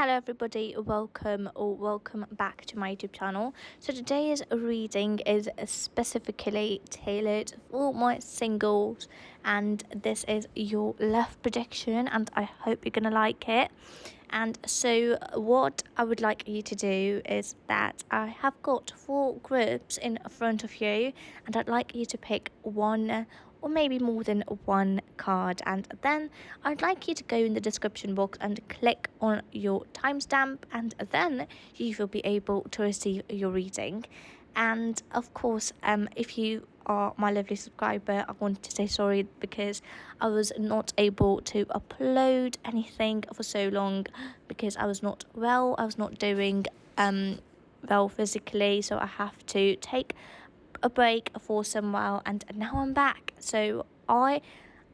Hello everybody, welcome back to my YouTube channel. So today's reading is specifically tailored for my singles, and this is your love prediction, and I hope you're gonna like it. And so what I would like you to do is that I have got 4 groups in front of you, and I'd like you to pick one or maybe more than one card, and then I'd like you to go in the description box and click on your timestamp, and then you will be able to receive your reading. And of course, if you are my lovely subscriber, I want to say sorry because I was not able to upload anything for so long because I was not well. I was not doing well physically, so I have to take a break for some while, and now I'm back. So I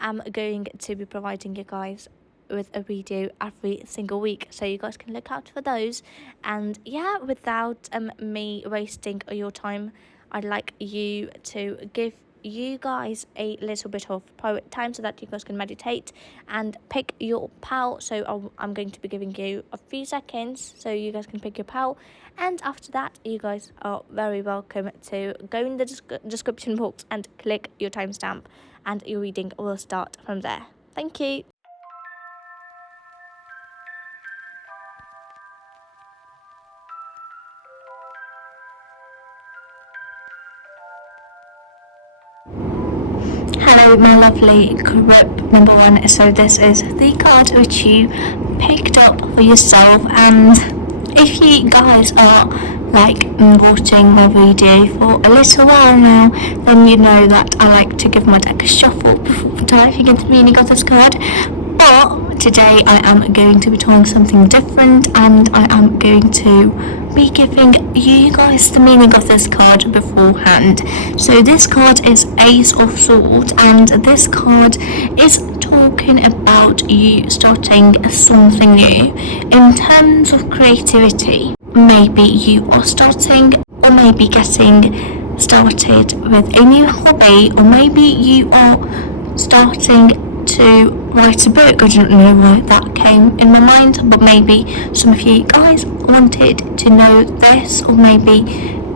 am going to be providing you guys with a video every single week, so you guys can look out for those. And yeah, without me wasting your time, I'd like you to give you guys a little bit of private time so that you guys can meditate and pick your pal. So I'm going to be giving you a few seconds so you guys can pick your pal, and after that you guys are very welcome to go in the description box and click your timestamp, and your reading will start from there. Thank you. Hello my lovely group number 1. So this is the card which you picked up for yourself, and if you guys are watching my video for a little while now, then you know that I like to give my deck a shuffle before diving into the meaning of this card. But today I am going to be trying something different, and I am going to be giving you guys the meaning of this card beforehand. So this card is Ace of Swords, and this card is talking about you starting something new in terms of creativity. Maybe you are starting or maybe getting started with a new hobby, or maybe you are starting to write a book. I don't know why that came in my mind, but maybe some of you guys wanted to know this, or maybe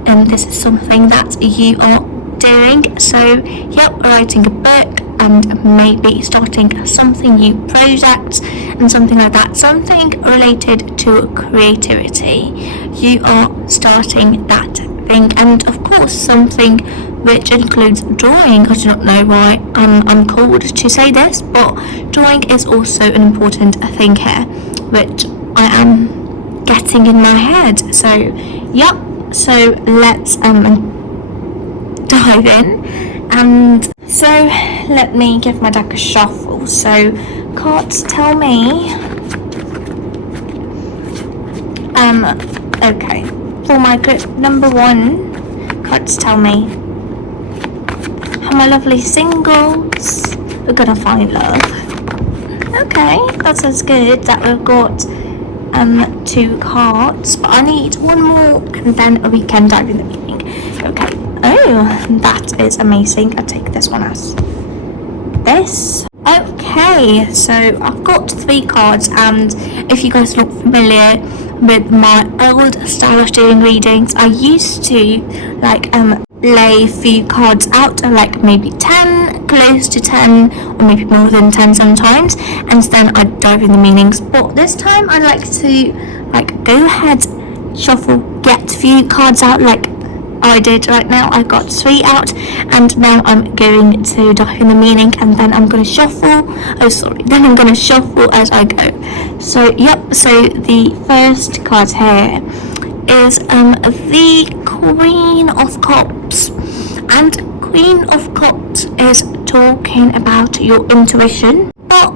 this is something that you are doing. So yep, writing a book and maybe starting something new project and something like that, something related to creativity. You are starting that thing, and of course something which includes drawing. I don't know why I'm called to say this, but drawing is also an important thing here, which I am getting in my head. So yep, so let's dive in. And so let me give my deck a shuffle. So cards tell me okay, for my group number 1, cards tell me how my lovely singles are gonna find love. Okay, that sounds good that we've got 2 cards, but I need one more and then we can dive in the meaning. Okay. Oh, that is amazing. I'll take this one as this. Okay, so I've got 3 cards, and if you guys look familiar with my old style of doing readings, I used to lay a few cards out, like maybe 10, close to 10, or maybe more than 10 sometimes, and then I'd dive in the meanings. But this time I like to go ahead, shuffle, get a few cards out like I did right now. I got 3 out, and now I'm going to dive in the meaning, and then I'm going to shuffle. Then I'm going to shuffle as I go. So yep, so the first card here is the Queen of Cups, and Queen of Cups is talking about your intuition. But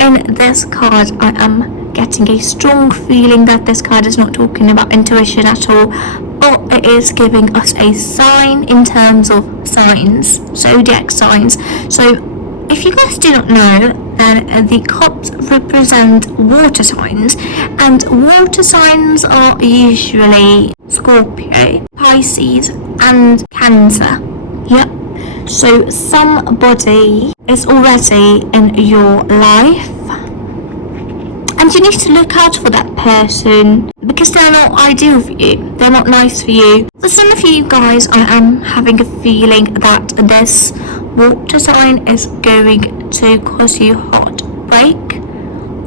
in this card I am getting a strong feeling that this card is not talking about intuition at all, but it is giving us a sign in terms of signs, zodiac signs. So if you guys do not know, then the cups represent water signs, and water signs are usually Scorpio, Pisces and Cancer. Yep. So somebody is already in your life, and you need to look out for that person because they're not ideal for you. They're not nice for you. For some of you guys, I am having a feeling that this water sign is going to cause you heartbreak,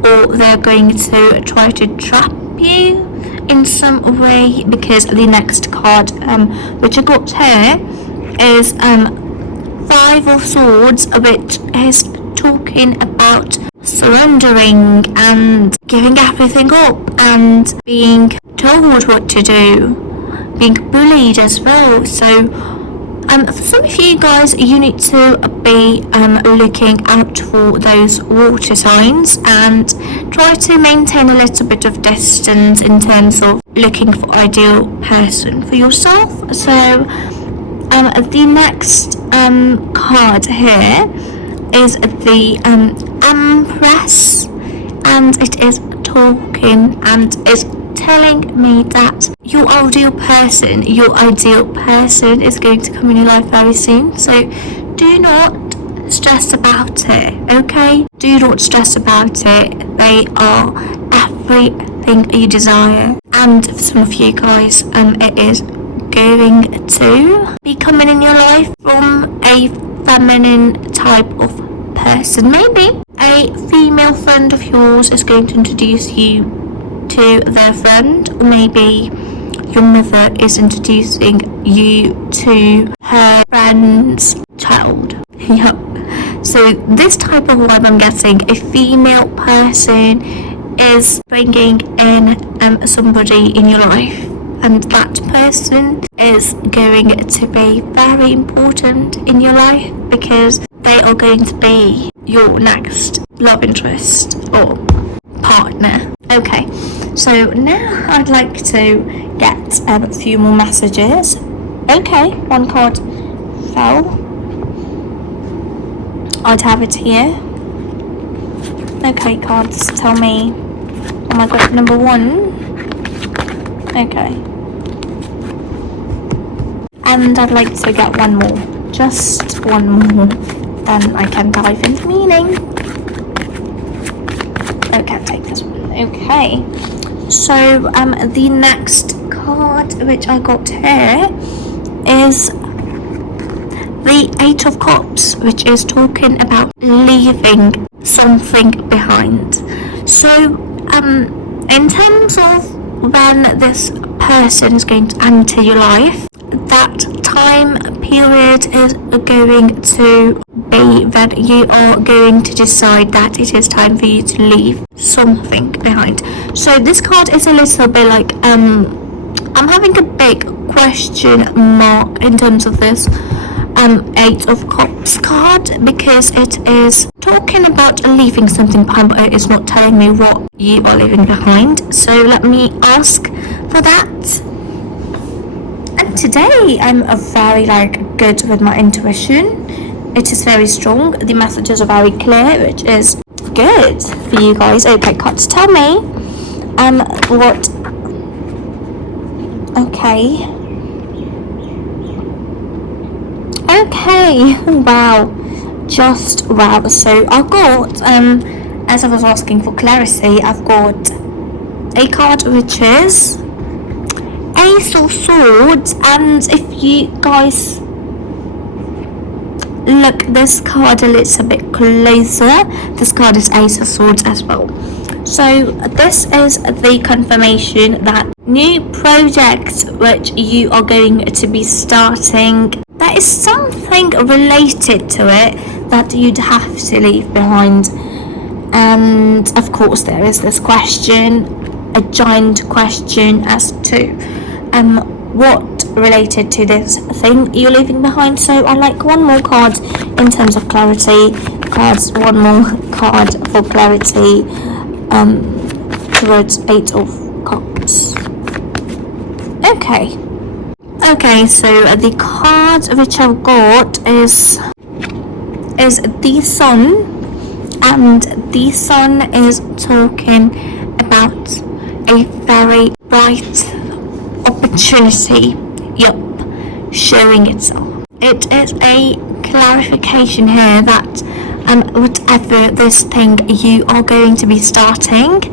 or they're going to try to trap you in some way, because the next card which I got here is Five of Swords, which is talking about surrendering and giving everything up and being told what to do, being bullied as well. So for some of you guys, you need to be looking out for those water signs and try to maintain a little bit of distance in terms of looking for ideal person for yourself. So the next card here is the Empress, and it is talking and is telling me that your ideal person is going to come in your life very soon. So do not stress about it, okay? Do not stress about it. They are everything you desire, and for some of you guys, it is going to be coming in your life from a feminine type of person. Maybe a female friend of yours is going to introduce you to their friend, or maybe your mother is introducing you to her friend's child. Yep. So this type of vibe I'm getting, a female person is bringing in somebody in your life, and that person is going to be very important in your life because they are going to be your next love interest or partner. Okay, so now I'd like to get a few more messages. Okay, one card fell. I'd have it here. Okay, cards, tell me. Oh my god, number one. Okay. And I'd like to get one more. Just one more. Then I can dive into meaning. Okay, take this one. Okay. So, the next card which I got here is the Eight of Cups, which is talking about leaving something behind. So, in terms of when this person is going to enter your life, that time period is going to be that you are going to decide that it is time for you to leave something behind. So this card is a little bit like I'm having a big question mark in terms of this Eight of Cups card, because it is talking about leaving something behind, but it is not telling me what you are leaving behind. So let me ask for that. And today I'm very good with my intuition. It is very strong. The messages are very clear, which is good for you guys. Okay, cards, tell me what. Okay, wow, just wow. So I've got, as I was asking for clarity, I've got a card which is Ace of Swords, and if you guys look this card a little bit closer, this card is Ace of Swords as well. So this is the confirmation that new project which you are going to be starting, there is something related to it that you'd have to leave behind. And of course there is this question, a giant question as to what related to this thing you're leaving behind. So I like one more card in terms of clarity. Cards, one more card for clarity towards Eight of Cups. Okay, so the card which I've got is the Sun, and the Sun is talking about a very bright opportunity, showing itself. It is a clarification here that whatever this thing you are going to be starting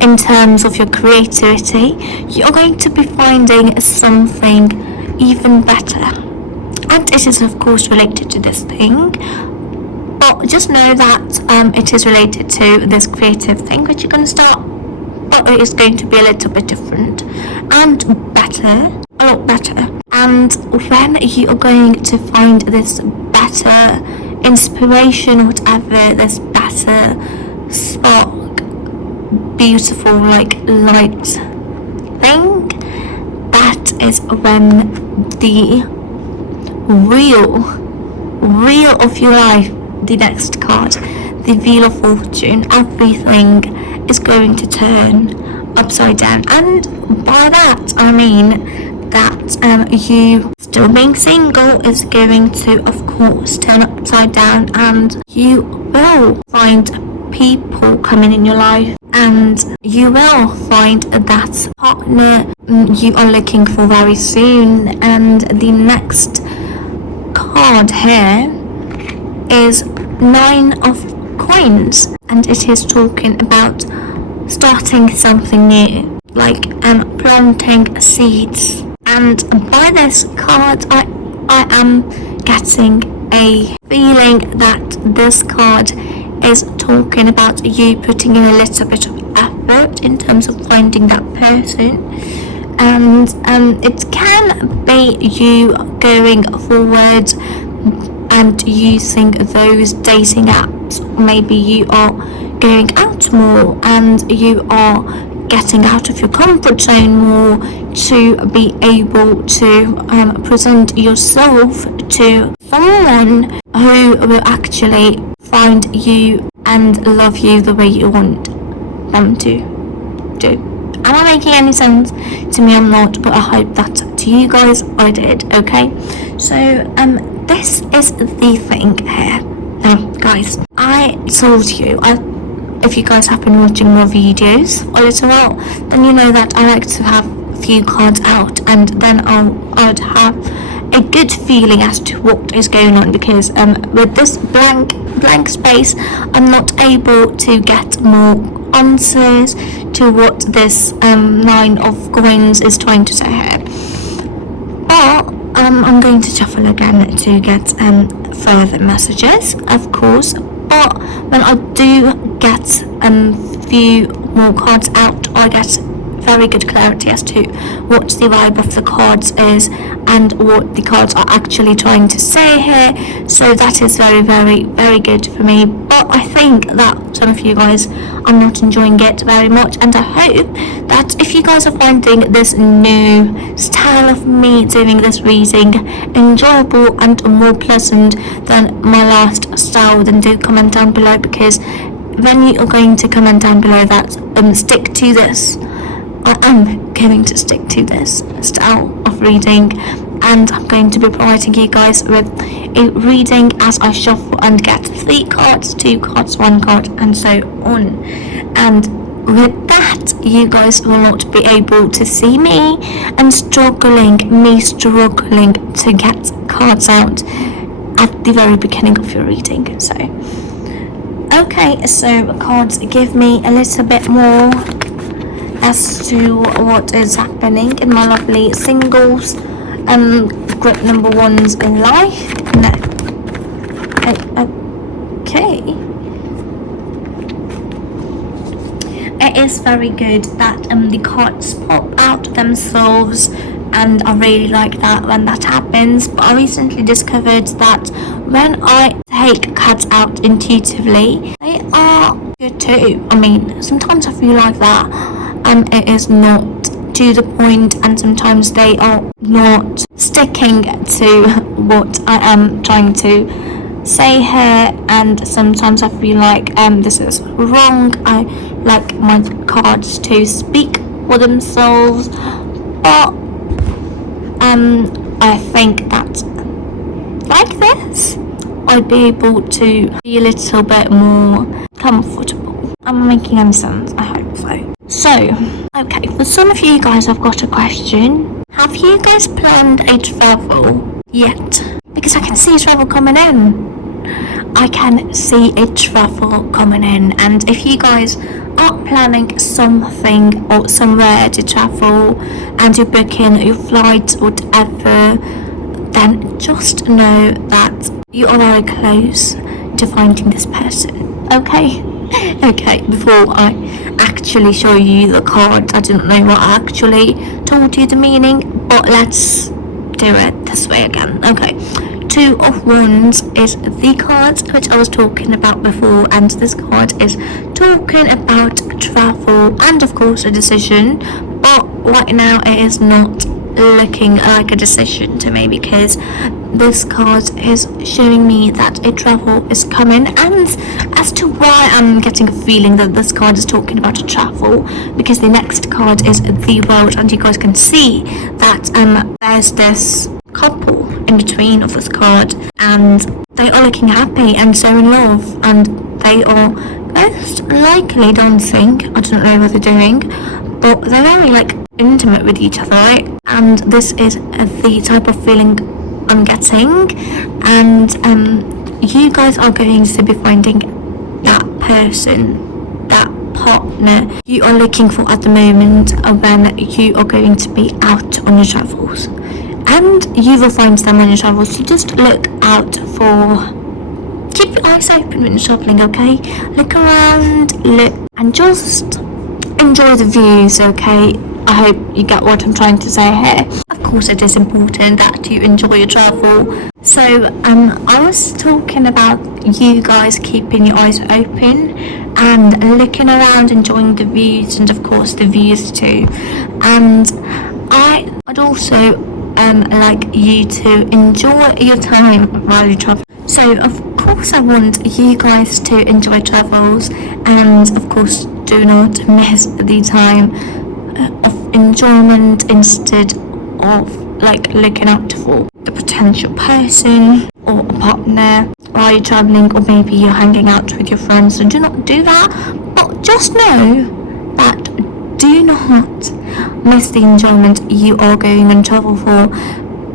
in terms of your creativity, you're going to be finding something even better. And it is of course related to this thing, but just know that it is related to this creative thing which you're going to start, but it is going to be a little bit different and better, a lot better. And when you are going to find this better inspiration, whatever, this better spark, beautiful like light thing, that is when the wheel of your life, the next card, the Wheel of Fortune, everything is going to turn upside down. And by that I mean that you still being single is going to of course turn upside down, and you will find people coming in your life, and you will find that partner you are looking for very soon. And the next card here is 9 of Coins, and it is talking about starting something new, like planting seeds. And by this card I am getting a feeling that this card is talking about you putting in a little bit of effort in terms of finding that person, and it can be you going forward and using those dating apps. Maybe you are going out more and you are getting out of your comfort zone more to be able to present yourself to someone who will actually find you and love you the way you want them to do. Am I making any sense? To me I'm not, but I hope that to you guys I did. Okay, so this is the thing here. Now guys, I told you, if you guys have been watching more videos a little while, then you know that I like to have a few cards out, and then I'd have a good feeling as to what is going on, because with this blank space I'm not able to get more answers to what this 9 of Coins is trying to say here. But I'm going to shuffle again to get further messages, of course. But when I do get a few more cards out, I get very good clarity as to what the vibe of the cards is and what the cards are actually trying to say here. So that is very, very, very good for me. But I think that some of you guys are not enjoying it very much, and I hope that if you guys are finding this new style of me doing this reading enjoyable and more pleasant than my last style, then do comment down below, because when you are going to comment down below that stick to this, I am going to stick to this style of reading, and I'm going to be providing you guys with a reading as I shuffle and get 3 cards, 2 cards, 1 card, and so on. And with that, you guys will not be able to see me struggling to get cards out at the very beginning of your reading. So okay, so cards give me a little bit more as to what is happening in my lovely singles, group number 1s in life. No. Okay. It is very good that the cards pop out themselves, and I really like that when that happens. But I recently discovered that when I take cards out intuitively, they are good too. I mean, sometimes I feel like that it is not to the point, and sometimes they are not sticking to what I am trying to say here, and sometimes I feel like this is wrong. I like my cards to speak for themselves, but I think that like this I'd be able to be a little bit more comfortable. Am I making any sense? I hope so. So, okay, for some of you guys I've got a question. Have you guys planned a travel yet? Because I can see travel coming in. I can see a travel coming in, and if you guys are planning something or somewhere to travel and you're booking your flights or whatever, then just know that you are very close to finding this person. Okay? Okay, before I actually show you the cards, I don't know what I actually told you the meaning, but let's do it this way again. Okay, Two of Wands is the card which I was talking about before, and this card is talking about travel and of course a decision, but right now it is not looking like a decision to me, because this card is showing me that a travel is coming. And as to why I'm getting a feeling that this card is talking about a travel, because the next card is the World, and you guys can see that there's this couple in between of this card, and they are looking happy and so in love, and they are most likely dancing. I don't know what they're doing, but they're very like intimate with each other, right? And this is the type of feeling I'm getting, and you guys are going to be finding that person, that partner you are looking for at the moment when you are going to be out on your travels, and you will find them on your travels. So just look out for, keep your eyes open when you're traveling, okay? Look around, look, and just enjoy the views, okay? I hope you get what I'm trying to say here. Of course it is important that you enjoy your travel. So I was talking about you guys keeping your eyes open and looking around, enjoying the views, and of course the views too. And I'd also like you to enjoy your time while you travel. So of course I want you guys to enjoy travels, and of course do not miss the time of enjoyment instead of like looking out for the potential person or a partner while you're traveling, or maybe you're hanging out with your friends. So do not do that, but just know that do not miss the enjoyment you are going on travel for,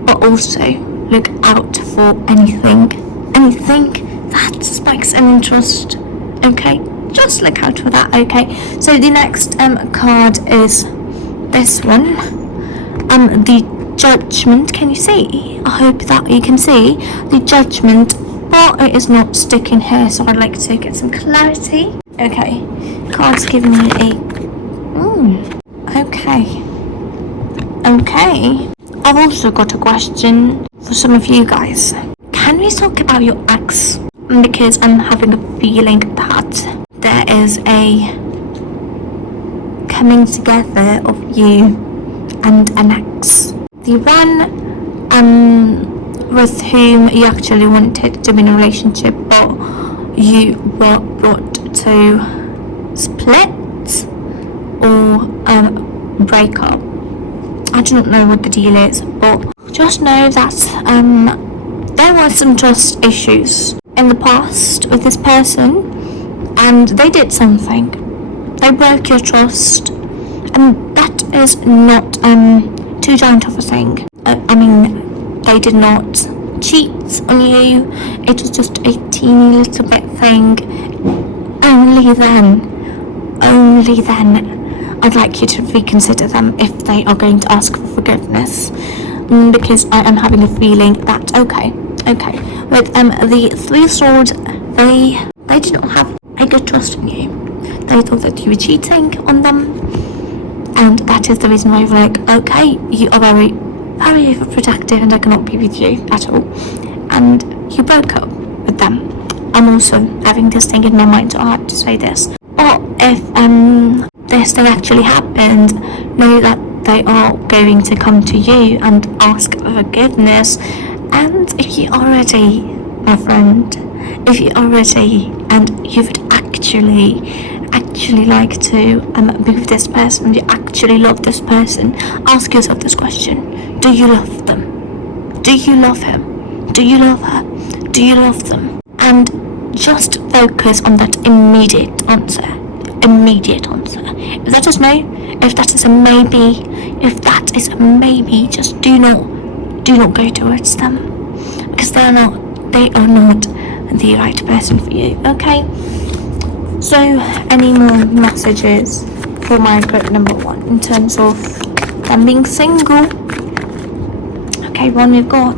but also look out for anything that spikes an interest, okay? Just look out for that, okay? So the next card is this one, the Judgment. Can you see? I hope that you can see the Judgment, but it is not sticking here, so I'd like to get some clarity. Okay, card's giving me okay. I've also got a question for some of you guys. Can we talk about your ex? Because I'm having a feeling that there is a coming together of you and an ex. The one with whom you actually wanted to be in a relationship, but you were brought to split or break up. I don't know what the deal is, but just know that there were some trust issues in the past with this person, and they did something. They broke your trust, and that is not too giant of a thing. I mean, they did not cheat on you. It was just a teeny little bit thing. Only then I'd like you to reconsider them if they are going to ask for forgiveness, because I am having a feeling that okay, with the Three of Swords, they did not have a good trust in you. They thought that you were cheating on them, and that is the reason why you're like, okay, you are very, very overprotective and I cannot be with you at all, and you broke up with them. I'm also having this thing in my mind, so I have to say this. But if this thing actually happened, know that they are going to come to you and ask for forgiveness. And if you are ready, my friend, if you are ready and you would actually like to be with this person, you actually love this person, ask yourself this question: do you love them? Do you love him? Do you love her? Do you love them? And just focus on that immediate answer. If that is no, if that is a maybe, just do not go towards them, because they are not the right person for you, okay? So, any more messages for my group number 1 in terms of them being single? Okay, one we've got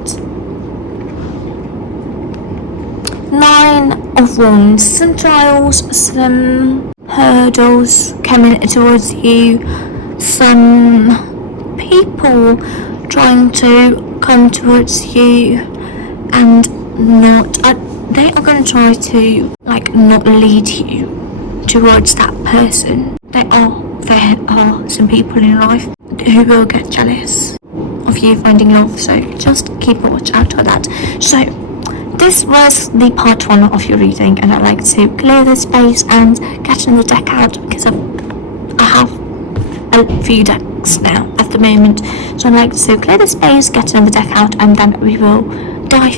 9 of Wands, some trials, some hurdles coming towards you, some people trying to come towards you and they are going to try to not lead you towards that person. There are some people in life who will get jealous of you finding love, so just keep a watch out for that. So this was the part 1 of your reading, and I'd like to clear the space and get another deck out because I have a few decks now at the moment. So I'd like to clear the space, get another deck out, and then we will dive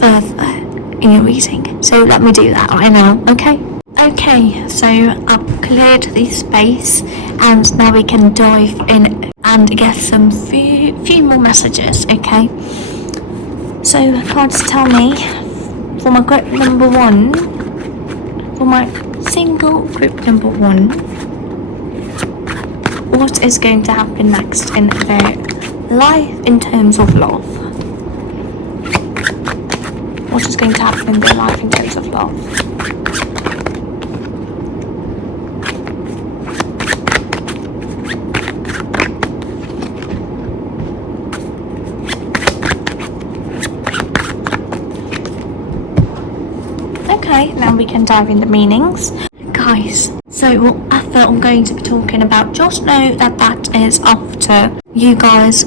further in your reading. So let me do that right now, okay? Okay, so I've cleared the space and now we can dive in and get some few more messages, okay? So cards tell me for my group number 1, for my single group number 1, what is going to happen next in their life in terms of love? What is going to happen in their life in terms of love? Okay, now we can dive in the meanings. Guys, so whatever I'm going to be talking about, just know that that is after you guys,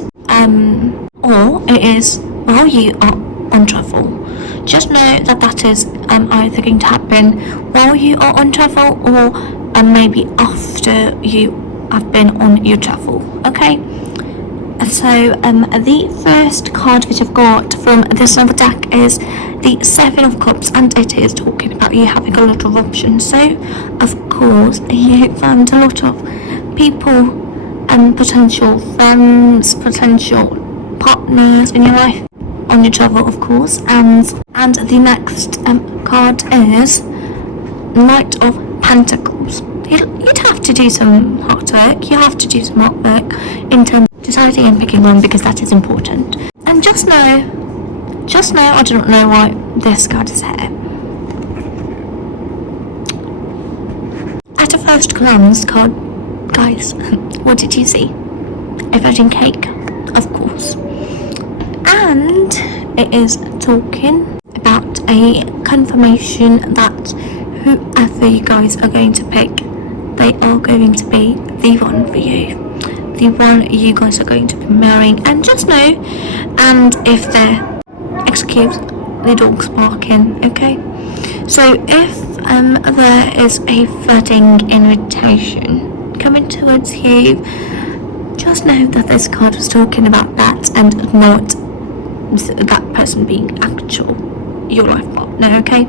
or it is while you are on travel. Just know that that is either going to happen while you are on travel or maybe after you have been on your travel, okay? So the first card which I've got from this number deck is the 7 of Cups, and it is talking about you having a lot of options. So of course you found a lot of people and potential friends, potential partners in your life on your travel, of course. And the next card is Knight of Pentacles. You'd have to do some hard work. You have to do some hard work in terms of deciding and picking one, because that is important. And just know, I don't know why this card is here. At a first glance, guys, what did you see? A wedding cake, of course. And it is talking about a confirmation that whoever you guys are going to pick, they are going to be the one for you, the one you guys are going to be marrying. And just know, and if they're, excuse the dogs barking, okay? So if there is a wedding invitation coming towards you, just know that this card was talking about that and not that person being actual your life partner, okay?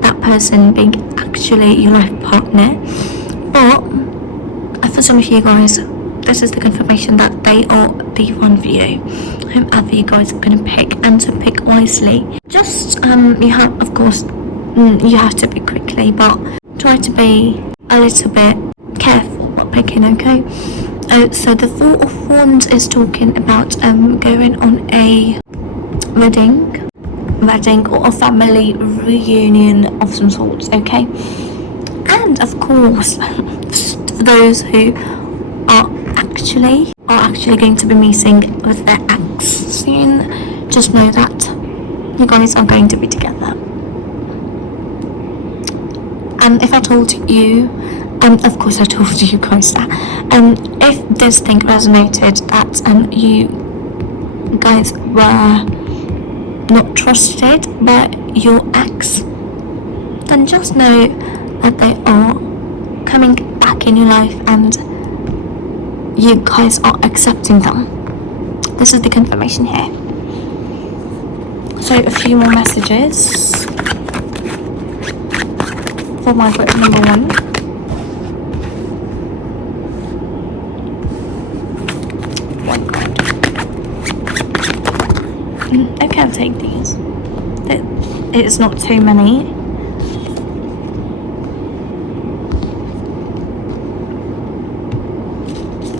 That person being actually your life partner. But for some of you guys, this is the confirmation that they are the one for you, whomever you guys are going to pick, and to pick wisely. Just you have, of course, you have to pick quickly, but try to be a little bit careful while picking, okay? So the 4 of Wands is talking about going on a wedding or a family reunion of some sorts, okay? And of course, for those who are actually going to be meeting with their ex soon, just know that you guys are going to be together. If I told you, of course I told you guys that, if this thing resonated, that you guys were not trusted by your ex, then just know that they are coming back in your life and you guys are accepting them. This is the confirmation here. So a few more messages for my group number 1. Okay, I'll take these. it's not too many.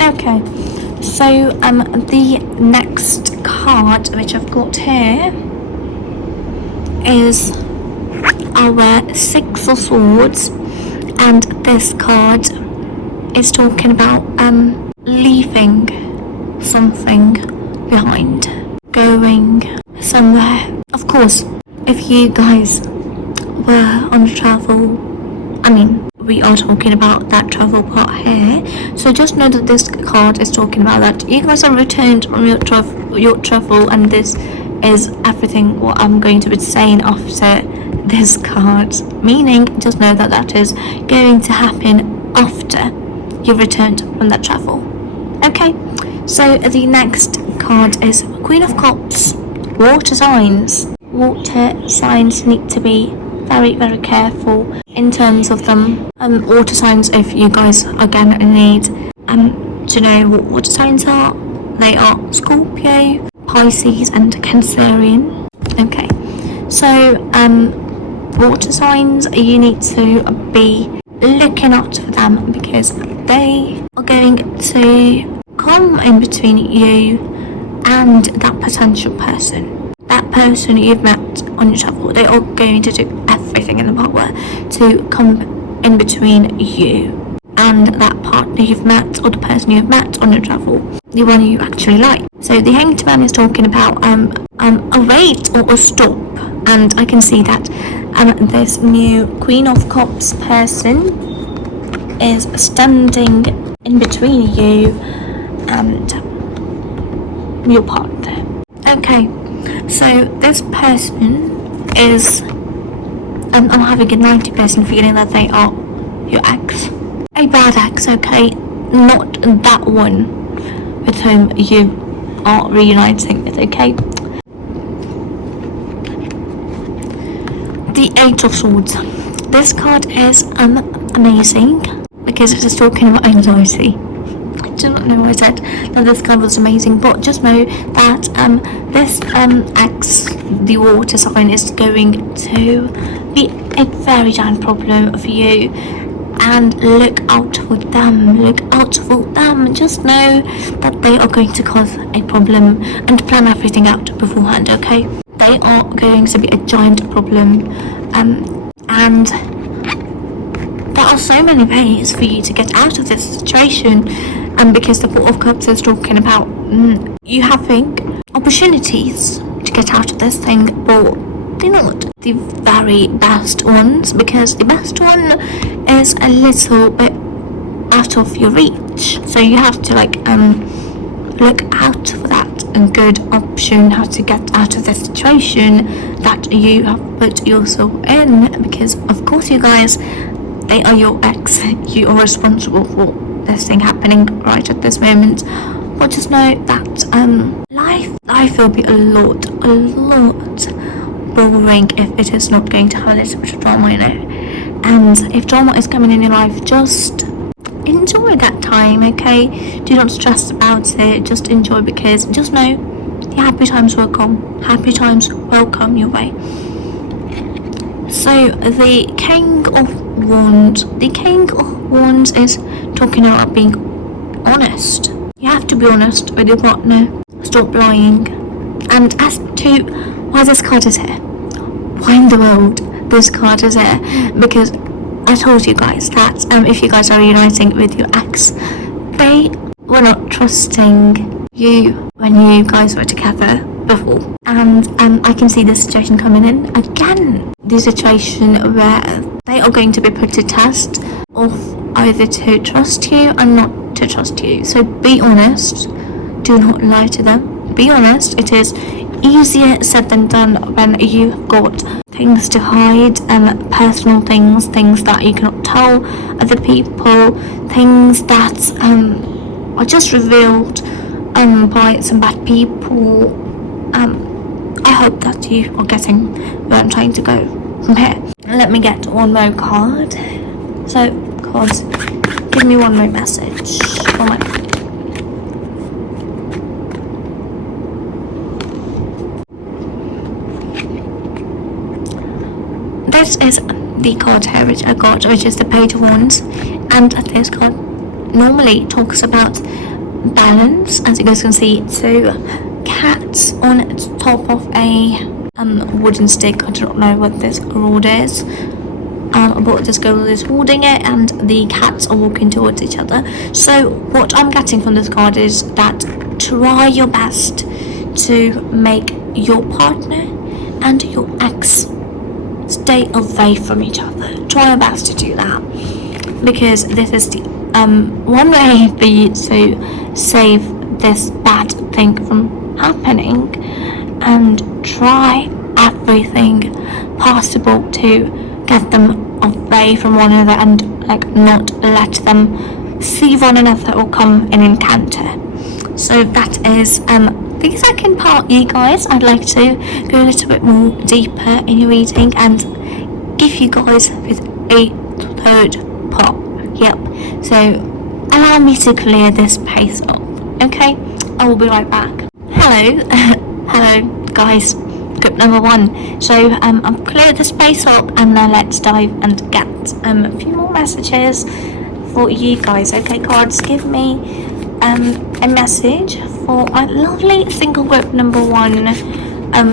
Okay, so the next card which I've got here is our Six of Swords, and this card is talking about leaving something behind, going somewhere. Of course, if you guys were on travel, we are talking about that travel part here, so just know that this card is talking about that you guys are returned from your travel, and this is everything what I'm going to be saying after this card, meaning just know that that is going to happen after you returned from that travel. Okay, so the next card is Queen of Cups. Water signs. Water signs need to be very, very careful in terms of them. Water signs, if you guys again need to know what water signs are, they are Scorpio, Pisces and Cancerian. Okay, so water signs, you need to be looking out for them because they are going to come in between you and that potential person. That person you've met on your travel, they are going to do everything in the power to come in between you and that partner you've met, or the person you've met on your travel, the one you actually like. So the Hanged Man is talking about a wait or a stop, and I can see that this new Queen of Cups person is standing in between you and your partner. Okay, so this person is I'm having a 90% feeling that they are your ex. A bad ex, okay? Not that one with whom you are reuniting with, okay? The Eight of Swords. This card is amazing because it is talking about anxiety. I do not know why I said that this card was amazing, but just know that this ex, the water sign, is going to be a very giant problem for you, and look out for them. Just know that they are going to cause a problem, and plan everything out beforehand, okay? They are going to be a giant problem, and there are so many ways for you to get out of this situation, because the Four of Cups is talking about you having opportunities to get out of this thing, but they're not the very best ones, because the best one is a little bit out of your reach. So you have to look out for that a good option, how to get out of the situation that you have put yourself in, because of course you guys, they are your ex. You are responsible for this thing happening right at this moment. But just know that life will be a lot boring if it is not going to have a little bit of drama in it. And if drama is coming in your life, just enjoy that time, okay? Do not stress about it, just enjoy, because just know the happy times will come. Happy times will come your way. So the King of Wands. The King of Wands is talking about being honest. You have to be honest with your partner. Stop lying. And as to why this card is here, why in the world this card is here, because I told you guys that if you guys are reuniting with your ex, they were not trusting you when you guys were together before, and I can see this situation coming in again. The situation where they are going to be put to test of either to trust you and not to trust you. So be honest. Do not lie to them. Be honest. It is easier said than done when you've got things to hide, personal things that you cannot tell other people, things that are just revealed by some bad people. I hope that you are getting where I'm trying to go from here. Let me get one more card. So, cards, give me one more message. Oh my God. this is the card here which I got, which is the Page of Wands, and this card normally talks about balance. As you guys can see, two cats on top of a wooden stick. I don't know what this rod is, but this girl is holding it and the cats are walking towards each other. So what I'm getting from this card is that try your best to make your partner and your ex stay away from each other. Try your best to do that, because this is the one way for you to save this bad thing from happening, and try everything possible to get them away from one another and like not let them see one another or come in encounter. So that is the second part, you guys. I'd like to go a little bit more deeper in your reading and give you guys with a third part. Yep. So allow me to clear this pace up. Okay, I will be right back. Hello, hello guys. Group number 1. So I've cleared the space up, and now let's dive and get a few more messages for you guys. Okay, cards, give me a message for a lovely single group number 1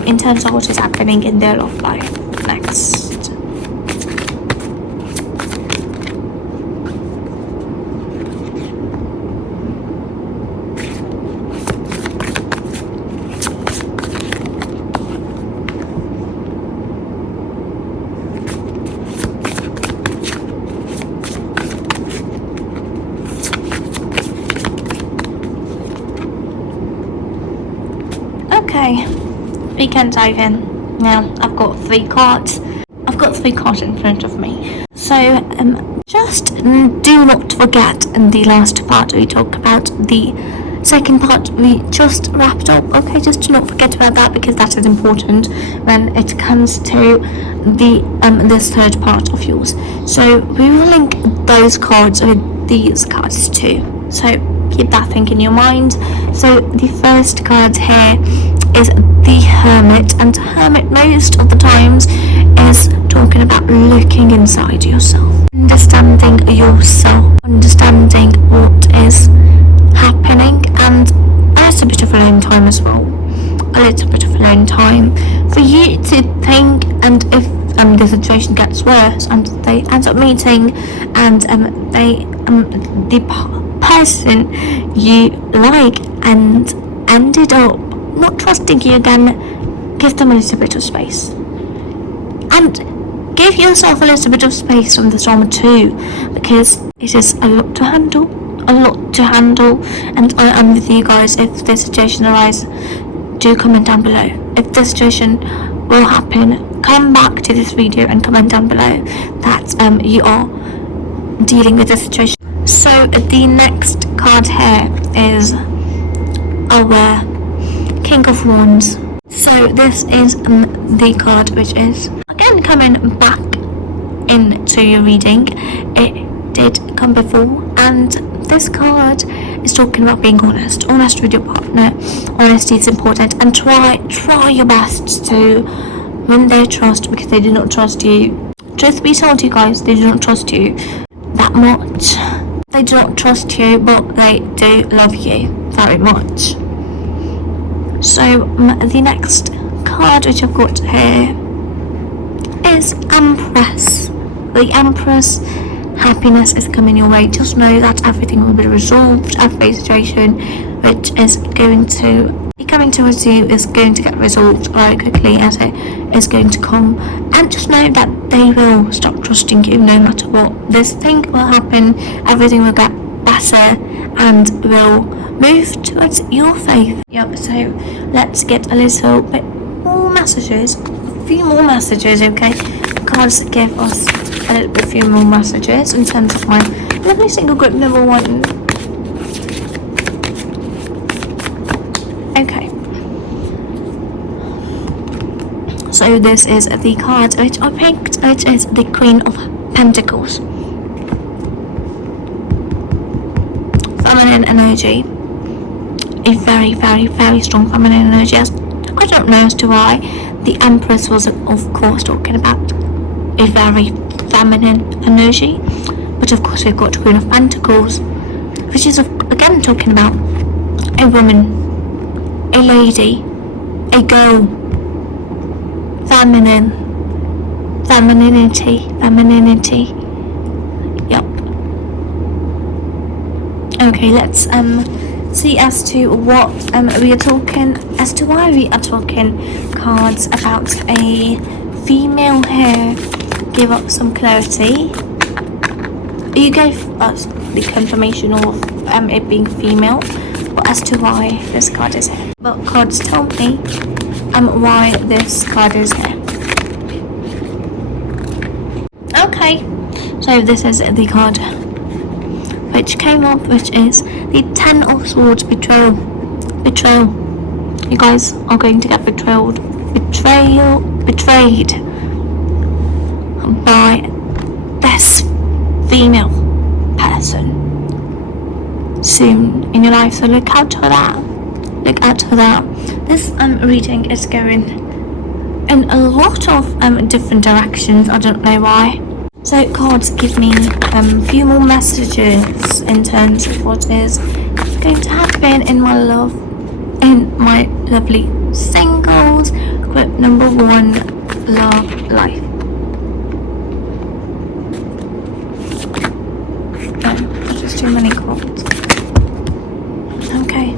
in terms of what is happening in their love life next. Okay, we can dive in. Now, I've got 3 cards. I've got 3 cards in front of me. So, just do not forget in the last part we talked about the second part we just wrapped up. Okay, just do not forget about that, because that is important when it comes to the this third part of yours. So, we will link those cards with these cards too. So, keep that thing in your mind. So, the first card here is the Hermit, and Hermit most of the times is talking about looking inside yourself, understanding yourself, understanding what is happening, and a little bit of alone time as well. A little bit of alone time for you to think, and if the situation gets worse and they end up meeting and the person you like and ended up not trusting you again, give them a little bit of space. And give yourself a little bit of space from this drama too, because it is a lot to handle. And I am with you guys. If this situation arises, do comment down below. If this situation will happen, come back to this video and comment down below that you are dealing with the situation. So the next card here is our King of Wands. So this is the card which is again coming back into your reading. It did come before, and this card is talking about being honest with your partner. Honesty is important, and try your best to win their trust, because they do not trust you. Truth be told, you guys, they do not trust you that much. They do not trust you, but they do love you very much. So the next card which I've got here is Empress. The Empress, happiness is coming your way. Just know that everything will be resolved. Every situation which is going to be coming towards you is going to get resolved very quickly, as it is going to come. And just know that they will stop trusting you no matter what. This thing will happen, everything will get better and will move towards your faith. Yep, so let's get a little bit more messages. A few more messages, okay? Cards give us a little bit few more messages in terms of my lovely single group number 1. Okay. So this is the card which I picked, which is the Queen of Pentacles. Feminine energy. A very, very, very strong feminine energy. I don't know as to why. The Empress was, of course, talking about a very feminine energy. But of course we've got Queen of Pentacles, which is again talking about a woman, a lady, a girl, femininity. Yep. Okay, let's see as to what we are talking, as to why we are talking cards about a female here. Give up some clarity. You gave us the confirmation of it being female, but as to why this card is here. But cards tell me why this card is here. Okay, so this is the card which came up, which is the Ten of Swords. Betrayal. You guys are going to get betrayed by this female person soon in your life, so look out for that. This reading is going in a lot of different directions. I don't know why. So cards give me a few more messages in terms of what is going to happen in my lovely singles. Group number 1, love life. There's just too many cards. Okay.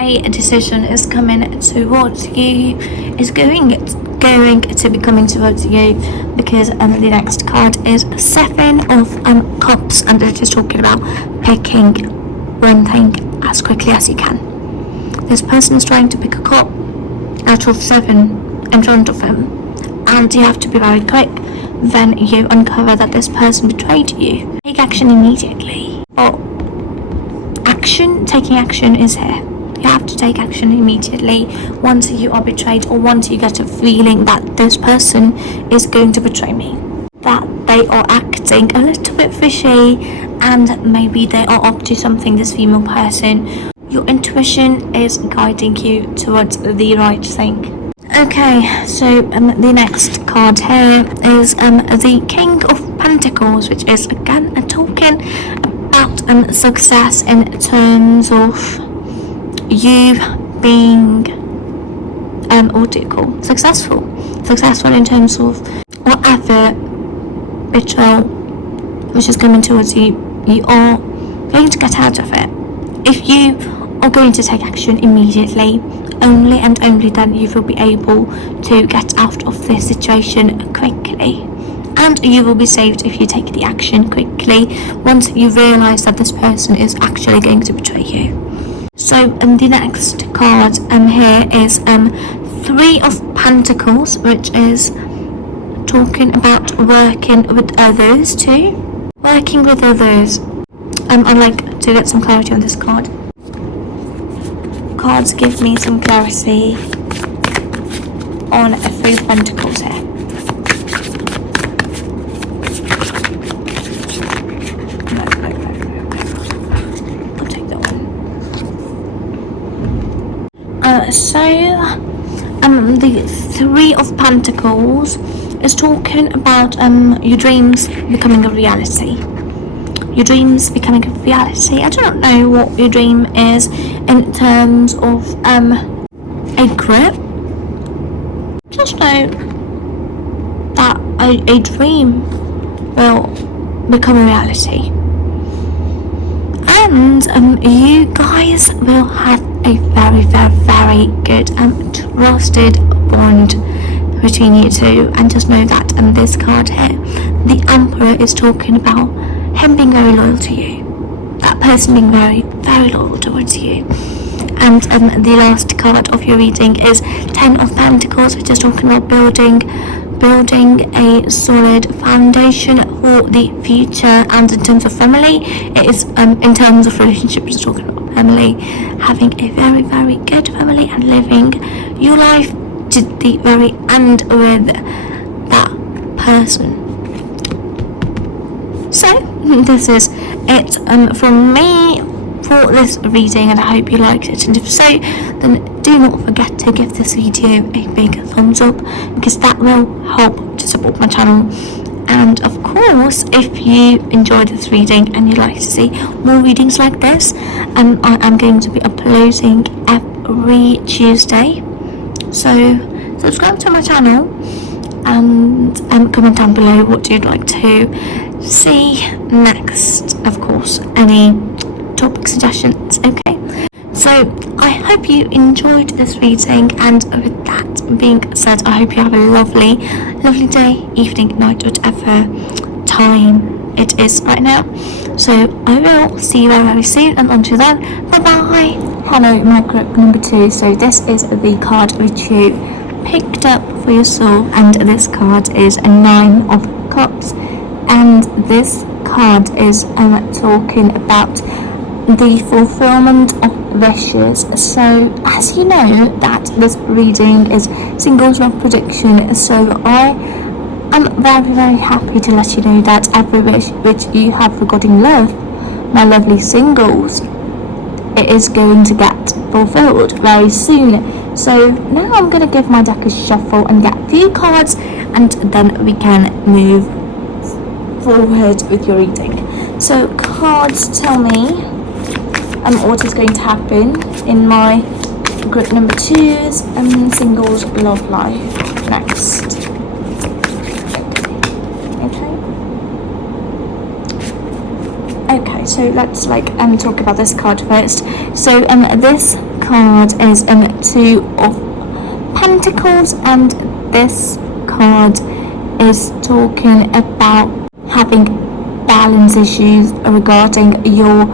A decision is coming towards you, is going to be coming towards you, because the next card is 7 of Cups, and it is talking about picking one thing as quickly as you can. This person is trying to pick a cup out of 7 in front of him, and you have to be very quick. Then you uncover that this person betrayed you. Take action immediately. Or taking action is here. You have to take action immediately once you are betrayed, or once you get a feeling that this person is going to betray me, that they are acting a little bit fishy, and maybe they are up to something, this female person. Your intuition is guiding you towards the right thing. Okay, so the next card here is the King of Pentacles, which is again talking about success in terms of you being what do you call successful in terms of whatever betrayal which is coming towards you. You are going to get out of it. If you are going to take action immediately, only and only then you will be able to get out of this situation quickly, and you will be saved if you take the action quickly once you realize that this person is actually going to betray you. So the next card here is 3 of Pentacles, which is talking about working with others too. Working with others. I'd like to get some clarity on this card. Cards give me some clarity on 3 of Pentacles here. The 3 of Pentacles is talking about your dreams becoming a reality. I don't know what your dream is in terms of a grip. Just know that a dream will become a reality. And you guys will have a very, very, very good trusted bond between you two. And just know that this card here, the Emperor, is talking about him being very loyal to you. That person being very, very loyal towards you. And the last card of your reading is 10 of Pentacles, which is talking about building a solid foundation for the future. And in terms of family, it is in terms of relationships, it's talking about family, having a very, very good family and living your life to the very end with that person. So this is it from me for this reading, and I hope you liked it, and if so, then do not forget to give this video a big thumbs up, because that will help to support my channel. And of course, if you enjoyed this reading and you'd like to see more readings like this, I am going to be uploading every Tuesday, so subscribe to my channel and comment down below what you'd like to see next. Of course, any topic suggestions, okay? So I hope you enjoyed this reading, and with that being said, I hope you have a lovely day, evening, night, whatever time it is right now. So I will see you very soon, and until then, bye bye. Hello, my group number 2. So this is the card which you picked up for your soul, and this card is a 9 of Cups, and this card is talking about the fulfillment of wishes. So as you know that this reading is singles love prediction, so I am very happy to let you know that every wish which you have regarding love, my lovely singles, it is going to get fulfilled very soon. So now I'm going to give my deck a shuffle and get a few cards, and then we can move forward with your reading. So cards tell me what is going to happen in my group number 2's singles love life next. Okay, so let's talk about this card first. So this card is 2 of Pentacles, and this card is talking about having balance issues regarding your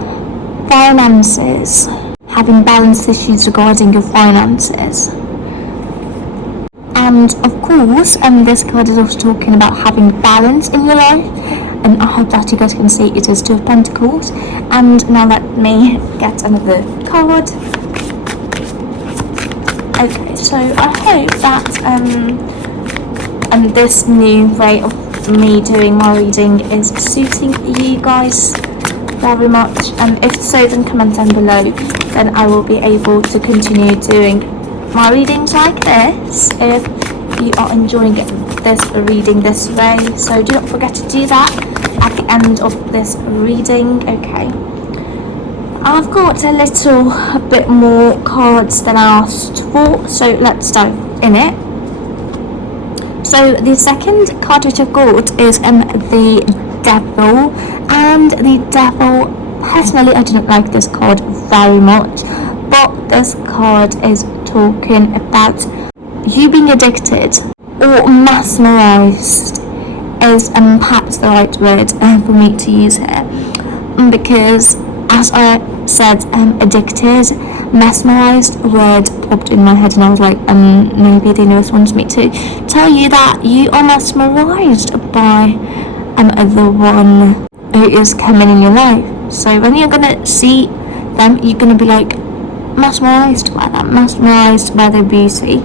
finances. Having balance issues regarding your finances. And of course, this card is also talking about having balance in your life. And I hope that you guys can see it is 2 of Pentacles. And now let me get another card. Okay, so I hope that this new way of me doing my reading is suiting you guys very much. If so, then comment down below, then I will be able to continue doing my readings like this if you are enjoying this reading this way. So do not forget to do that at the end of this reading. Okay, I've got a bit more cards than I asked for, so let's dive in it. So the second card which I've got is the Devil, and the Devil, personally I didn't like this card very much, but this card is talking about you being addicted or mesmerized is perhaps the right word for me to use here, because as I said, addicted, mesmerized word popped in my head, and I was like, maybe the universe wants me to tell you that you are mesmerized by the one who is coming in your life. So when you're gonna see them, you're gonna be like mesmerized by them, mesmerized by their beauty.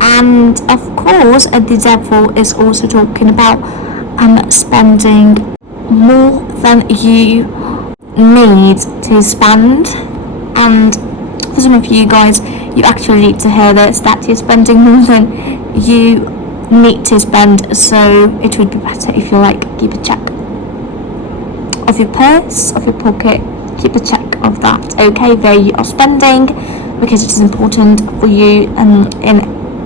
And of course, the Devil is also talking about spending more than you need to spend. And for some of you guys, you actually need to hear this, that you're spending more than you need to spend. So it would be better if you keep a check of your purse, of your pocket, keep a check of that, okay, where you are spending, because it is important for you in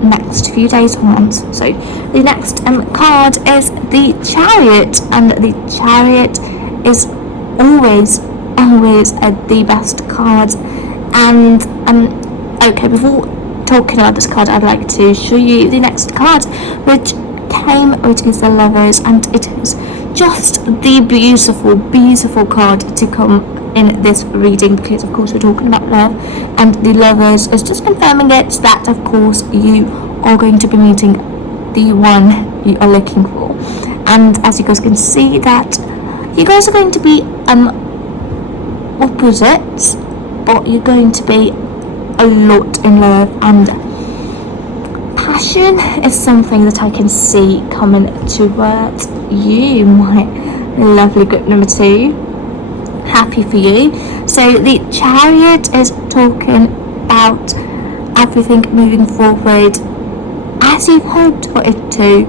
next few days or months. So the next card is the Chariot, and the Chariot is always the best card. And okay, before talking about this card, I'd like to show you the next card, which is the Lovers, and it is just the beautiful card to come in this reading, because of course we're talking about love, and the Lovers is just confirming it, that of course you are going to be meeting the one you are looking for. And as you guys can see, that you guys are going to be opposites, but you're going to be a lot in love, and passion is something that I can see coming towards you, my Lovely. Group number 2. Happy for you. So the Chariot is talking about everything moving forward as you've hoped for it to,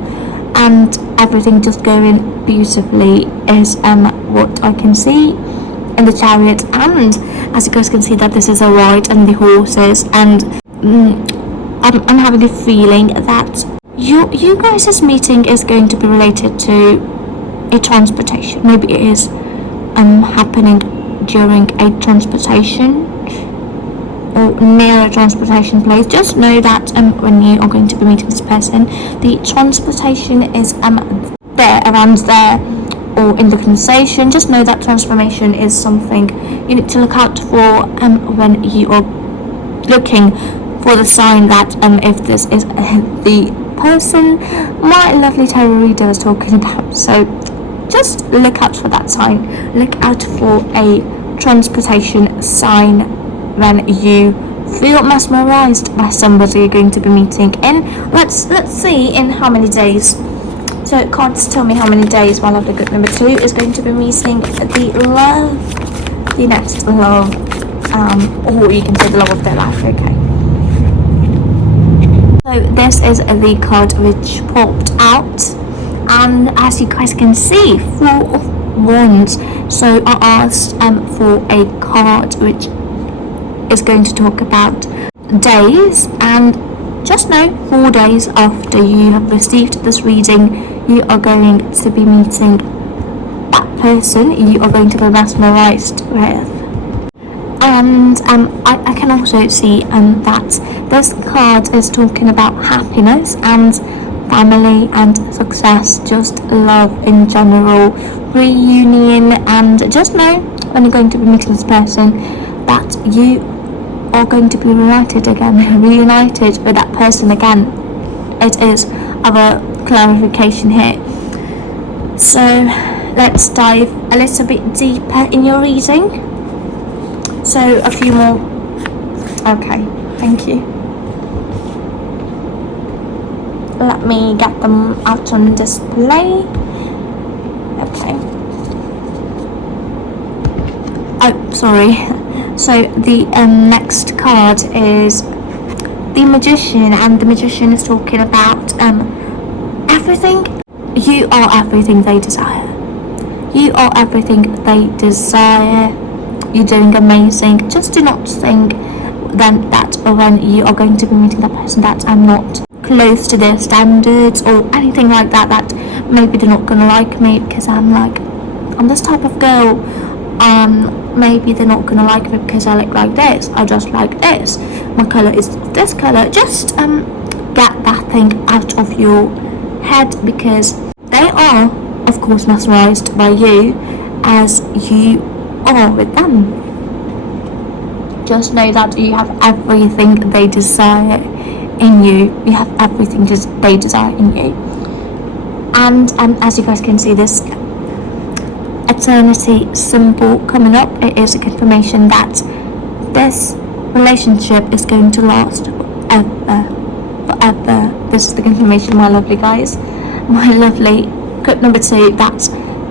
and everything just going beautifully is what I can see in the Chariot. And as you guys can see that this is a ride and the horses, and I'm having a feeling that you guys' meeting is going to be related to a transportation. Maybe it is happening during a transportation or near a transportation place. Just know that when you are going to be meeting this person, the transportation is there, around there, or in the conversation. Just know that transformation is something you need to look out for when you are looking for the sign that if this is the person my lovely tarot reader is talking about. So just look out for that sign. Look out for a transportation sign when you feel mesmerized by somebody you're going to be meeting in. Let's see in how many days. So cards tell me how many days my lovely group number 2 is going to be meeting the next love, or you can say the love of their life. Okay. So this is the card which popped out, and as you guys can see, 4 of Wands. So I asked for a card which is going to talk about days, and just know 4 days after you have received this reading, you are going to be meeting that person you are going to be mesmerized with. And I can also see that this card is talking about happiness and family and success, just love in general, reunion, and just know when you're going to be meeting this person that you are going to be reunited with that person again. It is our clarification here. So let's dive a little bit deeper in your reading. So a few more. Okay, thank you. Let me get them out on display. Okay. Oh, sorry. So the next card is the Magician, and the Magician is talking about everything. You are everything they desire. You are everything they desire. You're doing amazing. Just do not think then that when you are going to be meeting that person that I'm not close to their standards or anything like that, that maybe they're not gonna like me because I'm this type of girl. Maybe they're not gonna like me because I look like this, I just like this, my colour is this colour. Just get that thing out of your head, because they are of course mesmerized by you as you are with them. Just know that you have everything they desire in you. You have everything they desire in you. And as you guys can see, this eternity symbol coming up, it is a confirmation that this relationship is going to last forever. This is the confirmation, my lovely guys, my lovely group number 2, that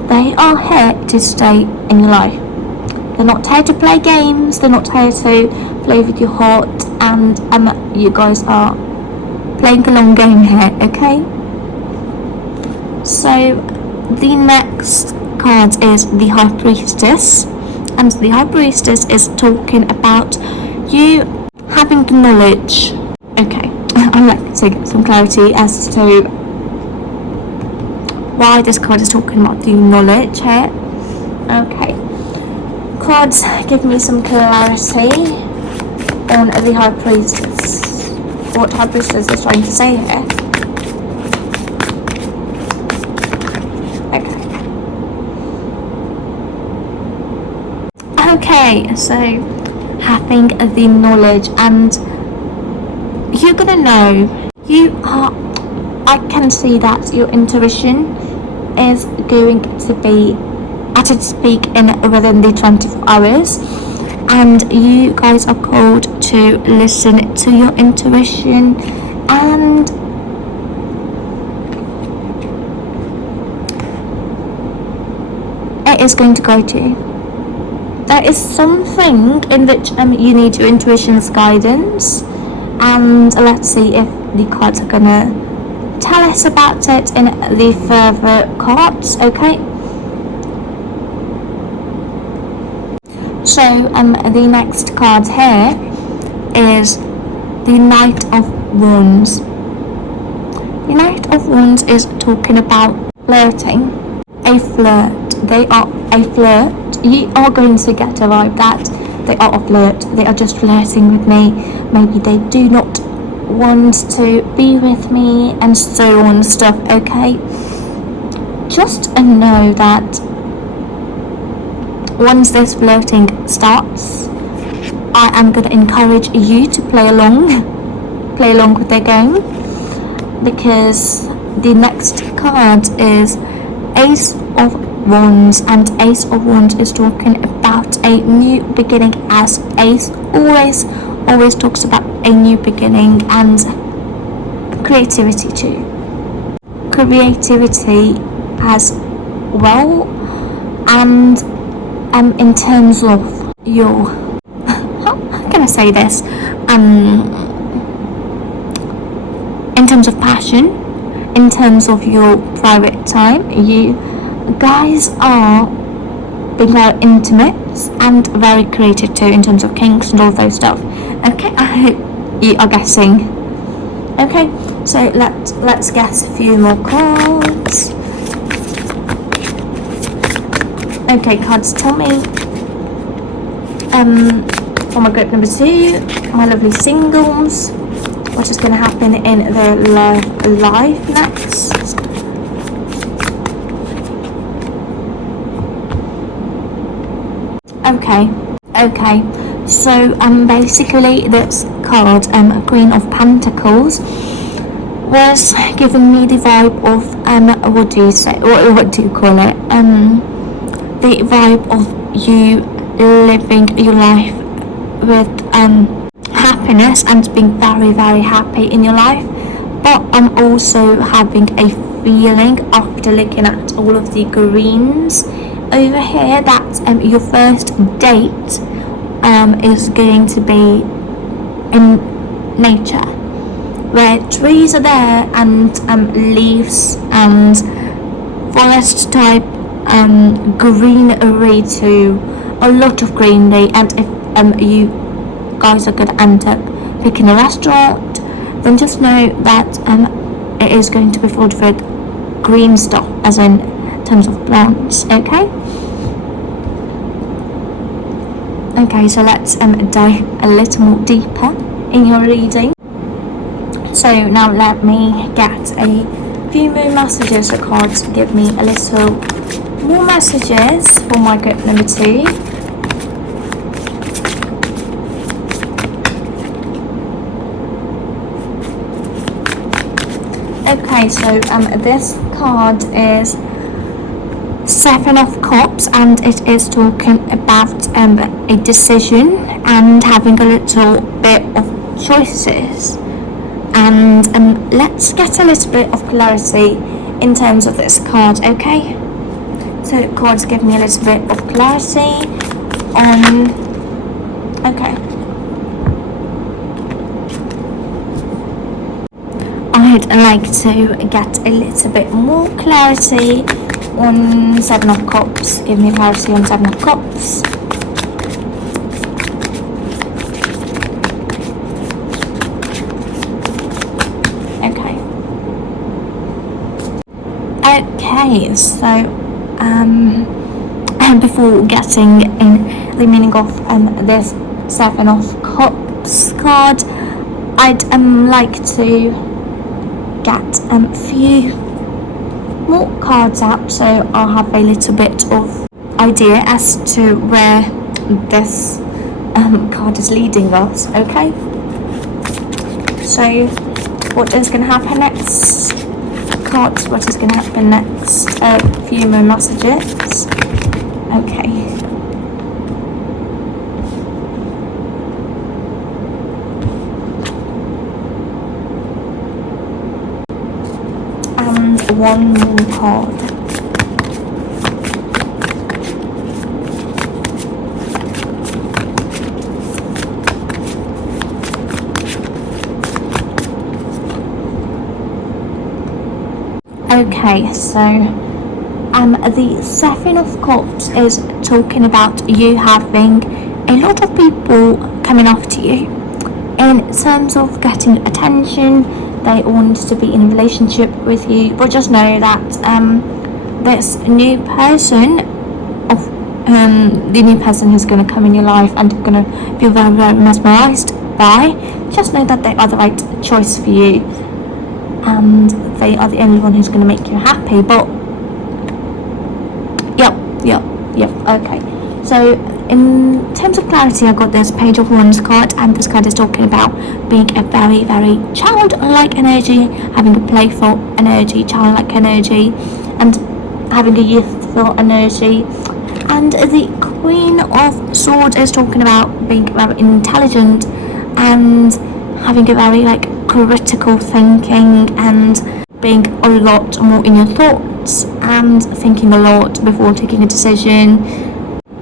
they are here to stay in your life. They're not here to play games, they're not here to play with your heart, and you guys are playing a long game here, okay? So the next card is the High Priestess, and the High Priestess is talking about you having the knowledge. Okay, I'd like to get some clarity as to why this card is talking about the knowledge here. Okay, cards, give me some clarity on the High Priestess. What High Priestess is trying to say here. Okay, so having the knowledge, and you're gonna know, I can see that your intuition is going to be at its peak within the 24 hours, and you guys are called to listen to your intuition, and it is going to go to. There is something in which you need your intuition's guidance, and let's see if the cards are gonna tell us about it in the further cards. Okay, so the next card here is the Knight of Wands. The Knight of Wands is talking about flirting. A flirt. They are a flirt. You are going to get a vibe that they are a flirt. They are just flirting with me. Maybe they do not want to be with me and so on and stuff. Okay, just know that once this flirting starts, I am going to encourage you to play along with their game, because the next card is Ace of Wands, and Ace of Wands is talking about a new beginning, as Ace always talks about a new beginning and creativity too. Creativity as well, and in terms of your how can I say this? In terms of passion, in terms of your private time, you guys are being very intimate and very creative too, in terms of kinks and all those stuff. Okay, I hope you are guessing. Okay, so let's guess a few more cards. Okay, cards, tell me for my group number 2, my lovely singles, what is going to happen in their life next. Okay, so basically this card, Queen of Pentacles, was giving me the vibe of what do you say, what do you call it, the vibe of you living your life with happiness and being very, very happy in your life. But I'm also having a feeling, after looking at all of the greens over here, that your first date is going to be in nature, where trees are there and leaves and forest type greenery too, a lot of greenery. And if you guys are going to end up picking a restaurant, then just know that it is going to be filled with green stuff, as in terms of plants. Okay, so let's dive a little more deeper in your reading. So now let me get a few more messages. The cards give me a little more messages for my group number 2. Okay, so this card is 7 of Cups, and it is talking about a decision and having a little bit of choices. And let's get a little bit of clarity in terms of this card. Okay, so cards give me a little bit of clarity on. Okay, I'd like to get a little bit more clarity on 7 of Cups. Give me clarity on 7 of Cups. Okay, so before getting in the meaning of this 7 of Cups card, I'd like to get a few more cards out, so I'll have a little bit of idea as to where this card is leading us. Okay, so what is going to happen next? Cards, what is going to happen next? A few more messages. Okay. And one more card. Okay, so the Seven of Cups is talking about you having a lot of people coming after you in terms of getting attention. They want to be in a relationship with you, but just know that this new person of the new person who's going to come in your life and you're going to feel very, very mesmerized by, just know that they are the right choice for you and they are the only one who's going to make you happy. But yep, okay. So in terms of clarity, I got this Page of Wands card, and this card is talking about being a very, very childlike energy, having a playful energy, childlike energy, and having a youthful energy. And the Queen of Swords is talking about being very intelligent and having a very critical thinking and being a lot more in your thoughts and thinking a lot before taking a decision.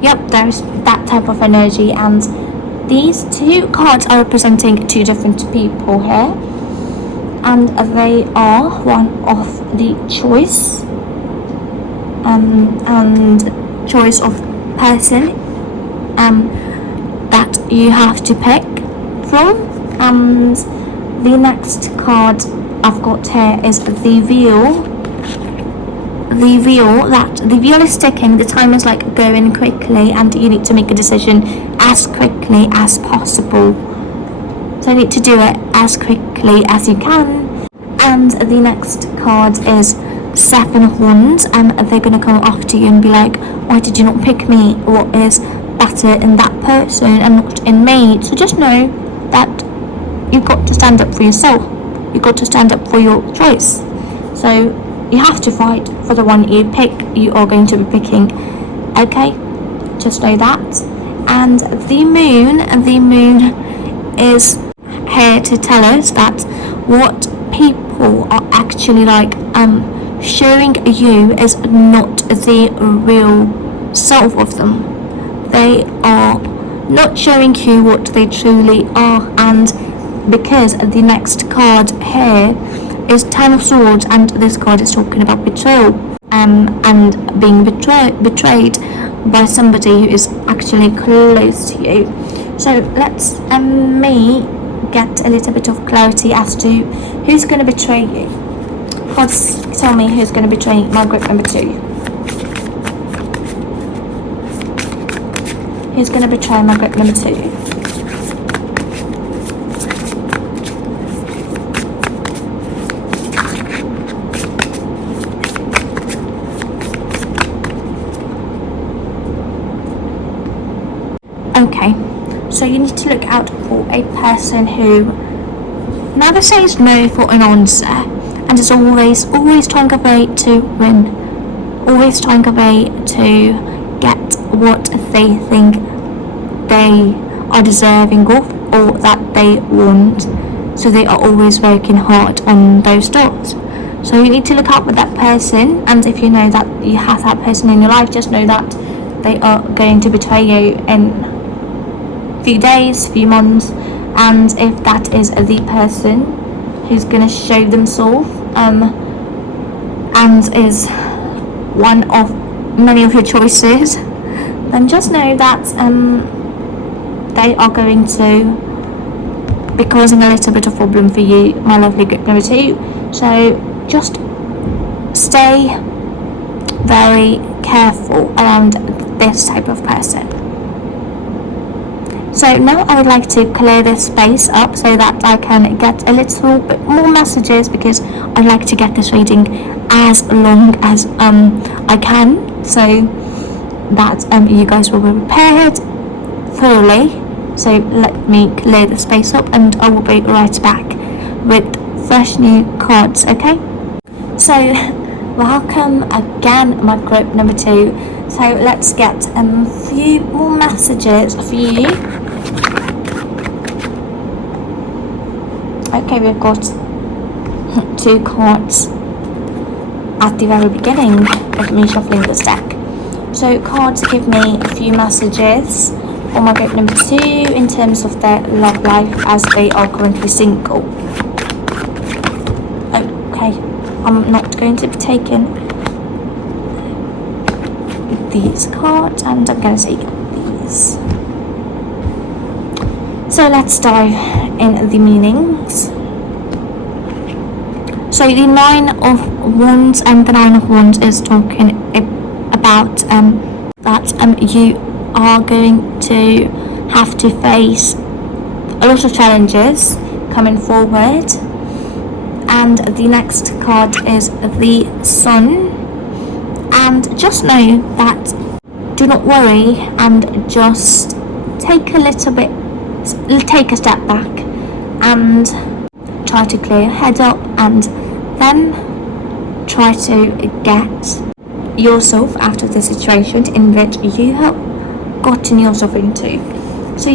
Yep, there's that type of energy, and these two cards are representing two different people here, and they are one of the choice and choice of person that you have to pick from. And the next card I've got here is the wheel. The wheel is ticking, the time is going quickly, and you need to make a decision as quickly as possible. So you need to do it as quickly as you can. And the next card is Seven of Wands, and they're going to come after you and be like, why did you not pick me? What is better in that person and not in me? So just know that you've got to stand up for yourself. You've got to stand up for your choice. So you have to fight for the one you pick. You are going to be picking. Okay? Just know that. And the moon is here to tell us that what people are actually showing you is not the real self of them. They are not showing you what they truly are. And because the next card here is Ten of Swords, and this card is talking about betrayal and being betrayed by somebody who is actually close to you. So let's me get a little bit of clarity as to who's going to betray you. Cards tell me who's going to betray my group number 2. Who's going to betray my group number 2? Okay, so you need to look out for a person who never says no for an answer and is always trying a way to win, always trying a way to get what they think they are deserving of or that they want. So they are always working hard on those doors. So you need to look out for that person, and if you know that you have that person in your life, just know that they are going to betray you in few days, few months. And if that is the person who's going to show themselves and is one of many of your choices, then just know that they are going to be causing a little bit of problem for you, my lovely group number 2. So just stay very careful around this type of person. So now I would like to clear this space up so that I can get a little bit more messages, because I'd like to get this reading as long as I can, so that you guys will be prepared thoroughly. So let me clear the space up and I will be right back with fresh new cards, okay? So welcome again, my group number 2. So let's get a few more messages for you. Okay, we've got 2 cards at the very beginning of me shuffling this deck. So cards give me a few messages for my group number 2 in terms of their love life as they are currently single. Okay, I'm not going to be taking these cards, and I'm going to take these. So let's dive in the meanings. So the Nine of Wands and the Nine of Wands is talking about that you are going to have to face a lot of challenges coming forward. And the next card is the Sun. And just know that do not worry and just take a step back and try to clear your head up, and then try to get yourself out of the situation in which you have gotten yourself into. So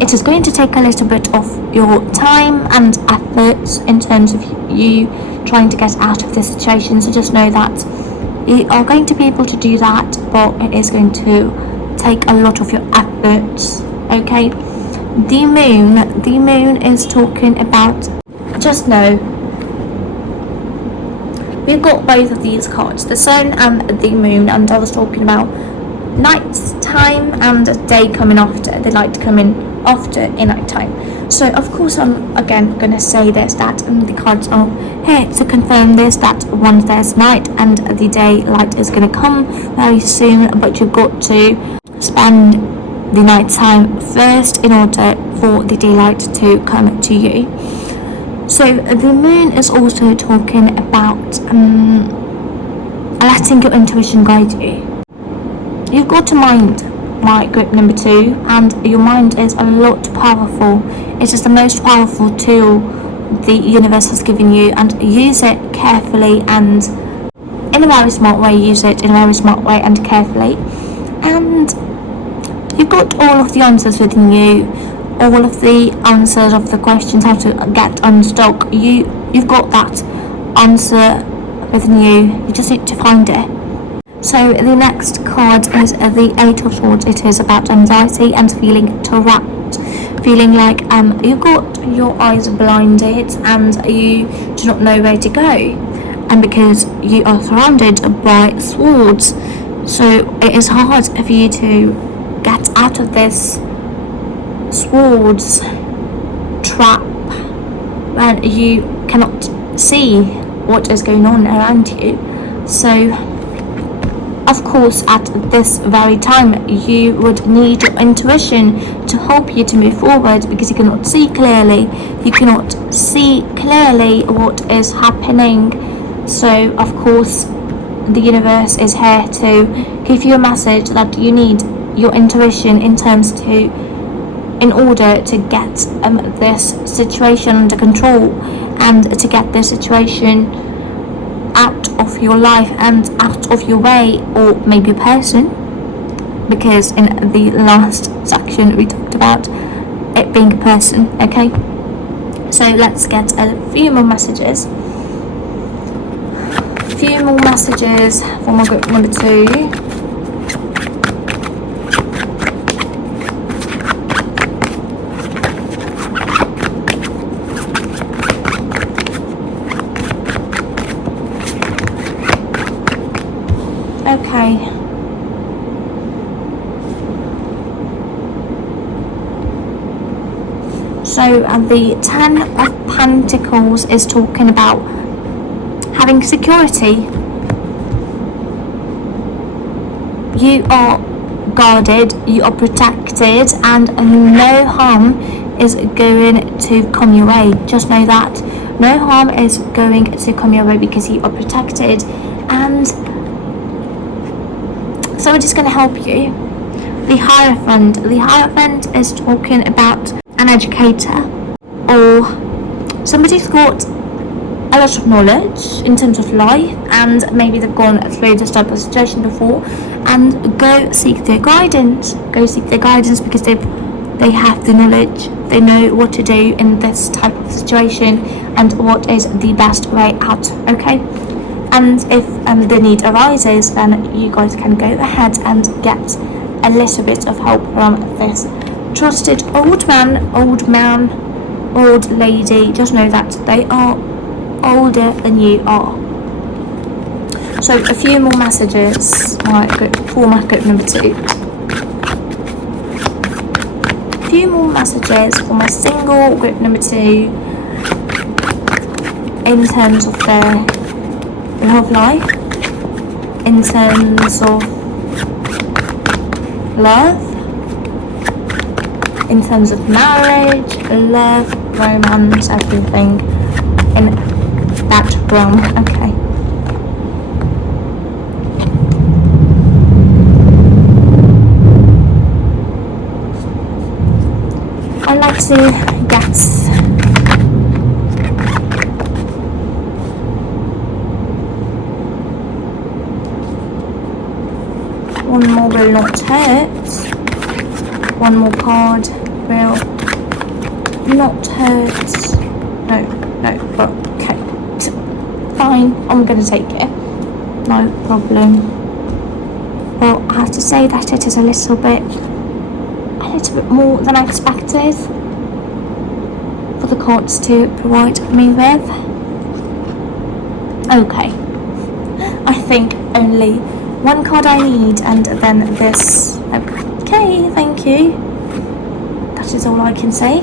it is going to take a little bit of your time and efforts in terms of you trying to get out of the situation. So just know that you are going to be able to do that, but it is going to take a lot of your efforts. Okay. The moon is talking about, just know, we've got both of these cards, the sun and the moon, and I was talking about night time and day coming after. They like to come in after in night time. So of course I'm again going to say this, that the cards are here to confirm this, that once there's night and the daylight is going to come very soon, but you've got to spend the night time first in order for the daylight to come to you. So the moon is also talking about letting your intuition guide you. You've got to mind my group number 2, and your mind is a lot powerful. It is the most powerful tool the universe has given you, and use it carefully and in a very smart way. Use it in a very smart way and carefully. And you've got all of the answers within you, all of the answers of the questions, how to get unstuck. You've got that answer within you. You just need to find it. So the next card is the Eight of Swords. It is about anxiety and feeling trapped, feeling like you've got your eyes blinded and you do not know where to go, and because you are surrounded by swords, so it is hard for you to get out of this swords trap when you cannot see what is going on around you. So of course, at this very time, you would need your intuition to help you to move forward, because you cannot see clearly. You cannot see clearly what is happening. So, of course, the universe is here to give you a message that you need your intuition in order to get this situation under control, and to get this situation out of your life and out of your way, or maybe a person, because in the last section we talked about it being a person. Okay, so let's get a few more messages for my group number 2. Okay. So the Ten of Pentacles is talking about having security. You are guarded, you are protected, and no harm is going to come your way. Just know that no harm is going to come your way because you are protected. And so it is going to help you. The Hierophant is talking about an educator, or somebody who's got a lot of knowledge in terms of life, and maybe they've gone through this type of situation before, and go seek their guidance because they have the knowledge. They know what to do in this type of situation and what is the best way out. Okay. And if the need arises, then you guys can go ahead and get a little bit of help from this trusted old lady. Just know that they are older than you are. So a few more messages for my group number 2. A few more messages for my single group number 2 in terms of their love life, in terms of love, in terms of marriage, love, romance, everything in that realm. Okay. I like to guess. One more will not hurt. One more card will not hurt. No, but okay. Fine, I'm gonna take it. No problem. Well, I have to say that it is a little bit more than I expected for the cards to provide me with. Okay. I think only one card I need, and then this. Okay, thank you. That is all I can say.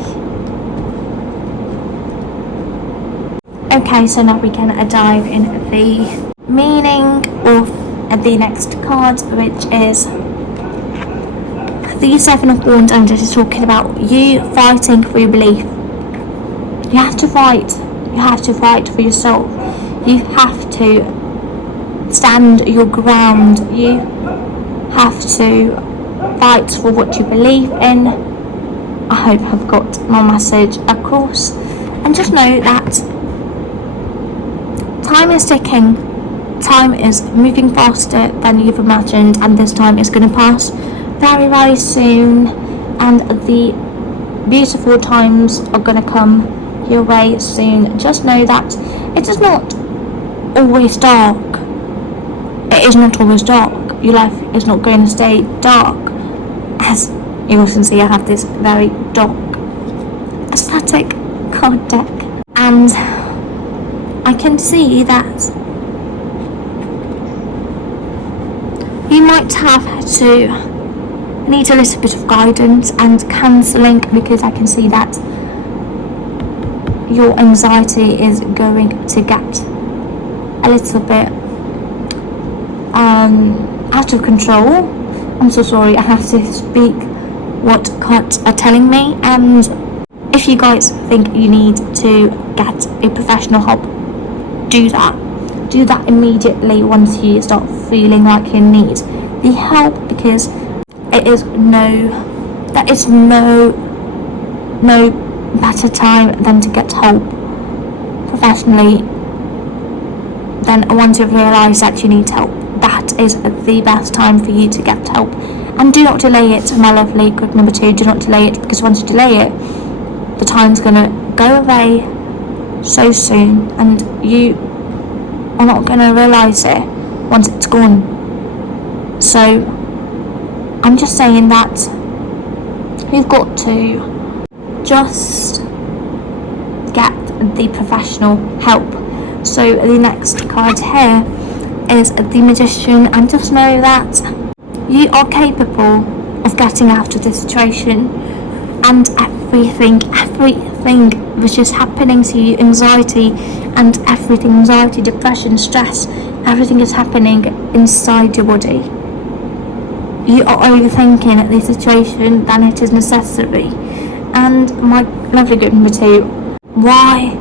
Okay, so now we can dive in the meaning of the next card, which is the 7 of Wands, and it is talking about you fighting for your belief. You have to fight. You have to fight for yourself. You have to stand your ground. You have to fight for what you believe in. I hope I've got my message across. And just know that time is ticking. Time is moving faster than you've imagined, and this time is going to pass very, very soon. And the beautiful times are going to come your way soon. Just know that it is not always dark. It is not always dark. Your life is not going to stay dark. As you can see, I have this very dark aesthetic card deck, and I can see that you might have to need a little bit of guidance and counselling, because I can see that your anxiety is going to get a little bit out of control. I'm so sorry, I have to speak what cards are telling me, and if you guys think you need to get a professional help, do that immediately once you start feeling like you need the help, because there is no better time than to get help professionally than once you've realised that you need help. That is the best time for you to get help, and do not delay it, my lovely group number 2. Do not delay it, because once you delay it, the time's gonna go away so soon, and you are not gonna realise it once it's gone. So I'm just saying that you've got to just get the professional help. So the next card here is the Magician, and just know that you are capable of getting out of this situation, and everything which is happening to you, anxiety, depression, stress, everything is happening inside your body. You are overthinking the situation than it is necessary. And my lovely group number 2, why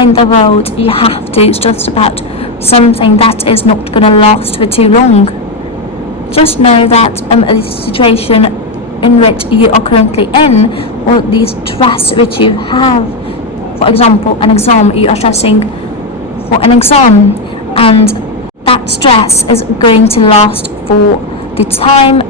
in the world you have to stress about something that is not going to last for too long? Just know that the situation in which you are currently in, or the stress which you have, for example an exam, you are stressing for an exam, and that stress is going to last for the time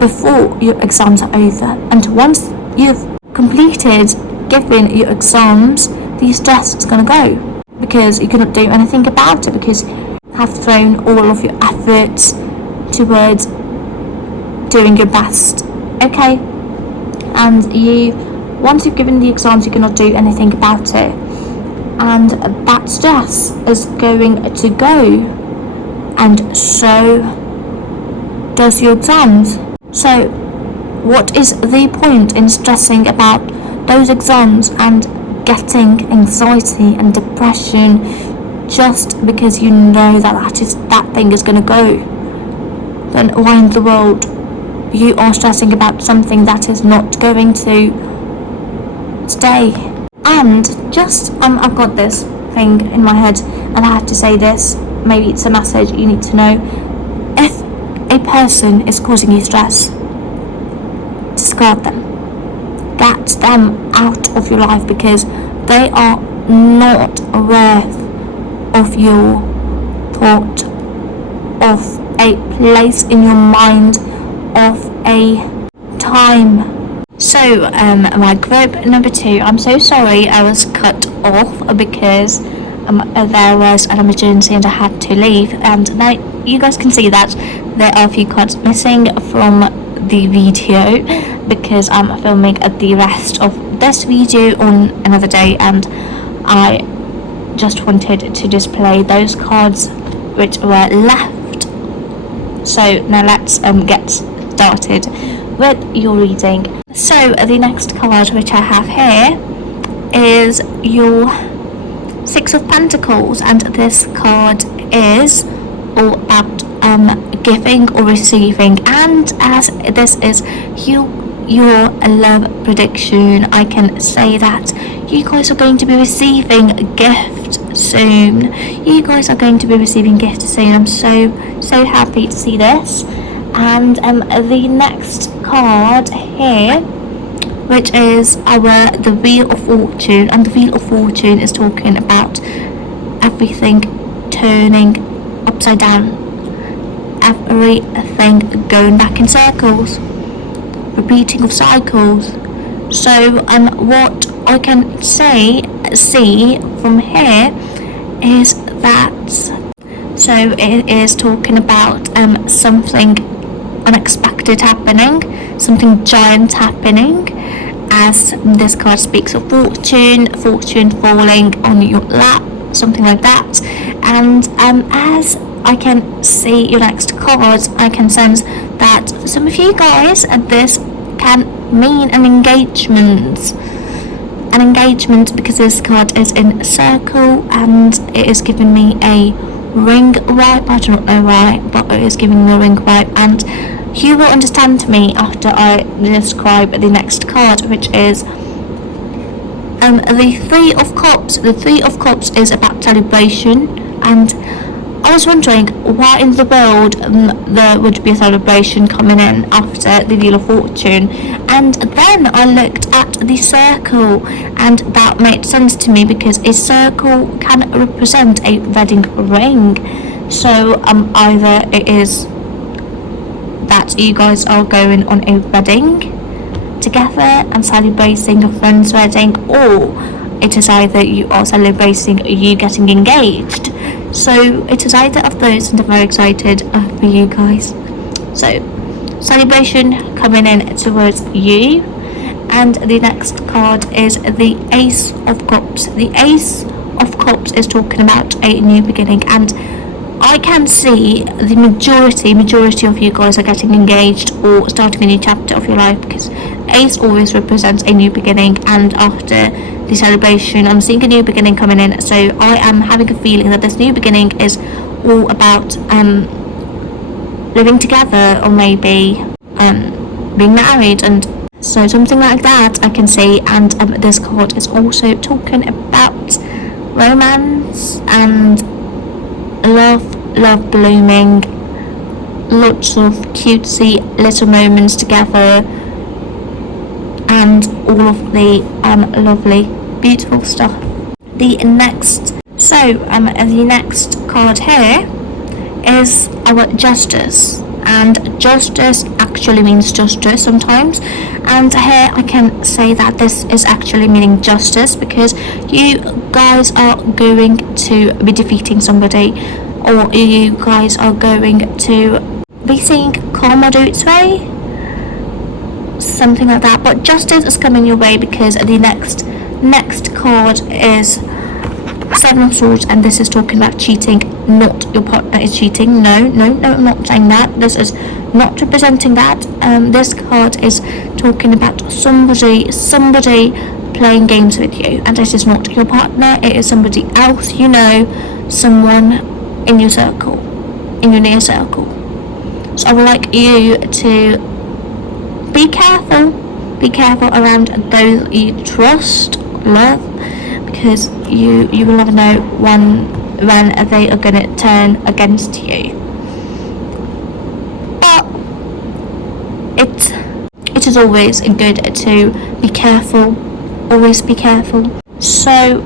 before your exams are over. And once you've completed giving your exams, the stress is going to go, because you cannot do anything about it, because you have thrown all of your efforts towards doing your best. Okay, and once you've given the exams, you cannot do anything about it. and that stress is going to go, and so does your exams. So what is the point in stressing about those exams and getting anxiety and depression just because you know that thing is going to go? Then why in the world you are stressing about something that is not going to stay? And just I've got this thing in my head, and I have to say this, maybe it's a message you need to know. If a person is causing you stress, discard them. Get them out of your life, because they are not worth of your thought, of a place in your mind, of a time. So my group number 2, I'm so sorry I was cut off because there was an emergency and I had to leave, and now you guys can see that there are a few cards missing from the video because I'm filming the rest of this video on another day, and I just wanted to display those cards which were left. So now let's get started with your reading. So the next card which I have here is your 6 of Pentacles, and this card is all about giving or receiving, and as this is your love prediction, I can say that you guys are going to be receiving a gift soon. You guys are going to be receiving gifts soon. I'm so happy to see this. And the next card here, which is the Wheel of Fortune, and the Wheel of Fortune is talking about everything turning upside down, everything going back in circles, repeating of cycles. So what I can see from here is that, so it is talking about something unexpected happening, something giant happening, as this card speaks of fortune falling on your lap, something like that. And as I can see your next cards, I can sense that some of you guys, this can mean an engagement, because this card is in a circle and it is giving me a ring vibe. I don't know why, but it is giving me a ring vibe, and you will understand me after I describe the next card, which is the 3 of Cups. The 3 of Cups is about celebration, and I was wondering why in the world there would be a celebration coming in after the Wheel of Fortune. And then I looked at the circle, and that made sense to me because a circle can represent a wedding ring. So either it is that you guys are going on a wedding together and celebrating a friend's wedding, or it is either you are celebrating you getting engaged. So it is either of those, and I'm very excited for you guys. So celebration coming in towards you. And the next card is the Ace of Cups. The Ace of Cups is talking about a new beginning, and I can see the majority of you guys are getting engaged or starting a new chapter of your life, because Ace always represents a new beginning, and after the celebration I'm seeing a new beginning coming in. So I am having a feeling that this new beginning is all about living together, or maybe being married, and so something like that I can see. And this card is also talking about romance and love blooming, lots of cutesy little moments together, and all of the lovely beautiful stuff. The next card here is our Justice, and justice actually means justice sometimes, and here I can say that this is actually meaning justice, because you guys are going to be defeating somebody, or you guys are going to be seeing karma do its way, something like that. But justice is coming your way, because the next card is Seven of Swords, and this is talking about cheating. Not your partner is cheating. No, I'm not saying that. This is not representing that. This card is talking about somebody playing games with you, and this is not your partner. It is somebody else, someone in your circle, in your near circle. So I would like you to be careful around those you trust, love, because you will never know when they are going to turn against you. But it is always good to be careful. Always be careful. So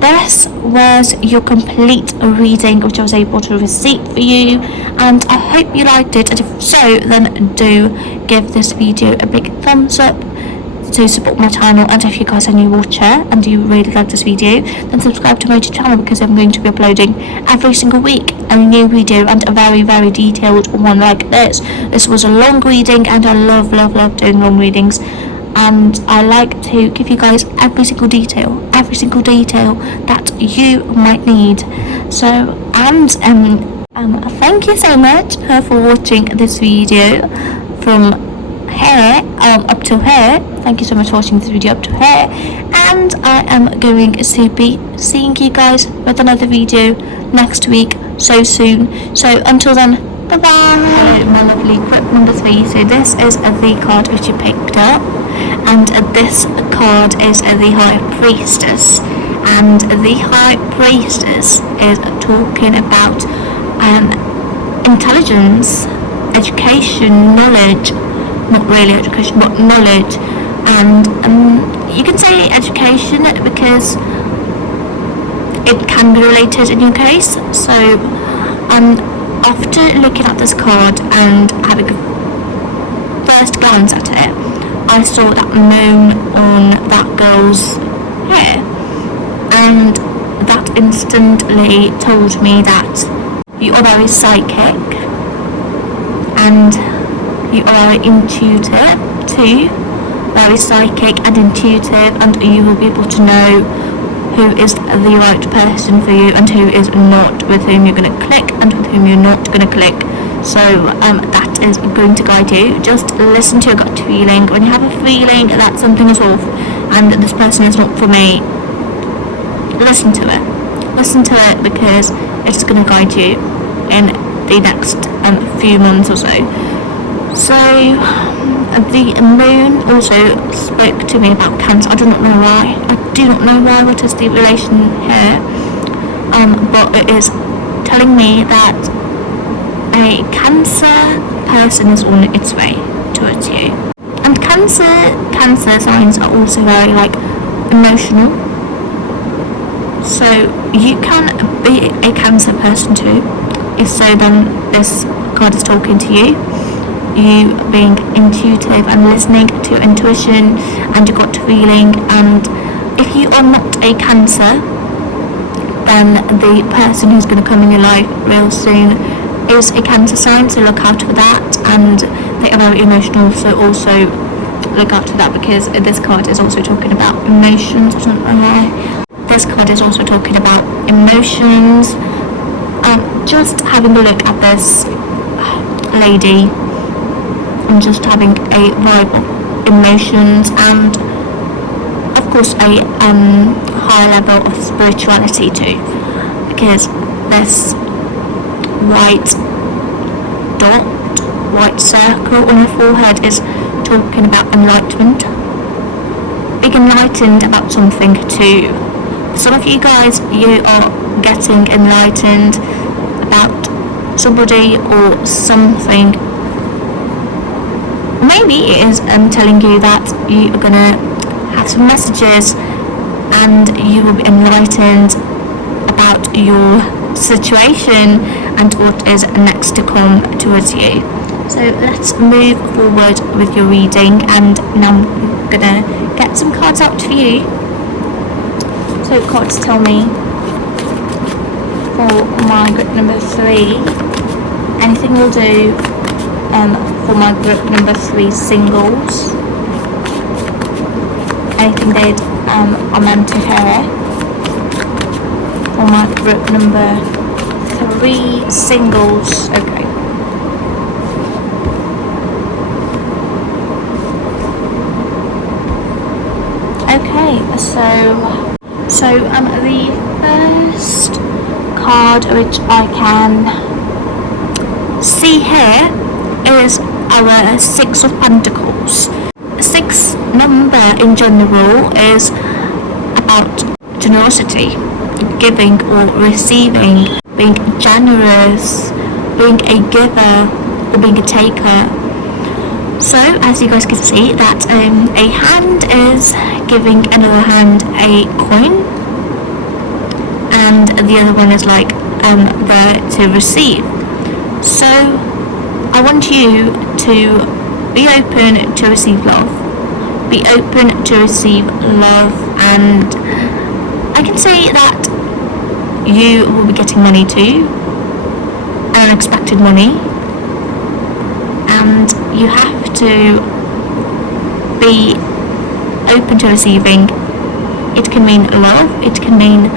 this was your complete reading, which I was able to receipt for you, and I hope you liked it, and if so, then do give this video a big thumbs up to support my channel. And if you guys are a new watcher and you really like this video, then subscribe to my channel, because I'm going to be uploading every single week a new video, and a very, very detailed one like this. This was a long reading, and I love doing long readings, and I like to give you guys every single detail that you might need. So, and thank you so much for watching this video from here up to here. Thank you so much for watching this video up to here, and I am going to be seeing you guys with another video next week, so soon. So until then, bye bye. Hello, my lovely grip number 3. So this is the card which you picked up, and this card is the High Priestess, and the High Priestess is talking about intelligence, education, knowledge. Not really education, but knowledge. And you can say education because it can be related in your case. So after looking at this card and having a first glance at it, I saw that moon on that girl's hair, and that instantly told me that you are very psychic and you are intuitive too, very psychic and intuitive, and you will be able to know who is the right person for you and who is not, with whom you're going to click and with whom you're not going to click. So that is going to guide you. Just listen to your gut feeling. When you have a feeling that something is off and this person is not for me, listen to it, because it's going to guide you in the next few months or so. So the moon also spoke to me about Cancer. I do not know why. What is the relation here? But it is telling me that a Cancer person is on its way towards you. And Cancer signs are also very emotional. So you can be a Cancer person too. If so, then this card is talking to you. You being intuitive and listening to intuition and your gut feeling. And if you are not a Cancer, then the person who's going to come in your life real soon is a Cancer sign, so look out for that. And they are very emotional, so also look out for that, because this card is also talking about emotions. This card is also talking about emotions. Just having a look at this lady and just having a vibe of emotions, and of course a higher level of spirituality too, because this white circle on your forehead is talking about enlightenment. Being enlightened about something too. Some of you guys, you are getting enlightened about somebody or something. Maybe it is telling you that you are going to have some messages and you will be enlightened about your situation and what is next to come towards you. So let's move forward with your reading, and now I'm going to get some cards out for you. So cards tell me for my group number 3, anything will do. For my group number 3 singles, anything did, I'm meant to hear. for my group number 3, singles. Okay. Okay, so the first card which I can see here is our 6 of Pentacles. 6 number in general is about generosity, giving or receiving, being generous, being a giver or being a taker. So as you guys can see that a hand is giving another hand a coin, and the other one is like there to receive. So I want you to be open to receive love. Be open to receive love, and I can say that you will be getting money too, unexpected money, and you have to be open to receiving. It can mean love, it can mean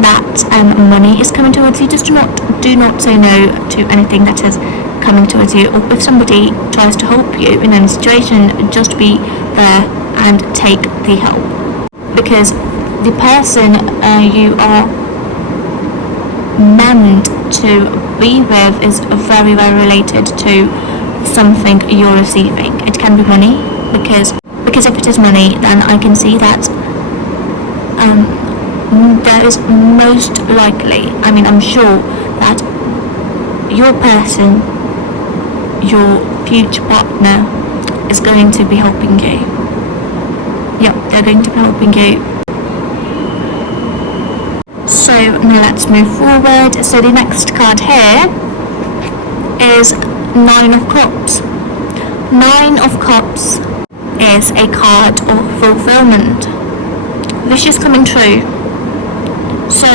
that money is coming towards you. Just do not say no to anything that is coming towards you, or if somebody tries to help you in any situation, just be there and take the help, because the person you are meant to be with is very, very related to something you're receiving. It can be money, because if it is money, then I can see that there is most likely, I'm sure that your person, your future partner, is going to be helping you. Yep, they're going to be helping you. So now let's move forward. So the next card here is 9 of Cups. 9 of Cups is a card of fulfillment. Wishes coming true. So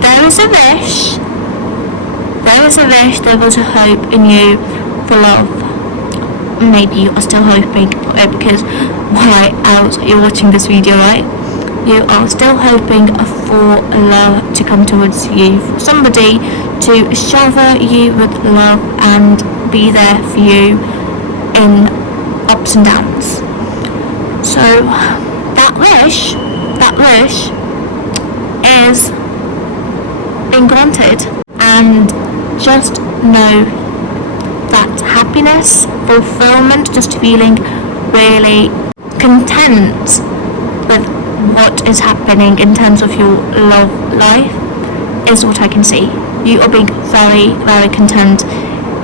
there is a wish, there is a hope in you for love. Maybe you are still hoping for it, because while you're watching this video, right, you are still hoping for love to come towards you, for somebody to shower you with love and be there for you in ups and downs. So that wish is being granted, and just know that happiness, fulfillment, just feeling really content with what is happening in terms of your love life is what I can see. You are being very, very content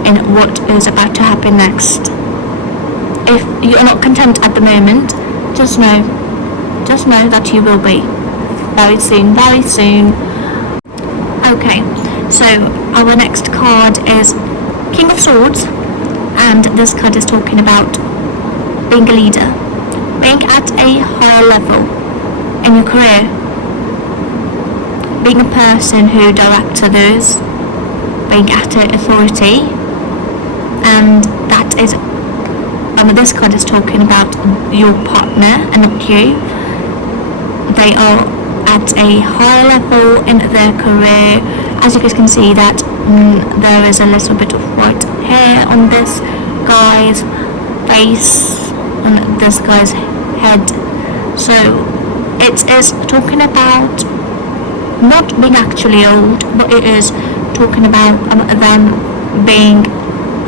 in what is about to happen next. If you are not content at the moment, just know that you will be very soon, very soon. Okay, so our next card is King of Swords, and this card is talking about being a leader, being at a higher level in your career, being a person who directs others, being at an authority, and that is, this card is talking about your partner and not you. They are at a higher level in their career. As you guys can see that there is a little bit of white hair on this guy's face, on this guy's head. So it is talking about not being actually old, but it is talking about them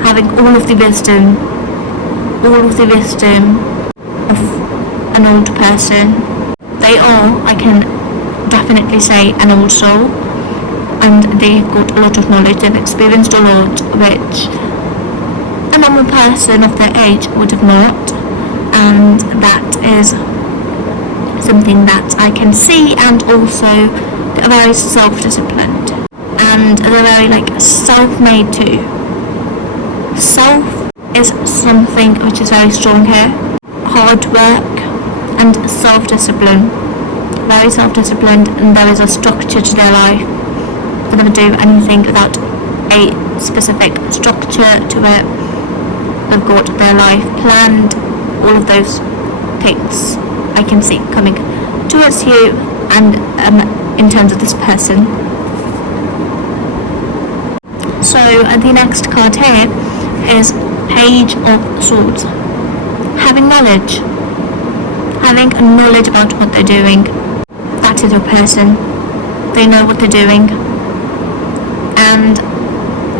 having all of the wisdom of an old person. They are, I can definitely say, an old soul, and they've got a lot of knowledge. They've experienced a lot which a normal person of their age would have not, and that is something that I can see. And also they're very self-disciplined, and they're very self-made too. Self is something which is very strong here. Hard work and self-discipline, very self-disciplined, and there is a structure to their life. They never do anything without a specific structure to it. They've got their life planned, all of those things I can see coming towards you, and in terms of this person. So the next card here is Page of Swords. Having knowledge. Having knowledge about what they're doing. That is your person. They know what they're doing. And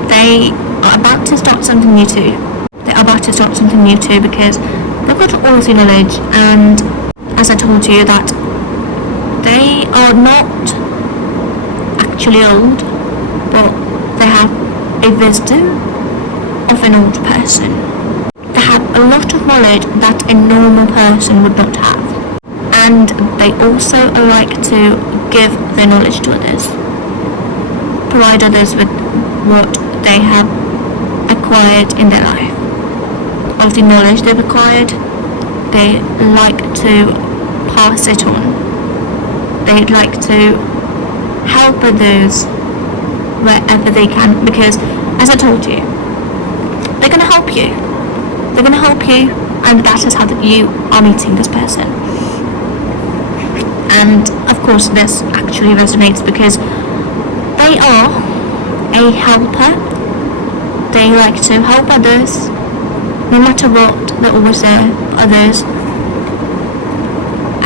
they are about to start something new too. They're about to start something new too because they've got all of the knowledge, and as I told you that they are not actually old, but they have a wisdom of an old person. They have a lot of knowledge that a normal person would not have, and they also like to give their knowledge to others, provide others with what they have acquired in their life. Of the knowledge they've acquired, they like to pass it on. They'd like to help others wherever they can, because as I told you, they're going to help you. They're going to help you, and that is how you are meeting this person. And of course this actually resonates because they are a helper. They like to help others. No matter what, they're always there for others.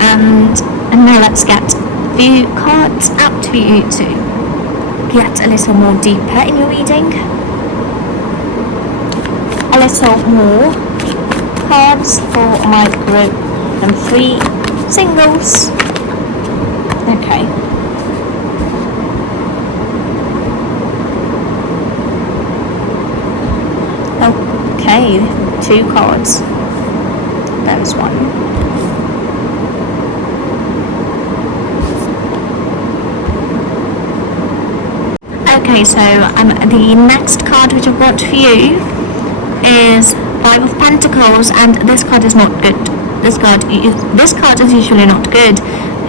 And now let's get a few cards out to you to get a little more deeper in your reading. A little more cards for my group and 3 singles. Okay. Okay, 2 cards. There's 1. Okay, so the next card which I've got for you is 5 of Pentacles, and this card is not good. This card is usually not good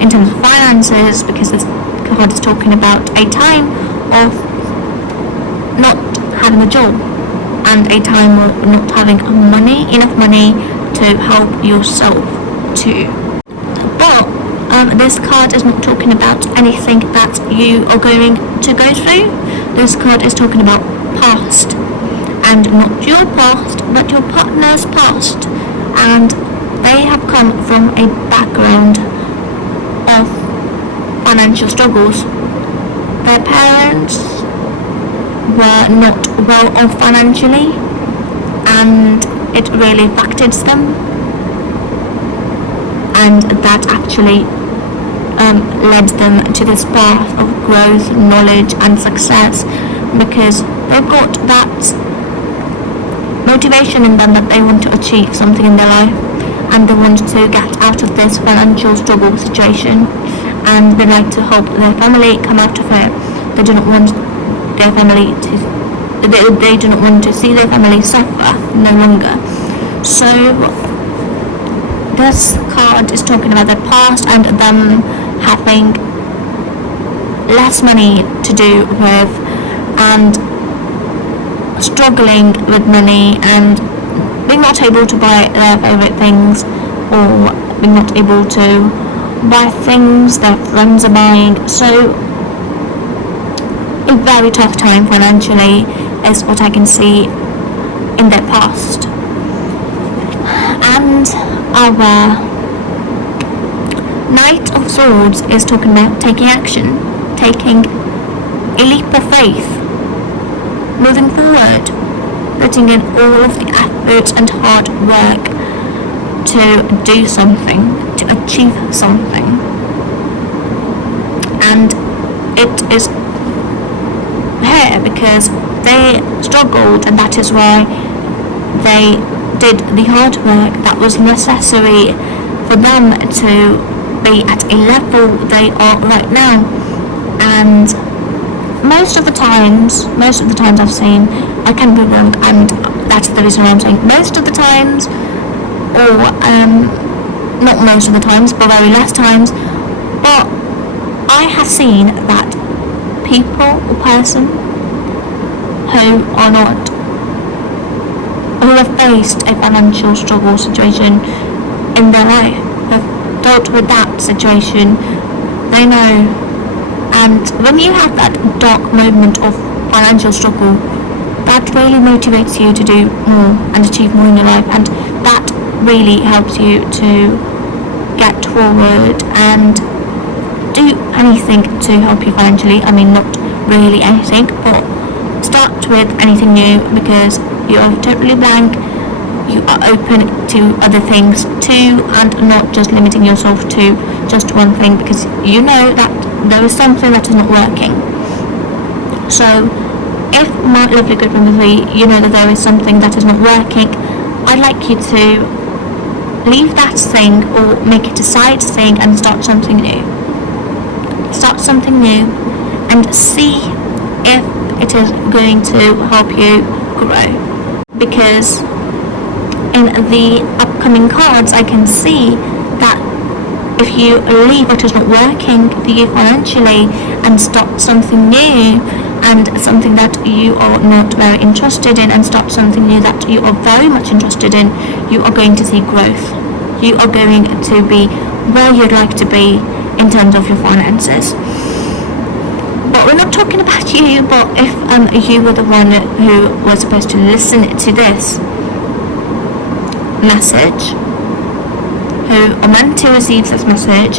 in terms of finances, because this card is talking about a time of not having a job, and a time of not having enough money to help yourself too. But this card is not talking about anything that you are going to go through. This card is talking about past, and not your past, but your partner's past. And they have come from a background of financial struggles. Their parents were not well off financially, and it really affected them, and that actually led them to this path of growth, knowledge and success, because they've got that motivation in them that they want to achieve something in their life, and they want to get out of this financial struggle situation, and they like to help their family come out of it. They do not want their family to they do not want to see their family suffer no longer. So this card is talking about their past and them having less money to do with, and struggling with money, and being not able to buy their favourite things, or being not able to buy things their friends are buying. So a very tough time financially is what I can see in their past. And our Knight of Swords is talking about taking action, taking a leap of faith, moving forward, putting in all of the effort and hard work to do something, to achieve something. And it is here because they struggled, and that is why they did the hard work that was necessary for them to be at a level they are right now. And most of the times I've seen, I can be wrong, and that's the reason why I'm saying most of the times, or not most of the times, but very less times, but I have seen that people or person who have faced a financial struggle situation in their life, have dealt with that situation, they know And when you have that dark moment of financial struggle, that really motivates you to do more and achieve more in your life, and that really helps you to get forward and do anything to help you financially. I mean, not really anything, but start with anything new, because you are totally blank, you are open to other things too, and not just limiting yourself to just one thing, because you know that there is something that is not working. So if, my lovely group number 3, you know that there is something that is not working, I'd like you to leave that thing or make it a side thing and start something new. Start something new and see if it is going to help you grow. Because in the upcoming cards I can see that if you leave what is not working for you financially and start something new, and something that you are not very interested in, and start something new that you are very much interested in, you are going to see growth. You are going to be where you'd like to be in terms of your finances. But we're not talking about you, but if you were the one who was supposed to listen to this message, who are meant to receive this message,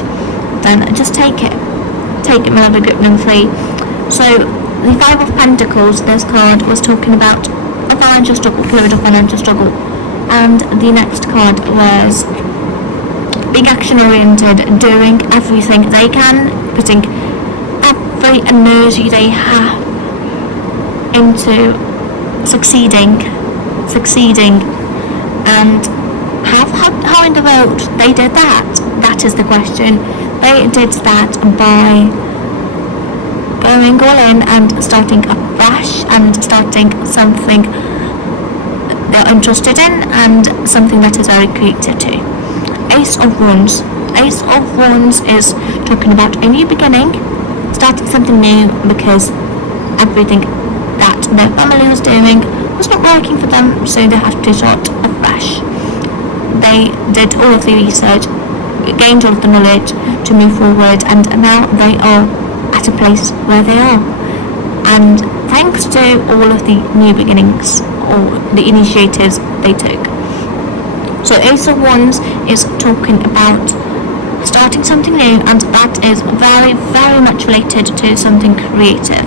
then just take it. Take it, my lovely group number 3. So the 5 of Pentacles, this card was talking about a financial struggle, period of financial struggle, and the next card was being action oriented, doing everything they can, putting every energy they have into succeeding, and how in the world they did that? That is the question. They did that by going all in and starting afresh, and starting something they're interested in, and something that is very creative too. Ace of Wands. Ace of Wands is talking about a new beginning, starting something new, because everything that their family was doing was not working for them, so they had to start afresh. They did all of the research, gained all of the knowledge to move forward, and now they are at a place where they are, and thanks to all of the new beginnings or the initiatives they took. So Ace of Wands is talking about starting something new, and that is very, very much related to something creative,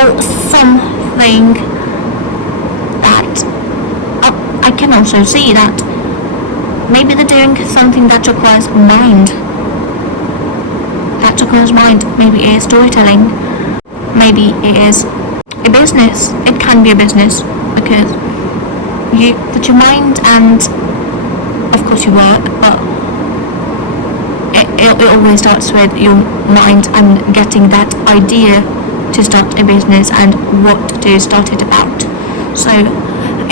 or something that I can also see that maybe they're doing something that requires mind. Maybe it is storytelling, maybe it is a business. It can be a business, because you put your mind, and of course you work, but it always starts with your mind and getting that idea to start a business and what to start it about. So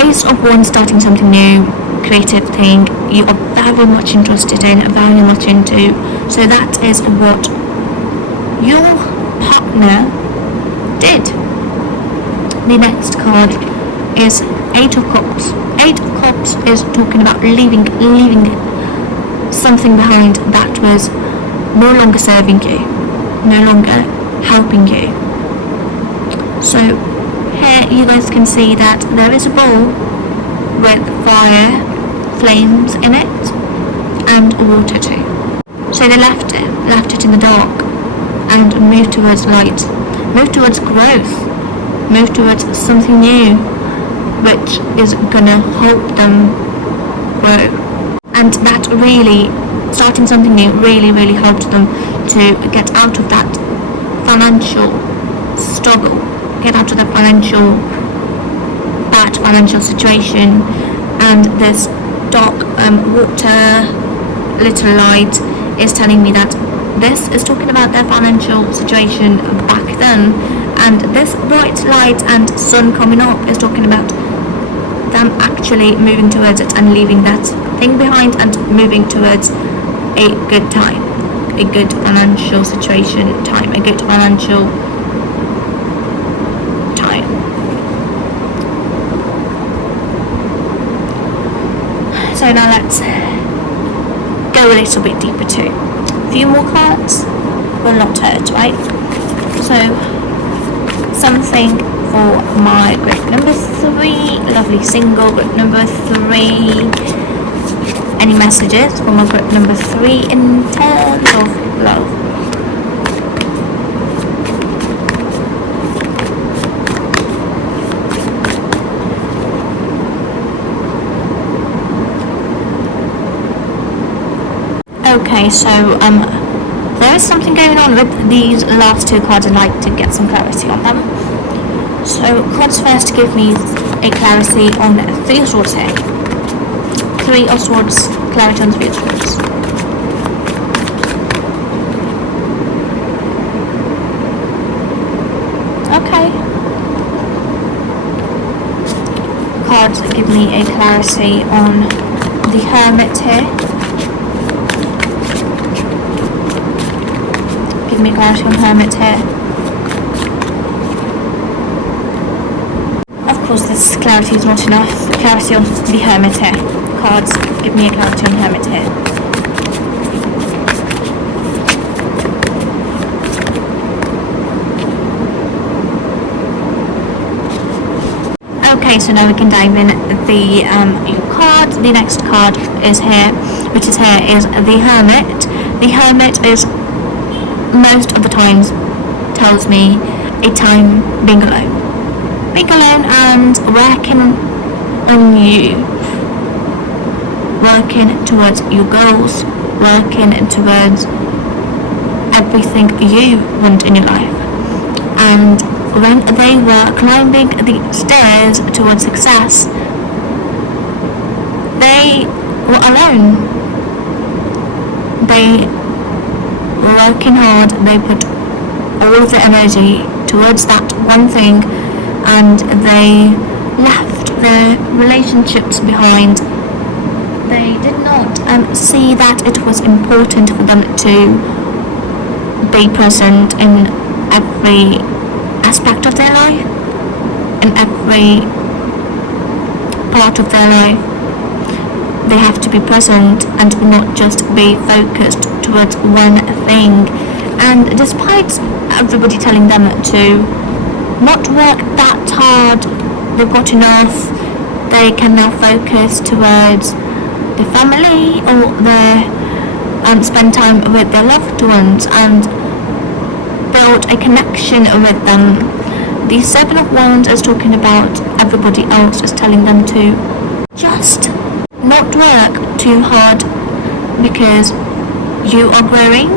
Ace of Wands, starting something new, creative thing you are very much interested in, very much into. So that is what your partner did. The next card is 8 of Cups. 8 of Cups is talking about leaving something behind that was no longer serving you, no longer helping you. So here you guys can see that there is a bowl with fire, flames in it, and water too. So they left it in the dark and moved towards light, moved towards growth, moved towards something new, which is gonna help them grow. And that really, starting something new, really, really helped them to get out of that financial struggle, get out of the bad financial situation. And this dark water little light is telling me that this is talking about their financial situation back then, and this bright light and sun coming up is talking about them actually moving towards it and leaving that thing behind and moving towards a good time, a good financial situation time, a good financial time. So now let's go a little bit deeper too. A few more cards. will not hurt, right? So something for my group number 3, lovely single group number 3. Any messages for my group number 3 in terms of love? Okay, so there is something going on with these last 2 cards. I'd like to get some clarity on them. So cards first give me a clarity on 3 of Swords here. 3 of Swords, clarity on 3 of Swords. Okay. Cards give me a clarity on the Hermit here. Give me clarity on Hermit here. Of course, this clarity is not enough. Clarity on the Hermit here. Cards, give me a clarity on Hermit here. Okay, so now we can dive in the cards. The next card is here, which is here, is the Hermit. The Hermit is most of the times tells me a time being alone. Being alone and working on you. Working towards your goals. Working towards everything you want in your life. And when they were climbing the stairs towards success, they were alone. They were working hard, they put all of their energy towards that one thing, and they left their relationships behind. They did not see that it was important for them to be present in every aspect of their life, in every part of their life. They have to be present and not just be focused towards one thing. And despite everybody telling them to not work that hard, they've got enough, they can now focus towards their family or spend time with their loved ones and build a connection with them. The Seven of Wands is talking about everybody else is telling them to just not work too hard because you are growing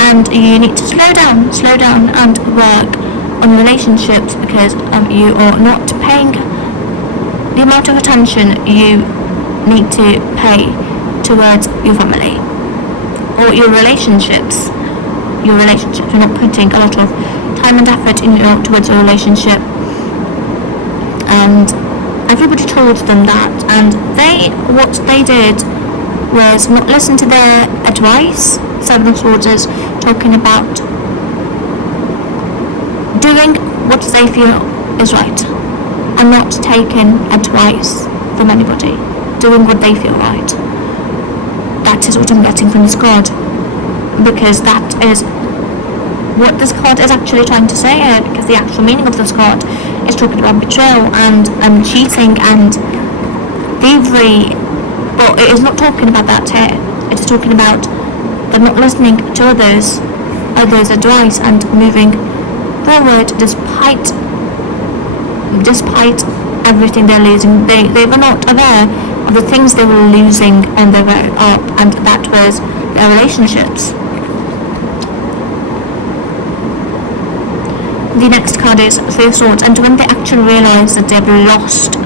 and you need to slow down and work on relationships because you are not paying the amount of attention you need to pay towards your family or your relationships. You're not putting a lot of time and effort towards your relationship, and everybody told them that, and what they did was not listen to their advice. Seven of Swords is talking about doing what they feel is right and not taking advice from anybody, doing what they feel right. That is what I'm getting from this card, because that is what this card is actually trying to say here, because the actual meaning of this card is talking about betrayal and cheating and thievery, but it is not talking about that here. It is talking about them not listening to others' advice and moving forward despite everything they're losing. They were not aware of the things they were losing on their way up, and that was their relationships. The next card is Three of Swords, and when they actually realise that they've lost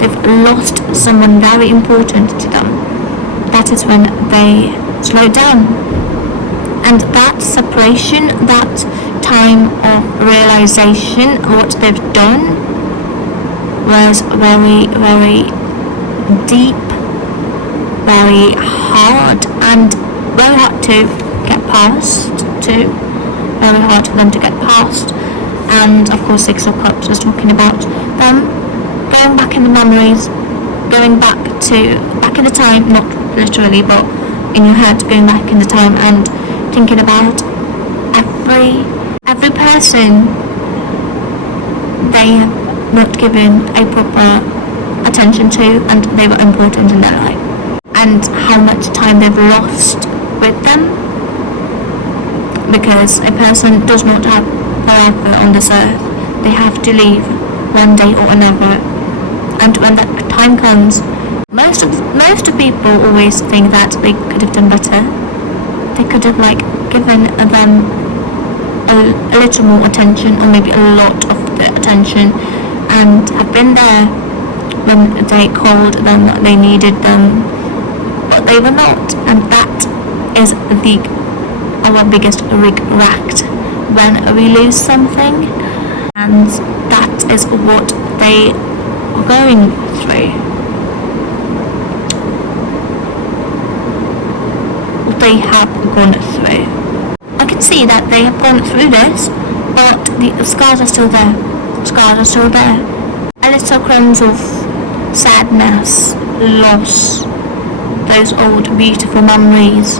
they've lost someone very important to them, that is when they slow down. And that separation, that time of realisation, what they've done was very, very deep, very hard, and very hard to get past too. Very hard for them to get past. And of course Six of Cups is talking about them going back in the memories, going back in the time, not literally but in your head, going back in the time and thinking about every person they have not given a proper attention to, and they were important in their life, and how much time they've lost with them, because a person does not have forever on this earth. They have to leave one day or another, and when that time comes, most of people always think that they could have done better. They could have given them a little more attention, or maybe a lot of the attention, and have been there when they called them, they needed them, but they were not. And that is our biggest regret when we lose something, and that is what they are going through. What they have gone through. I can see that they have gone through this, but the scars are still there. A little crumbs of sadness, loss, those old beautiful memories,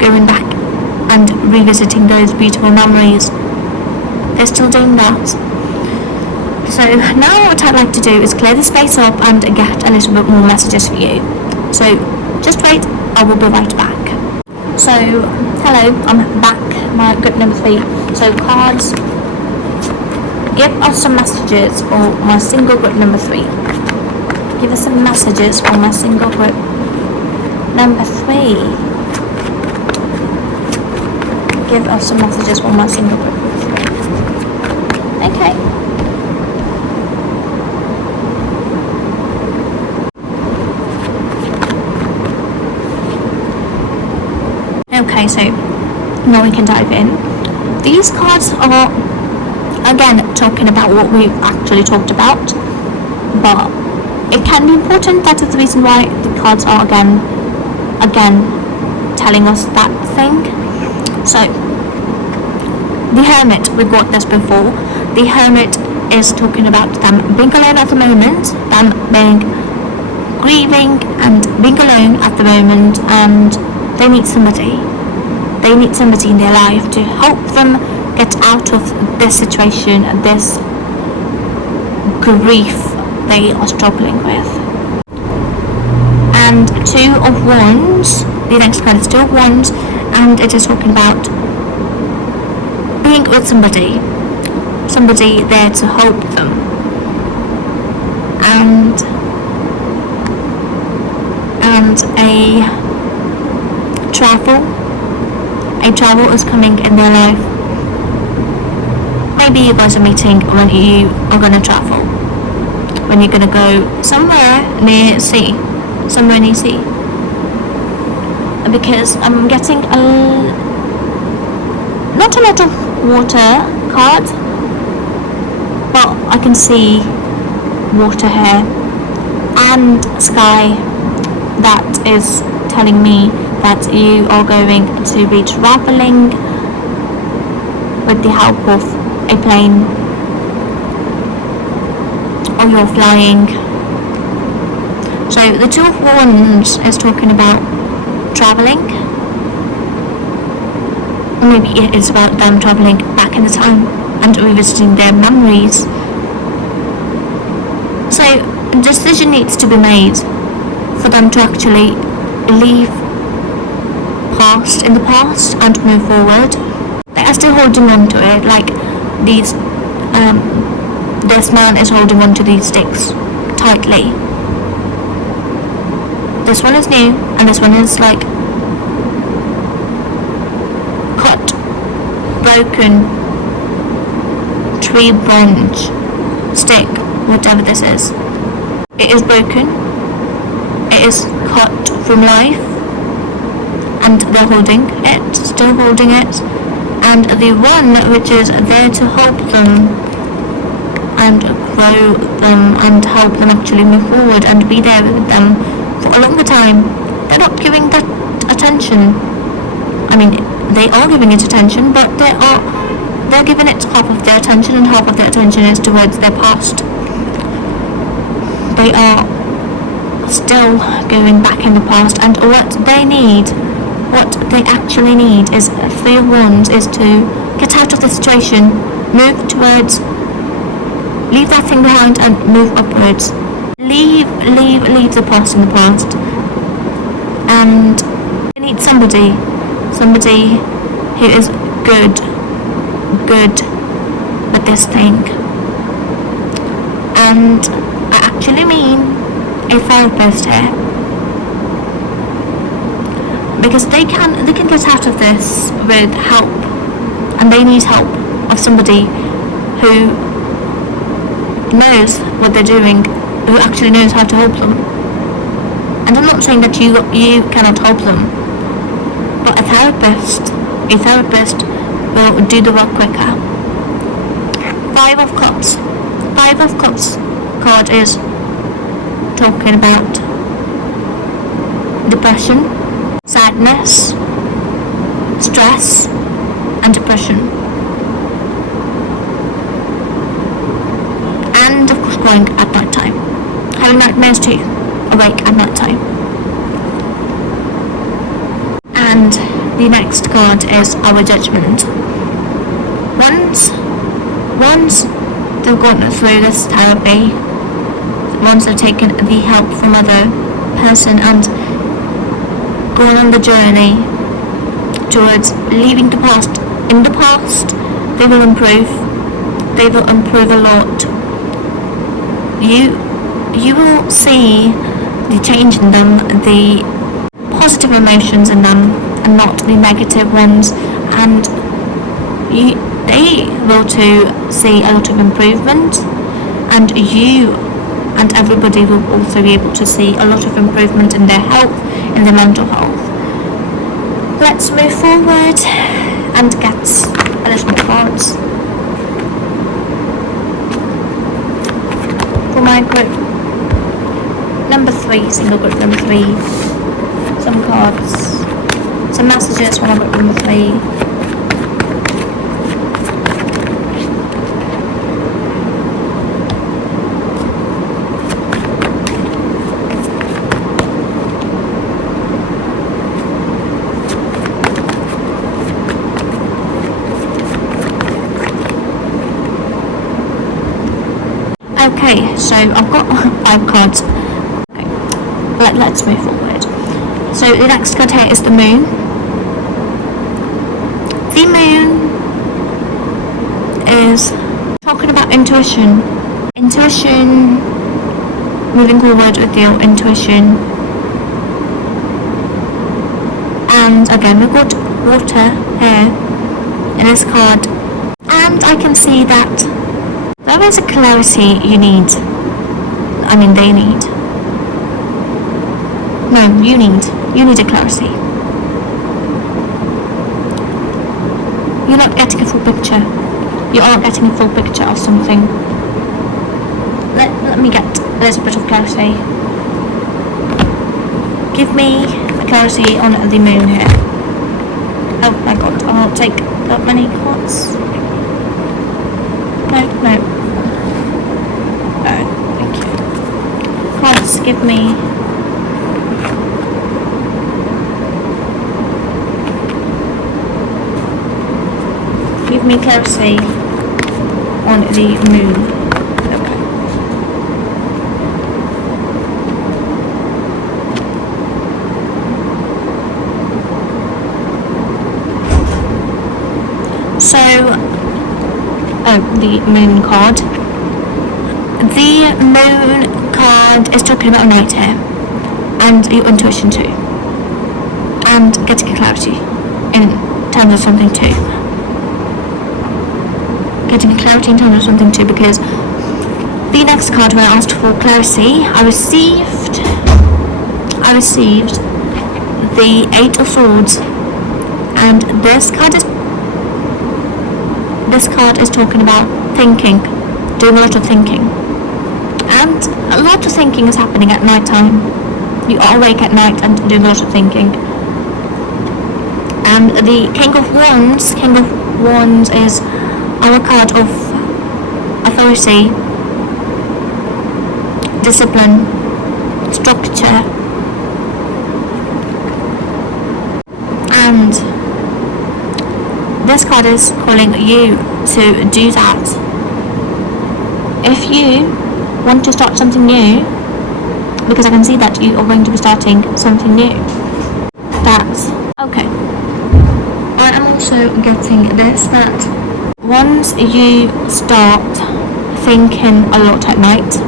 going back and revisiting those beautiful memories. They're still doing that. So now what I'd like to do is clear the space up and get a little bit more messages for you. So just wait, I will be right back. So hello, I'm back, my group number 3. So cards, give us some messages for my single group number 3. Give us some messages for my single group number 3. Give us some messages for my single group. Okay. Okay, so now we can dive in. These cards are again talking about what we've actually talked about, but it can be important. That is the reason why the cards are again telling us that thing. So the Hermit, we got this before. The Hermit is talking about them being alone at the moment, them being grieving and being alone at the moment, and they need somebody. They need somebody in their life to help them get out of this situation, this grief they are struggling with. And Two of Wands, the next card is Two of Wands, and it is talking about being with somebody there to help them. And a travel is coming in their life. Maybe you guys are meeting when you are going to travel, when you're going to go somewhere near sea, because I'm getting not a lot of water cards, but I can see water here and sky. That is telling me that you are going to be traveling with the help of a plane, or you're flying. So the Two of Wands is talking about traveling. Maybe it is about them traveling back in the time and revisiting their memories. So a decision needs to be made for them to actually leave in the past and move forward. They are still holding on to it, like these this man is holding on to these sticks tightly. This one is new, and this one is like cut, broken tree branch, stick, whatever this is. It is broken, it is cut from life, and they're holding it, still holding it. And the one which is there to help them and grow them and help them actually move forward and be there with them for a longer time, they're not giving that attention. I mean, they are giving it attention, but they're giving it half of their attention, and half of their attention is towards their past. They are still going back in the past, and what what they actually need is Three of Wands is to get out of the situation, move towards, leave that thing behind and move upwards. Leave the past in the past. And they need somebody who is good with this thing. And I actually mean a therapist here. Because they can get out of this with help, and they need help of somebody who knows what they're doing, who actually knows how to help them. And I'm not saying that you cannot help them, but a therapist will do the work quicker. Five of Cups card is talking about depression, sadness, stress, and depression. And of course crying at night time. Having nightmares too. Awake at night time. And the next card is Our Judgment. Once they've gone through this therapy, once they've taken the help from other person and gone on the journey towards leaving the past. In the past, they will improve a lot. You will see the change in them, the positive emotions in them, and not the negative ones, and they will too see a lot of improvement, and you and everybody will also be able to see a lot of improvement in their health, in their mental health. Let's move forward and get a little more cards for my group number 3, single group number 3. Some cards, some messages for my group number 3. Okay, so I've got 5 cards. Okay, let's move forward. So the next card here is the Moon. The Moon is talking about intuition. Intuition, moving forward with your intuition. And again, we've got water here in this card. And I can see that there is a clarity you need. I mean, they need. No, you need a clarity. You're not getting a full picture. You aren't getting a full picture of something. Let me get a little bit of clarity. Give me a clarity on the Moon here. Oh my god, I'll take that many cards. No. Thank you. Cards, give me. Give me clarity on the Moon. Okay. So, the Moon card. The Moon card is talking about night here, and your intuition too, and getting a clarity in terms of something too. Getting clarity in terms of something too, because the next card where I asked for clarity, I received the 8 of Swords, and this card is talking about thinking, doing a lot of thinking, and a lot of thinking is happening at night time. You are awake at night and doing a lot of thinking. And the King of Wands is our card of authority, discipline, structure, And this card is calling you to do that. If you want to start something new, because I can see that you are going to be starting something new, that's okay. I am also getting this, that once you start thinking a lot at night,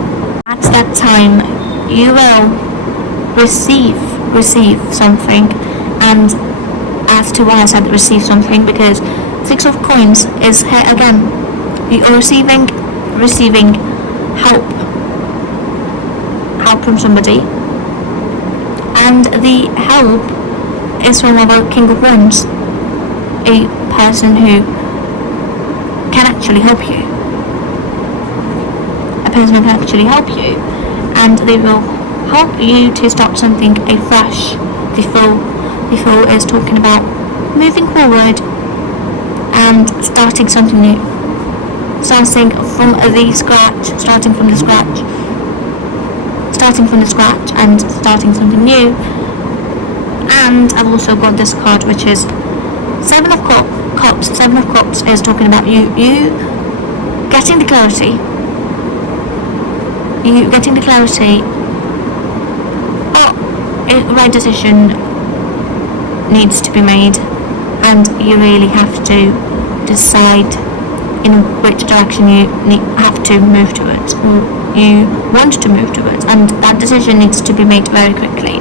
at that time you will receive something. And as to why I said receive something, because Six of Coins is here again. You are receiving help from somebody, and the help is from our King of Wands, a person who can actually help you, and they will help you to start something afresh. The Fool is talking about moving forward and starting something new, starting from the scratch and starting something new. And I've also got this card, which is Seven of Cups. Seven of Cups is talking about you getting the clarity. A right decision needs to be made, and you really have to decide in which direction you have to move towards, or you want to move towards, and that decision needs to be made very quickly.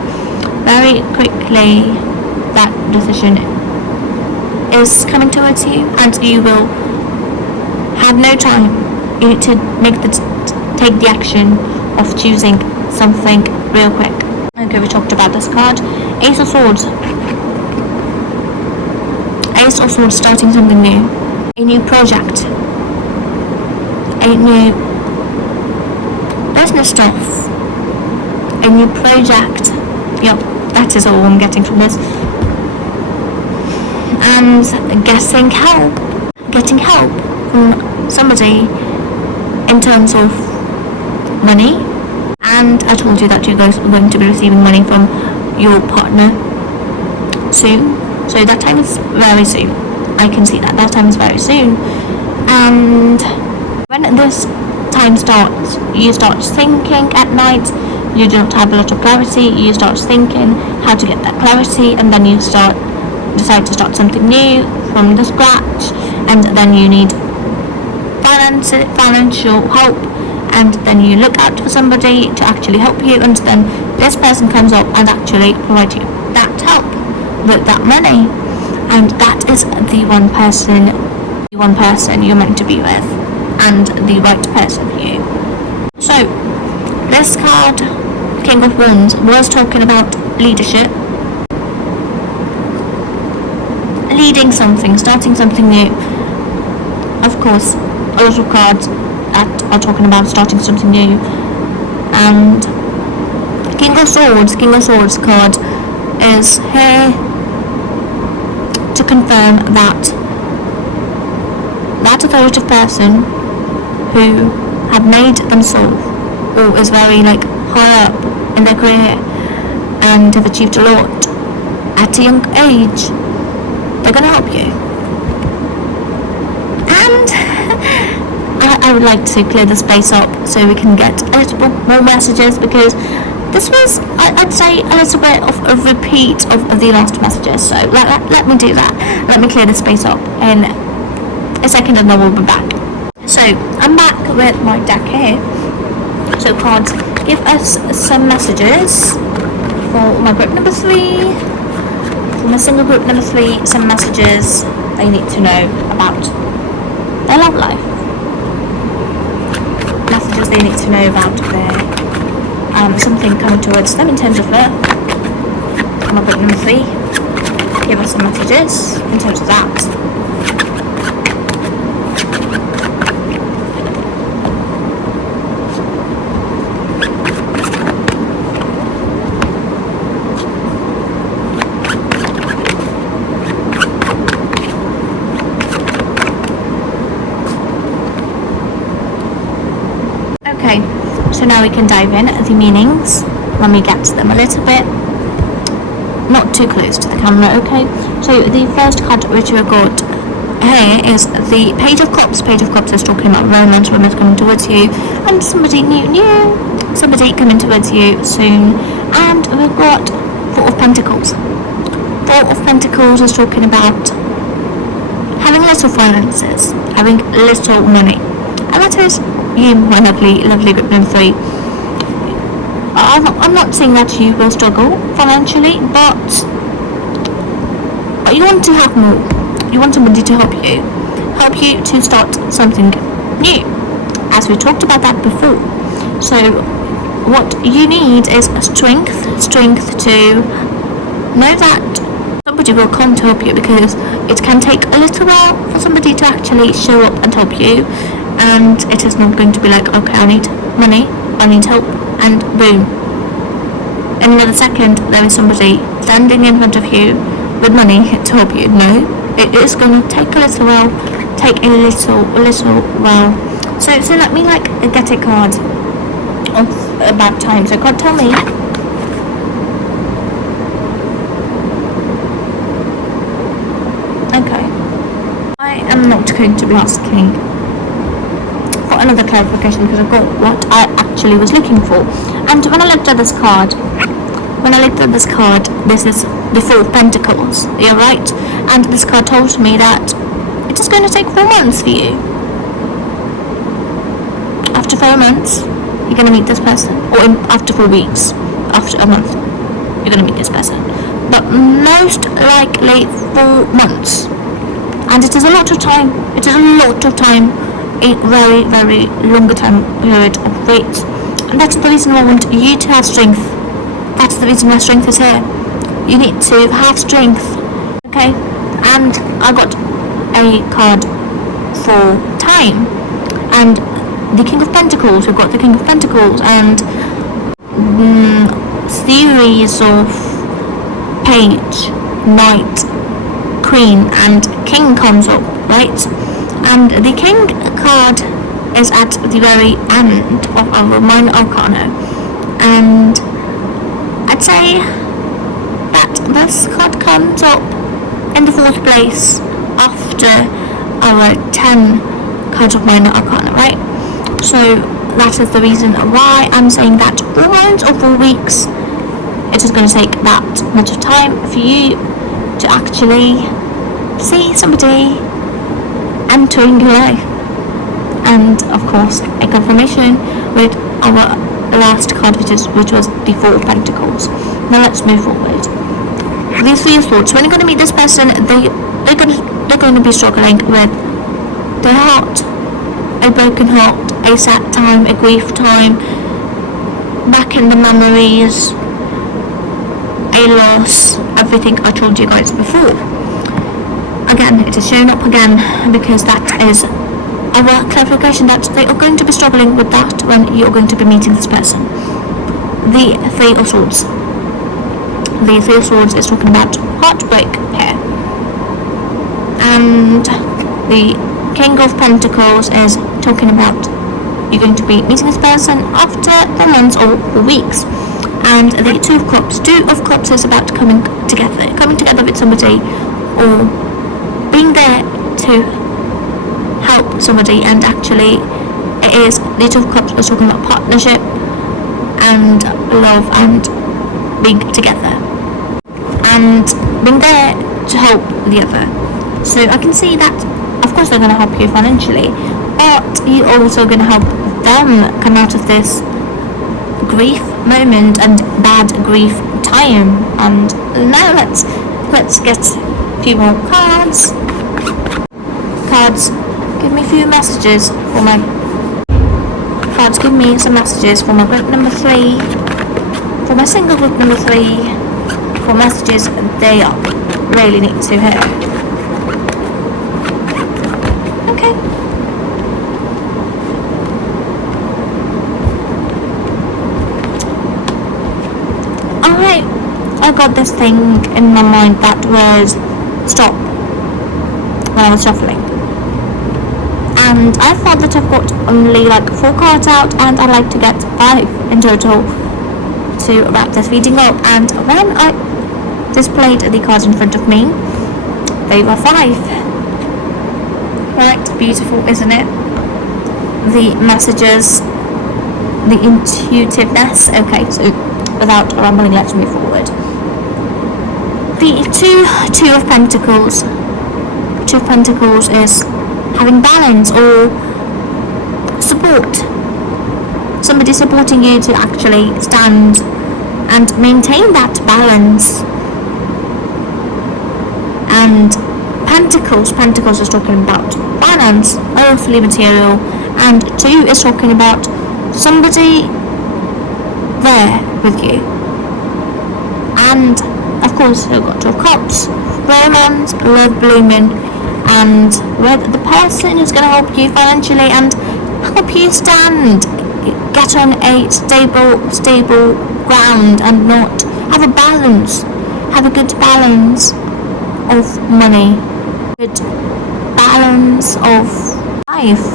That decision is coming towards you, and you will have no time. You need to take the action of choosing something real quick. Okay, we talked about this card. Ace of Swords. Ace of Swords, starting something new. A new project. A new business stuff. A new project. Yep, that is all I'm getting from this. And getting help from somebody in terms of money. And I told you that you guys are going to be receiving money from your partner soon. So that time is very soon. I can see that time is very soon. And when this time starts, you start thinking at night. You do not have a lot of clarity. You start thinking how to get that clarity, and then you decide to start something new from the scratch, and then you need financial help, and then you look out for somebody to actually help you, and then this person comes up and actually provides you that help with that money, and that is the one person you're meant to be with, and the right person for you. So this card, King of Wands, was talking about leadership, leading something, starting something new. Of course, a lot of cards that are talking about starting something new. And King of Swords card is here to confirm that authoritative person who have made themselves, or is very high up in their career and have achieved a lot at a young age, they're going to help you. And I would like to clear the space up so we can get a little bit more messages, because this was, I'd say, a little bit of a repeat of the last messages. So let me do that. Let me clear the space up in a second, and then we'll be back. So I'm back with my deck here. So cards, give us some messages for my group number 3. For my single group number 3, some messages they need to know about their love life. Messages they need to know about their something coming towards them in terms of love. For my group number 3, give us some messages in terms of that. Okay, so now we can dive in at the meanings when we get to them a little bit. not too close to the camera, okay? So the first card which we got here is the Page of Cups. Page of Cups is talking about romance, romance coming towards you, and somebody new, somebody coming towards you soon. And we've got Four of Pentacles. Four of Pentacles is talking about having little finances, having little money, and that is you, my lovely group number 3. I'm not saying that you will struggle financially, but you want to have more. You want somebody to help you to start something new, as we talked about that before. So what you need is strength to know that somebody will come to help you, because it can take a little while for somebody to actually show up and help you, and it is not going to be like, okay, I need money, I need help, and boom, in another second there is somebody standing in front of you with money to help you. No, it is going to take a little while, So let me get a card of about time. So God, tell me. Okay, I am not going to be asking for another clarification, because I've got what I actually was looking for. And when I looked at this card, this is the Four of Pentacles, you're right, and this card told me that it is going to take 4 months for you. After 4 months, you're going to meet this person, or after 4 weeks, after a month, you're going to meet this person, but most likely 4 months, and it is a lot of time. A very, very longer time period of wait, and that's the reason why I want you to have strength. That's the reason why strength is here. You need to have strength, okay? And I got a card for time, and the King of Pentacles. We've got the King of Pentacles, and series of Page, Knight, Queen, and King comes up, right? And the King card is at the very end of our Minor Arcana, and I'd say that this card comes up in the 4th place after our 10 cards of Minor Arcana, right? So that is the reason why I'm saying that 4 months or 4 weeks, it is going to take that much of time for you to actually see somebody entering your life. And of course, a confirmation with our last card, which was the Four of Pentacles. Now let's move forward. These 3 of Swords. When you're going to meet this person, they're going to be struggling with their heart, a broken heart, a sad time, a grief time, back in the memories, a loss, everything I told you guys before. Again, it is showing up again, because that is our clarification that they are going to be struggling with that when you're going to be meeting this person. The 3 of Swords. The 3 of Swords is talking about heartbreak here. And the King of Pentacles is talking about you're going to be meeting this person after 4 months or 4 weeks. And the 2 of Cups. 2 of Cups is about coming together with somebody, or being there to help somebody. And actually it is the 2 of Cups is talking about partnership and love and being together and being there to help the other. So I can see that of course they're going to help you financially, but you're also going to help them come out of this grief moment and bad grief time. And now let's get a few more cards. Give me a few messages for my cards. Give me some messages for my group number 3, for my single group number 3, for messages they really need to hear. Okay. I got this thing in my mind that was stop when I was shuffling. And I thought that I've got only 4 cards out, and I'd like to get 5 in total to wrap this reading up. And when I displayed the cards in front of me. They were 5. Right, beautiful, isn't it? The messages, the intuitiveness. Okay, so without rambling, let's move forward. The two of Pentacles. Two of Pentacles is having balance or support. Somebody supporting you to actually stand and maintain that balance. And Pentacles is talking about finance, earthly material, and 2 is talking about somebody there with you. And of course you've got 2 of Cups, romance, love blooming, and with the person who's going to help you financially and help you get on a stable ground and not have a good balance of money, good balance of life,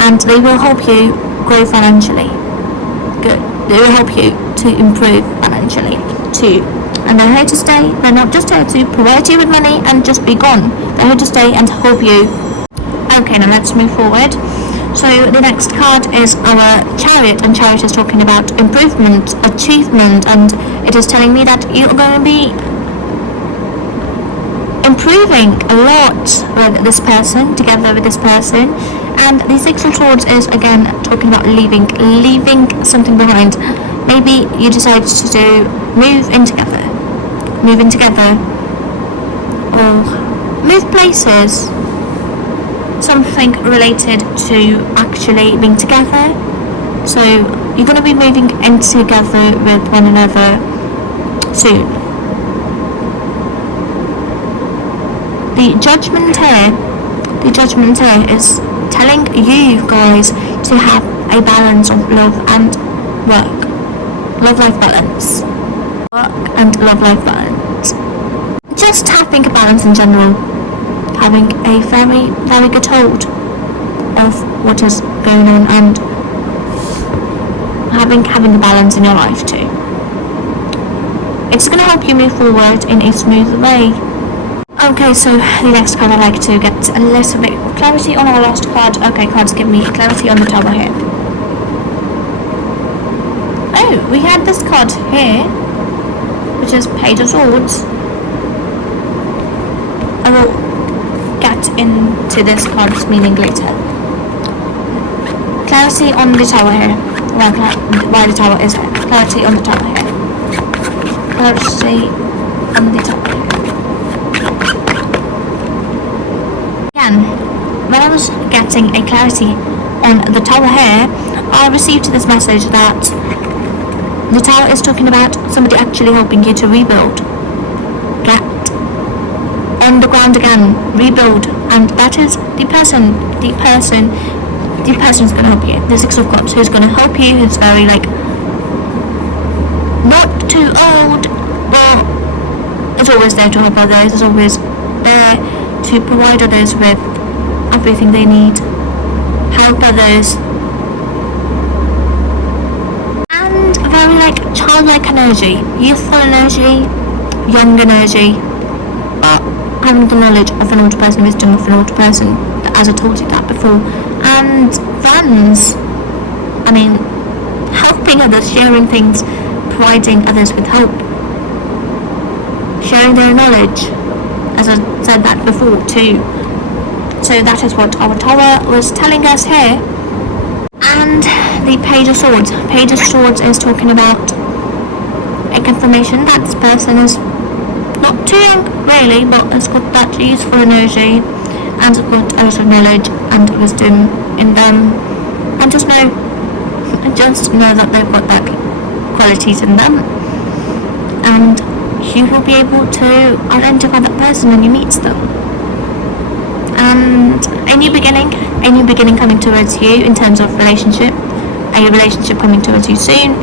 and they will help you grow financially. Good. They will help you to improve financially too. And they're here to stay. They're not just here to provide you with money and just be gone. They're here to stay and help you. Okay, now let's move forward. So the next card is our Chariot, and Chariot is talking about improvement, achievement, and it is telling me that you're going to be improving a lot with this person, together with this person. And the 6 of Swords is again talking about leaving something behind. Maybe you decide to move in together, or move places. Something related to actually being together. So you're going to be moving in together with one another soon. The Judgment here is telling you guys to have a balance of love and work. Love-life balance. Work and love-life balance. Just having a balance in general. Having a very, very good hold of what is going on, and having a balance in your life too. It's going to help you move forward in a smooth way. Okay, so the next card, I'd like to get a little bit of clarity on our last card. Okay, cards, give me clarity on the Tower here. Oh, we had this card here, which is Page of Swords. I will get into this card's meaning later. Clarity on the Tower here. Why the Tower is here. Clarity on the Tower here. Clarity on the Tower here. Again, when I was getting a clarity on the Tower here, I received this message that the Tower is talking about somebody actually helping you to rebuild. Get on the ground again, rebuild, and that is the person who's going to help you. The 6 of Cups, who's going to help you, who's very not too old, but is always there to help others, is always there to provide others with everything they need, help others, and very childlike energy, youthful energy, young energy, but having the knowledge of an older person, wisdom of an older person, as I told you that before. And friends, helping others, sharing things, providing others with hope, sharing their knowledge, as I said that before too. So that is what our Tower was telling us here. And the Page of Swords. Page of Swords is talking about a confirmation that this person is not too young really, but has got that useful energy and has got a lot of knowledge and wisdom in them, and just know that they've got that qualities in them, and you will be able to identify that person when you meet them. And a new beginning coming towards you in terms of relationship, a relationship coming towards you soon.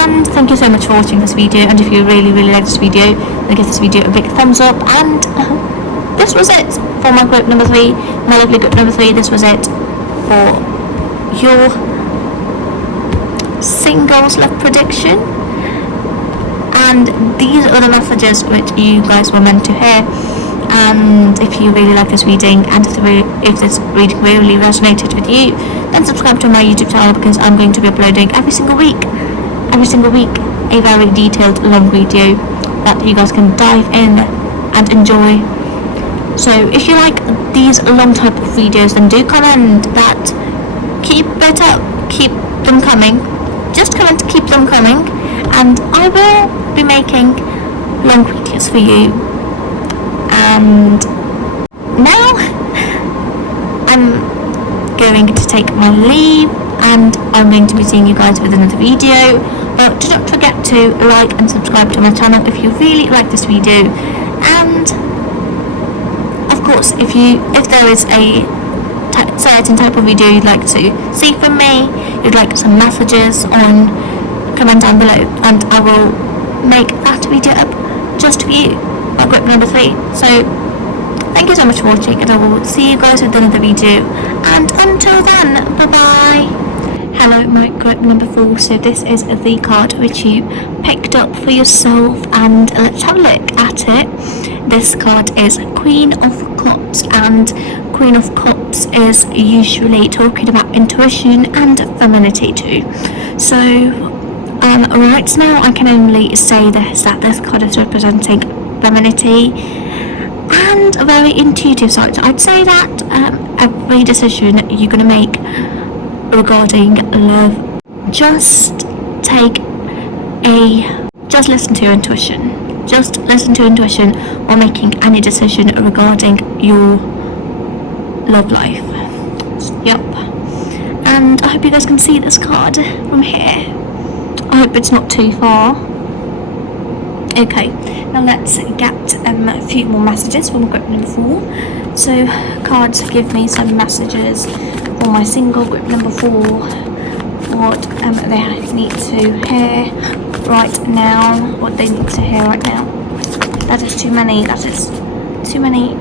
And thank you so much for watching this video, and if you really like this video, then give this video a big thumbs up. And this was it for my group number 3, my lovely group number 3. This was it for your singles love prediction. and these are the messages which you guys were meant to hear. And if you really like this reading, and if this reading really resonated with you, then subscribe to my YouTube channel, because I'm going to be uploading every single week a very detailed long video that you guys can dive in and enjoy. So if you like these long type of videos, then do comment that. Keep it up, keep them coming. Just comment, keep them coming, and I will be making long videos for you. And now I'm going to take my leave, and I'm going to be seeing you guys with another video. But do not forget to like and subscribe to my channel if you really like this video. And of course, if there is a certain type of video you'd like to see from me, you'd like some messages on, comment down below, and I will make that video up just for you by grip number 3. So thank you so much for watching, and I will see you guys with another video, and until then, bye bye. Hello, my grip number 4. So this is the card which you picked up for yourself, and let's have a look at it. This card is Queen of Cups, and Queen of Cups is usually talking about intuition and femininity too. So right now I can only say that this card is representing femininity and a very intuitive side. So I'd say that every decision you're going to make regarding love, just listen to your intuition. Just listen to intuition while making any decision regarding your love life. Yep. And I hope you guys can see this card from here. I hope it's not too far. Okay, now let's get a few more messages from grip number 4. So cards give me some messages for my single grip number 4. What they need to hear right now. What they need to hear right now. That is too many. That is too many.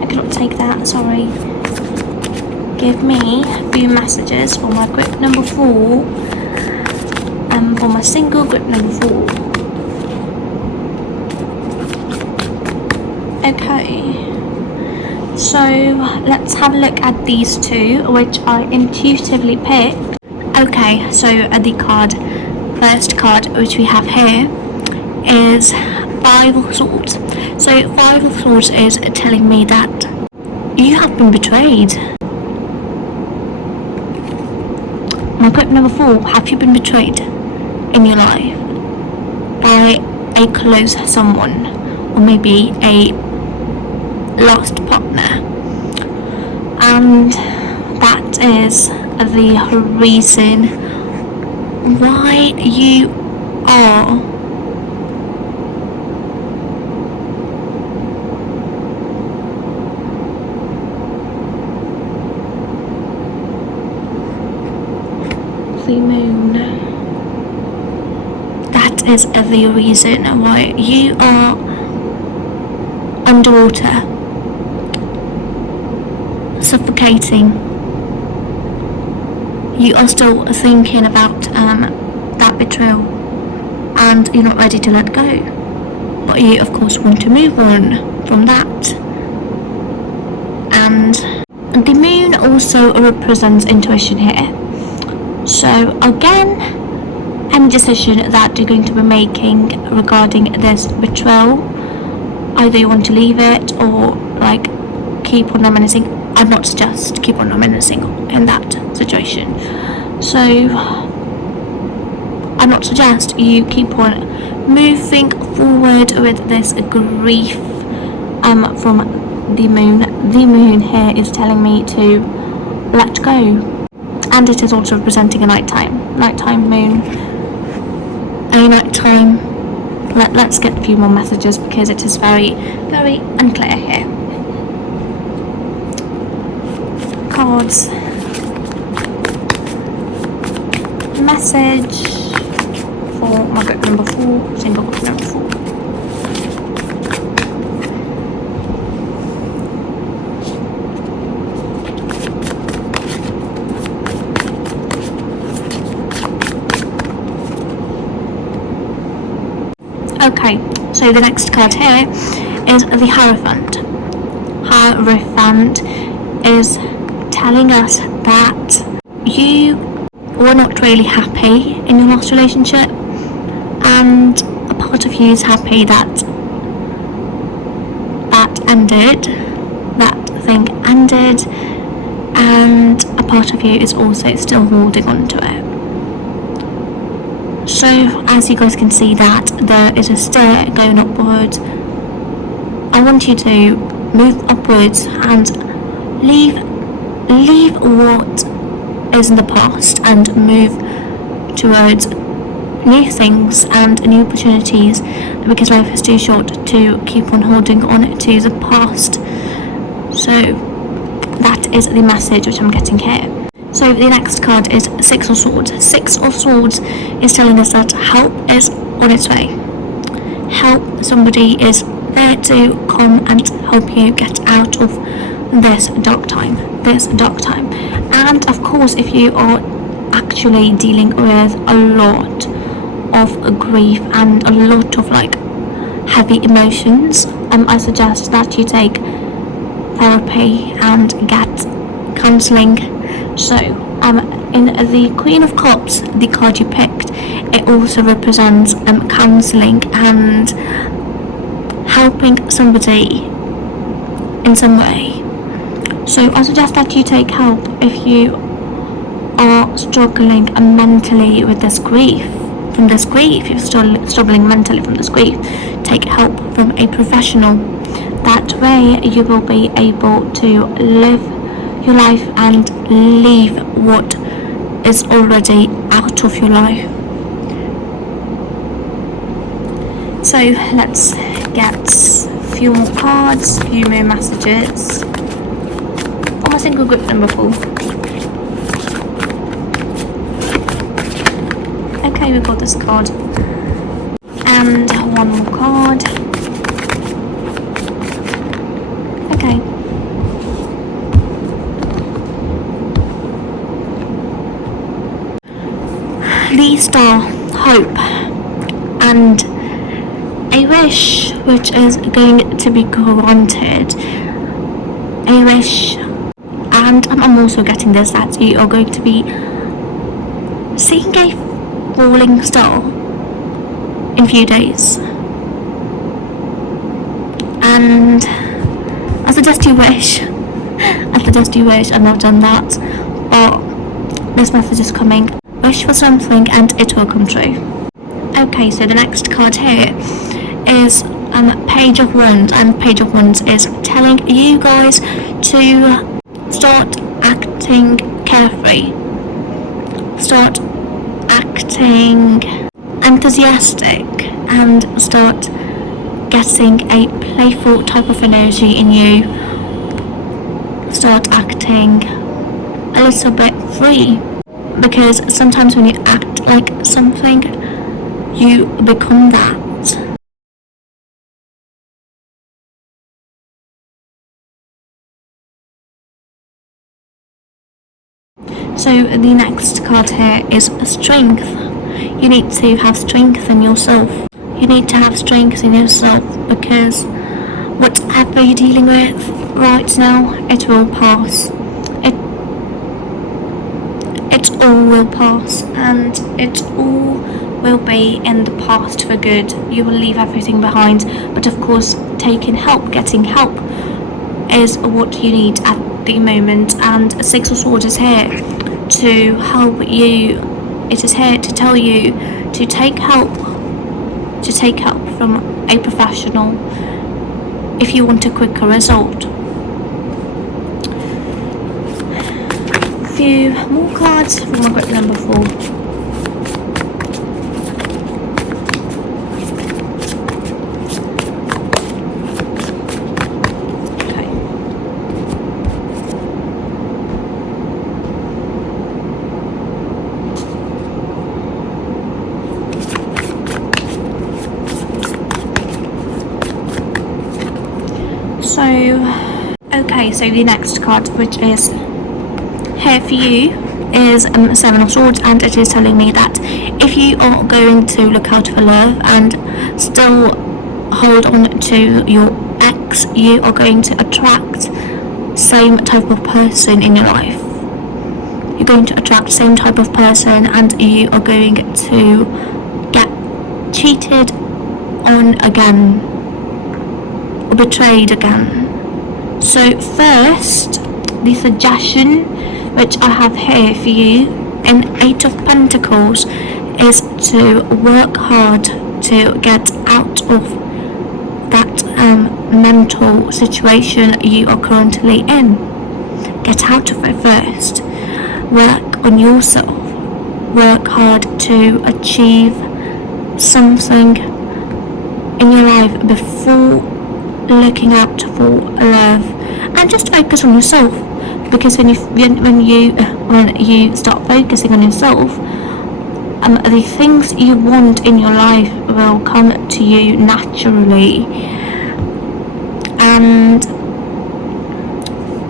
I cannot take that. Sorry. Give me a few messages for my grip number 4. For my single grip number 4. Okay. So let's have a look at these two, which I intuitively picked. Okay, so the first card which we have here is 5 of Swords. So 5 of Swords is telling me that you have been betrayed. My grip number 4, have you been betrayed in your life by a close someone, or maybe a lost partner? And that is the reason why you are the moon. That is the reason why you are underwater, suffocating. You are still thinking about that betrayal, and you're not ready to let go. But you, of course, want to move on from that. And the moon also represents intuition here. So again, any decision that you're going to be making regarding this betrayal, either you want to leave it or like keep on reminiscing. I'd not suggest keep on reminiscing in that situation. So I'd not suggest you keep on moving forward with this grief from the moon. The moon here is telling me to let go, and it is also representing a nighttime moon, a nighttime. Let's get a few more messages, because it is very, very unclear here. Cards. Message for my book number 4, single book number 4. Okay, so the next card here is the Hierophant. Hierophant is telling us that you were not really happy in your last relationship, and a part of you is happy that thing ended, and a part of you is also still holding on to it. So as you guys can see that there is a stair going upwards, I want you to move upwards and leave what is in the past and move towards new things and new opportunities, because life is too short to keep on holding on to the past. So that is the message which I'm getting here. So the next card is Six of Swords. Six of Swords is telling us that help is on its way. Help, somebody is there to come and help you get out of this dark time. And of course, if you are actually dealing with a lot of grief and a lot of heavy emotions, I suggest that you take therapy and get counselling. So in the Queen of Cups, the card you picked, it also represents counselling and helping somebody in some way. So I suggest that you take help if you are struggling mentally with this grief. If you're struggling mentally from this grief, take help from a professional. That way you will be able to live your life and leave what is already out of your life. So let's get a few more cards, a few more messages. On my single group number 4. Okay, we've got this card. And one more card. Okay. The Star, Hope, and a wish which is going to be granted. A wish, and I'm also getting this, that you are going to be seeing a falling star in a few days. And I suggest you wish. I've not done that, but this message is coming. Wish for something and it will come true. Okay, so the next card here is Page of Wands, and Page of Wands is telling you guys to start acting carefree, start acting enthusiastic, and start getting a playful type of energy in you. Start acting a little bit free, because sometimes when you act like something, you become that. So the next card here is Strength. You need to have strength in yourself. Because whatever you're dealing with right now, it will pass. It all will pass, and it all will be in the past for good. You will leave everything behind, but of course getting help is what you need at the moment. And Six of Swords is here to help you. It is here to tell you to take help from a professional if you want a quicker result. A few more cards from my group number 4. So the next card, which is here for you, is Seven of Swords, and it is telling me that if you are going to look out for love and still hold on to your ex, you are going to attract same type of person in your life. You're going to attract same type of person, and you are going to get cheated on again or betrayed again. So first, the suggestion which I have here for you in Eight of Pentacles is to work hard to get out of that mental situation you are currently in. Get out of it first. Work on yourself. Work hard to achieve something in your life before looking out for love, and just focus on yourself, because when you start focusing on yourself, the things you want in your life will come to you naturally. And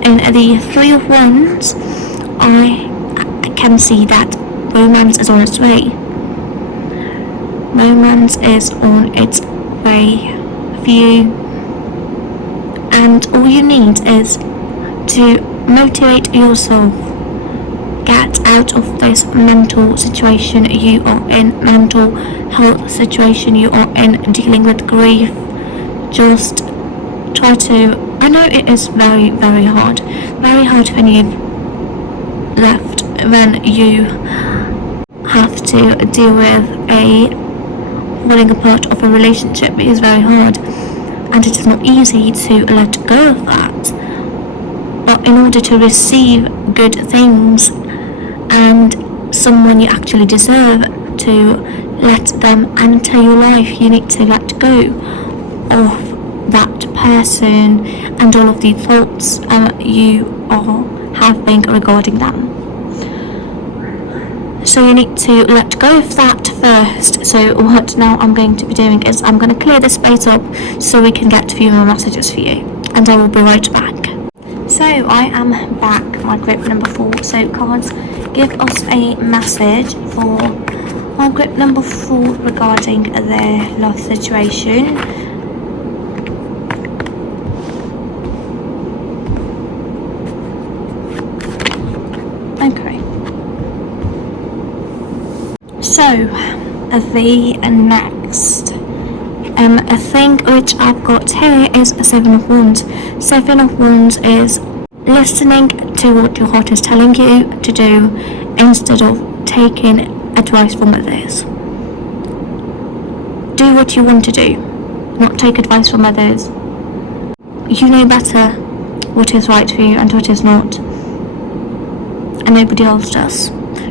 in the Three of Wands, I can see that romance is on its way. Romance is on its way for you, and all you need is to motivate yourself. Get out of this mental situation you are in, mental health situation you are in, dealing with grief. Just try to, I know it is very, very hard when you've left, when you have to deal with a falling apart of a relationship. It is very hard, and it is not easy to let go of that. But in order to receive good things and someone you actually deserve to let them enter your life, you need to let go of that person and all of the thoughts you are having regarding them. So you need to let go of that first. So what now I'm going to be doing is I'm going to clear this space up so we can get a few more messages for you, and I will be right back. So I am back, my group number 4. So cards, give us a message for my group number 4 regarding their love situation. Okay. So the next thing which I've got here is a Seven of Wands. Seven of Wands is listening to what your heart is telling you to do instead of taking advice from others. Do what you want to do, not take advice from others. You know better what is right for you and what is not, and nobody else does.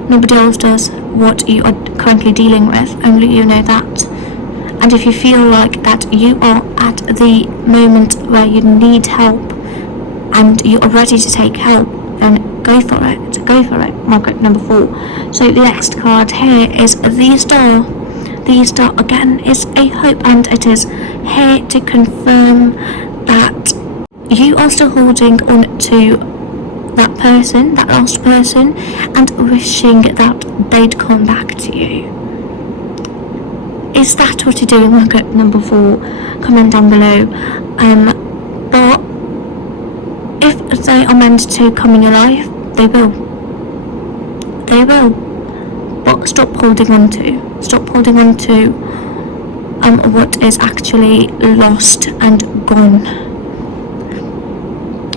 Nobody else does what you are currently dealing with, only you know that. And if you feel like that you are at the moment where you need help and you are ready to take help, then go for it, my group number 4. So the next card here is the Star. The Star again is a hope, and it is here to confirm that you are still holding on to that person, that lost person, and wishing that they'd come back to you. Is that what you're doing, my group number 4? Comment down below. But if they are meant to come in your life, they will. They will. But stop holding on to what is actually lost and gone,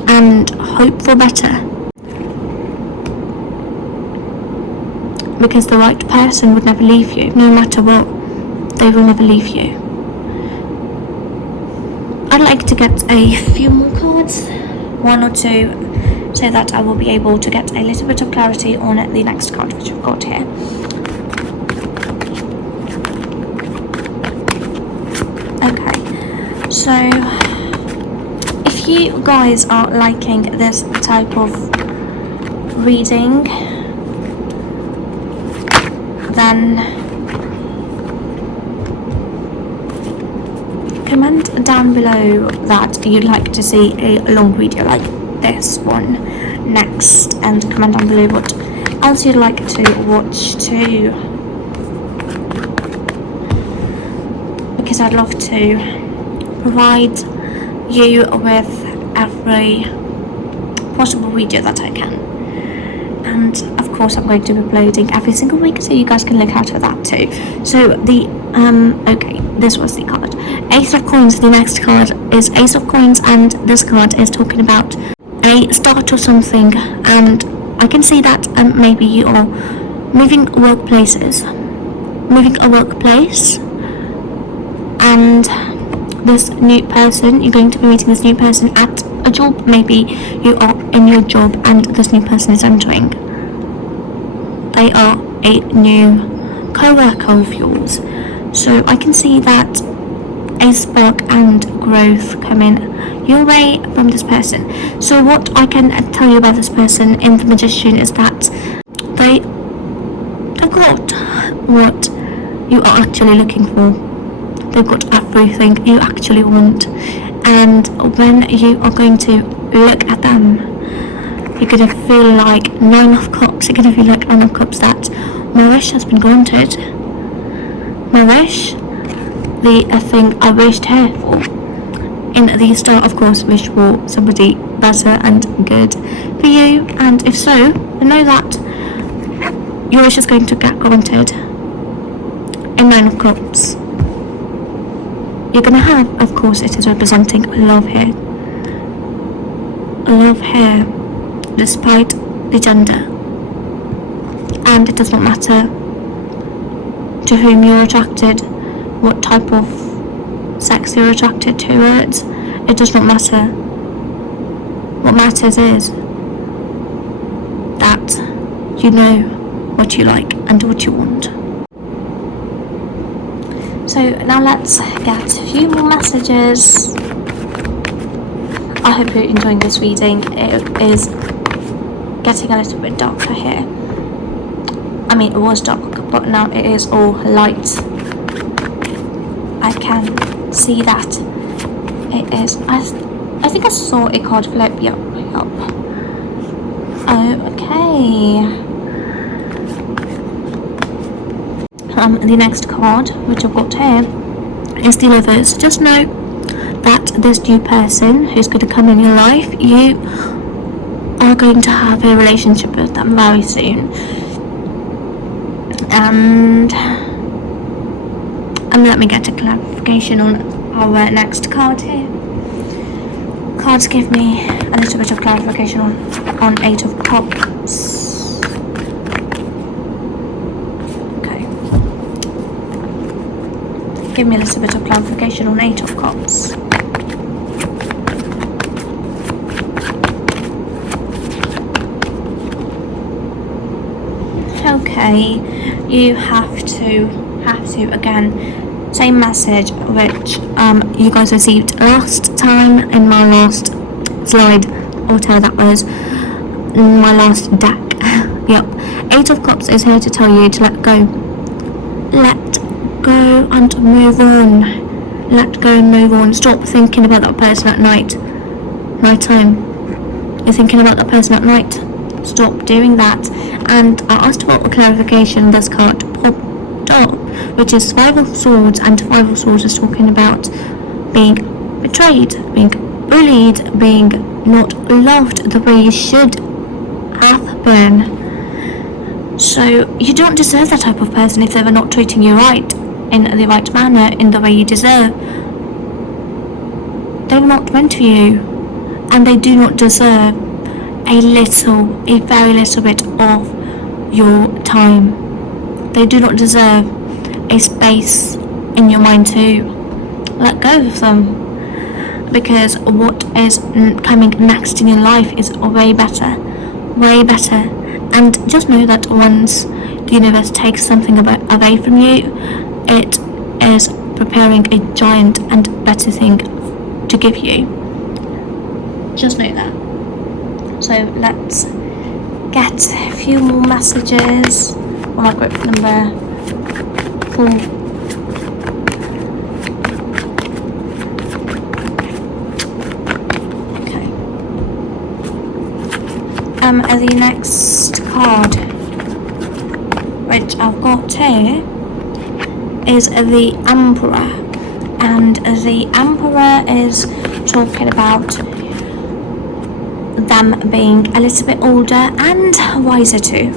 and hope for better, because the right person would never leave you, no matter what. They will never leave you. I'd like to get a few more cards, 1 or 2, so that I will be able to get a little bit of clarity on the next card which we've got here. Okay, so if you guys are liking this type of reading, then comment down below that you'd like to see a long video like this one next, and comment down below what else you'd like to watch too, because I'd love to provide you with every possible video that I can. And of course I'm going to be uploading every single week, so you guys can look out for that too. So the okay, this was the card. Ace of Coins. The next card is Ace of Coins, and this card is talking about a start of something, and I can see that maybe you are moving a workplace, and this new person, you're going to be meeting this new person at a job. Maybe you are in your job and this new person is entering. They are a new co-worker of yours. So I can see that a spark and growth coming your way from this person. So what I can tell you about this person in the Magician is that they've got what you are actually looking for. They've got everything you actually want, and when you are going to look at them, you're going to feel like Nine of Cups. You're going to feel like Nine of Cups, that my wish has been granted. My wish, the thing I wished here for. In the start, of course, wish for somebody better and good for you, and if so, know that your wish is going to get granted. In Nine of Cups, you're going to have, of course, it is representing love here. Love here, despite the gender. And it does not matter to whom you're attracted, what type of sex you're attracted towards. It does not matter. What matters is that you know what you like and what you want. So now let's get a few more messages. I hope you're enjoying this reading. It is getting a little bit darker here. I mean, it was dark, but now it is all light. I can see that it is. I think I saw a card flip. Yep. Okay. The next card, which I've got here, is the Lovers. Just know that this new person who's going to come in your life, you are going to have a relationship with them very soon. And let me get a clarification on our next card here. Cards give me a little bit of clarification on Eight of Cups. Give me a little bit of clarification on Eight of Cups. Okay, you have to again, same message which you guys received last time in my last slide, or whatever that was, in my last deck. Yep, Eight of Cups is here to tell you to let go. Let go and move on. Let go and move on. Stop thinking about that person at night time. You're thinking about that person at night. Stop doing that. And I asked for a clarification on this card popped up, which is Five of Swords, and Five of Swords is talking about being betrayed, being bullied, being not loved the way you should have been. So you don't deserve that type of person if they're not treating you right, in the right manner, in the way you deserve. They were not meant for you, and they do not deserve a very little bit of your time. They do not deserve a space in your mind to let go of them, because what is coming next in your life is way better. And just know that once the universe takes something away from you, it is preparing a giant and better thing to give you. Just know that. So let's get a few more messages on my group number 4. Okay. The next card which I've got here is the Emperor. And the Emperor is talking about them being a little bit older and wiser too.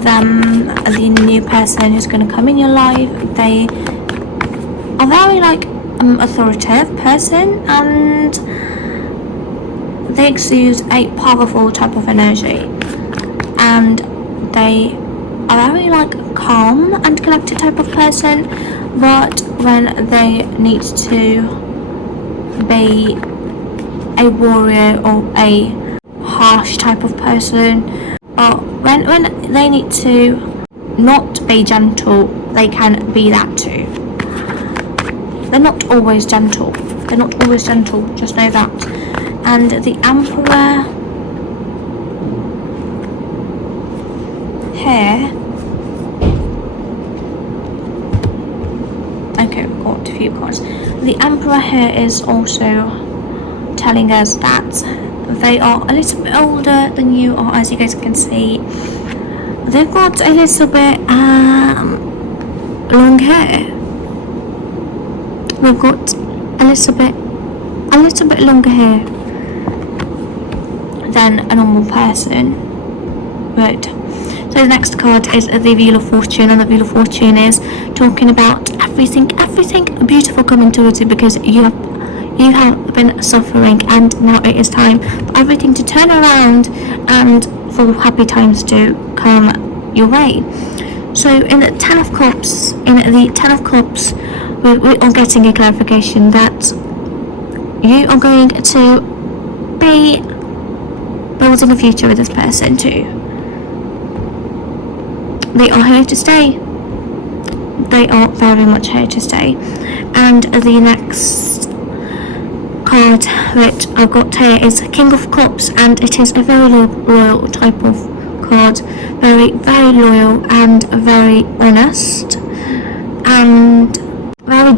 Them, the new person who's going to come in your life, they are very authoritative person, and they exude a powerful type of energy, and they are very calm and collected type of person, but when they need to be a warrior or a harsh type of person, or when they need to not be gentle, they can be that too. They're not always gentle, just know that. And the Emperor here, okay, we've got a few cards. The Emperor here is also telling us that they are a little bit older than you are, as you guys can see. They've got a little bit long hair. We've got a little bit longer hair than a normal person. Right. So the next card is the Wheel of Fortune, and the Wheel of Fortune is talking about everything beautiful coming towards you, because you have been suffering, and now it is time for everything to turn around and for happy times to come your way. So in the Ten of Cups, we are getting a clarification that you are going to be building a future with this person too. They are here to stay. They are very much here to stay. And the next card which I've got here is King of Cups, and it is a very loyal type of card. Very, very loyal and very honest and very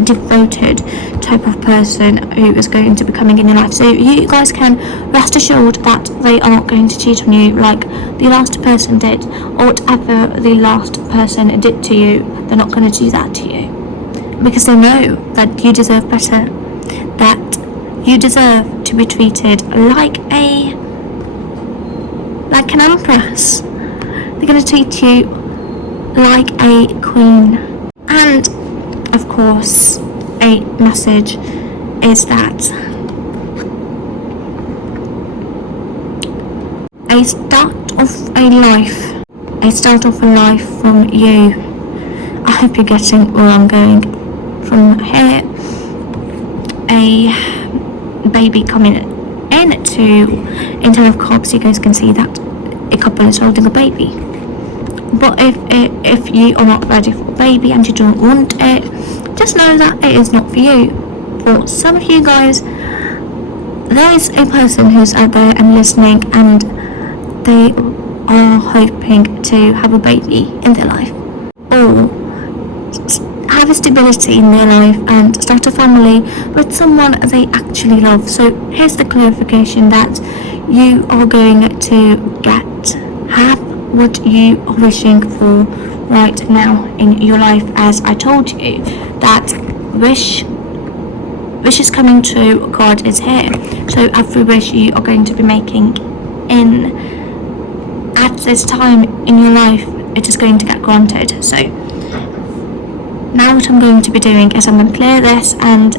devoted type of person who is going to be coming in your life. So you guys can rest assured that they are not going to cheat on you like the last person did, or whatever the last person did to you. They're not going to do that to you, because they know that you deserve better, that you deserve to be treated like an empress. They're going to treat you like a queen. And of course, a message is that a start of a life from you. I hope you're getting where I'm going from here. A baby coming in Ten of Cups. You guys can see that a couple is holding a baby. But if you are not ready for a baby and you don't want it, just know that it is not for you. For some of you guys, there is a person who's out there and listening, and they are hoping to have a baby in their life, or have a stability in their life and start a family with someone they actually love. So here's the clarification that you are going to have what you are wishing for right now in your life. As I told you, that wish is coming true. God is here. So every wish you are going to be making at this time in your life, it is going to get granted. So now what I'm going to be doing is I'm going to clear this and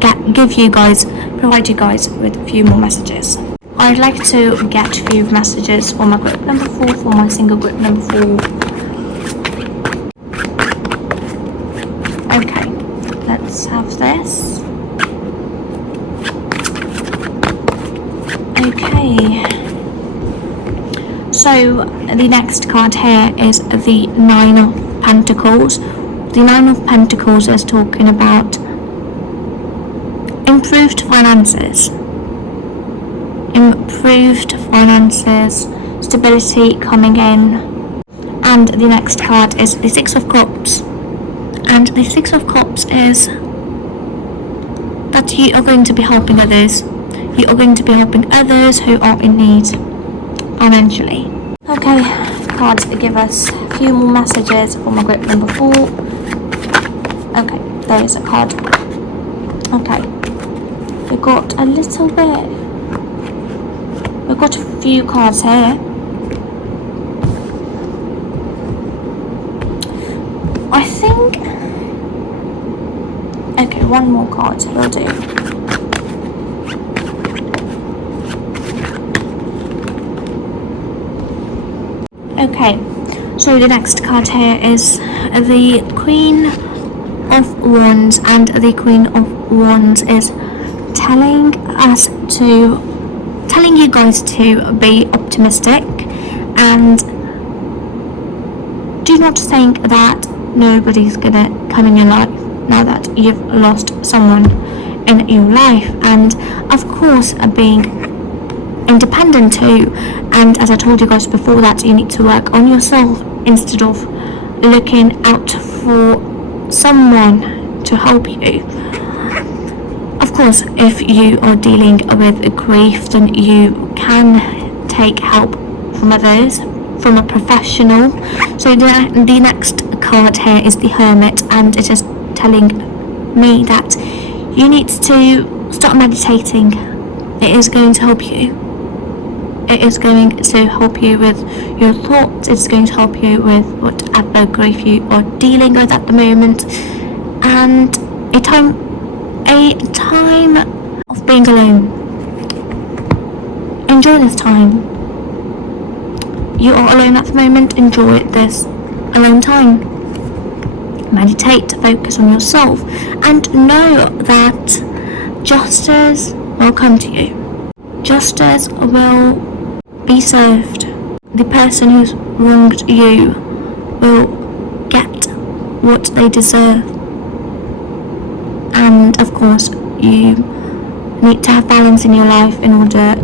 provide you guys with a few more messages. I'd like to get a few messages for my group number 4, for my single group number 4. Okay, let's have this. Okay, so the next card here is the Nine of Pentacles. The Nine of Pentacles is talking about improved finances, stability coming in. And the next card is the Six of Cups, and the Six of Cups is that you are going to be helping others. You are going to be helping others who are in need financially. Okay, cards give us a few more messages for my group number 4. Okay, there is a card. Okay, we got a little bit. We've got a few cards here. I think. Okay, one more card will do. Okay, so the next card here is the Queen of Wands, and the Queen of Wands is telling you guys to be optimistic and do not think that nobody's gonna come in your life now that you've lost someone in your life, and of course being independent too. And as I told you guys before, that you need to work on yourself instead of looking out for someone to help you. Of course, if you are dealing with grief, then you can take help from others, from a professional. So the next card here is the Hermit, and it is telling me that you need to start meditating. It is going to help you. It is going to help you with your thoughts. It's going to help you with whatever grief you are dealing with at the moment. And a time of being alone. Enjoy this time. You are alone at the moment. Enjoy this alone time. Meditate, focus on yourself, and know that justice will come to you. Justice will be served. The person who's wronged you will get what they deserve. And of course, you need to have balance in your life in order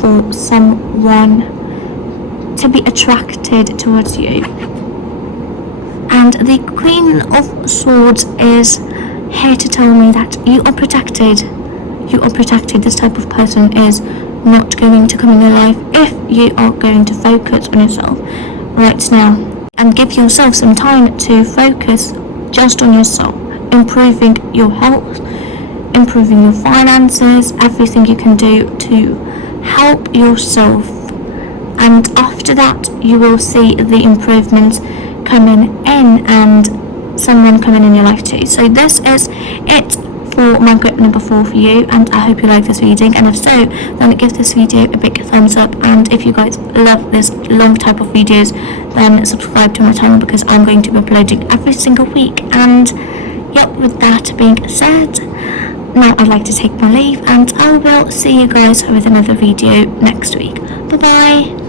for someone to be attracted towards you. And the Queen of Swords is here to tell me that you are protected. You are protected. This type of person is not going to come in your life if you are going to focus on yourself right now and give yourself some time to focus just on yourself, improving your health, improving your finances, everything you can do to help yourself. And after that, you will see the improvements coming in and someone coming in your life too. So this is it for my grip number 4 for you, and I hope you like this reading, and if so, then give this video a big thumbs up, and if you guys love this long type of videos, then subscribe to my channel because I'm going to be uploading every single week. And yep, with that being said, now I'd like to take my leave, and I will see you guys with another video next week. Bye bye.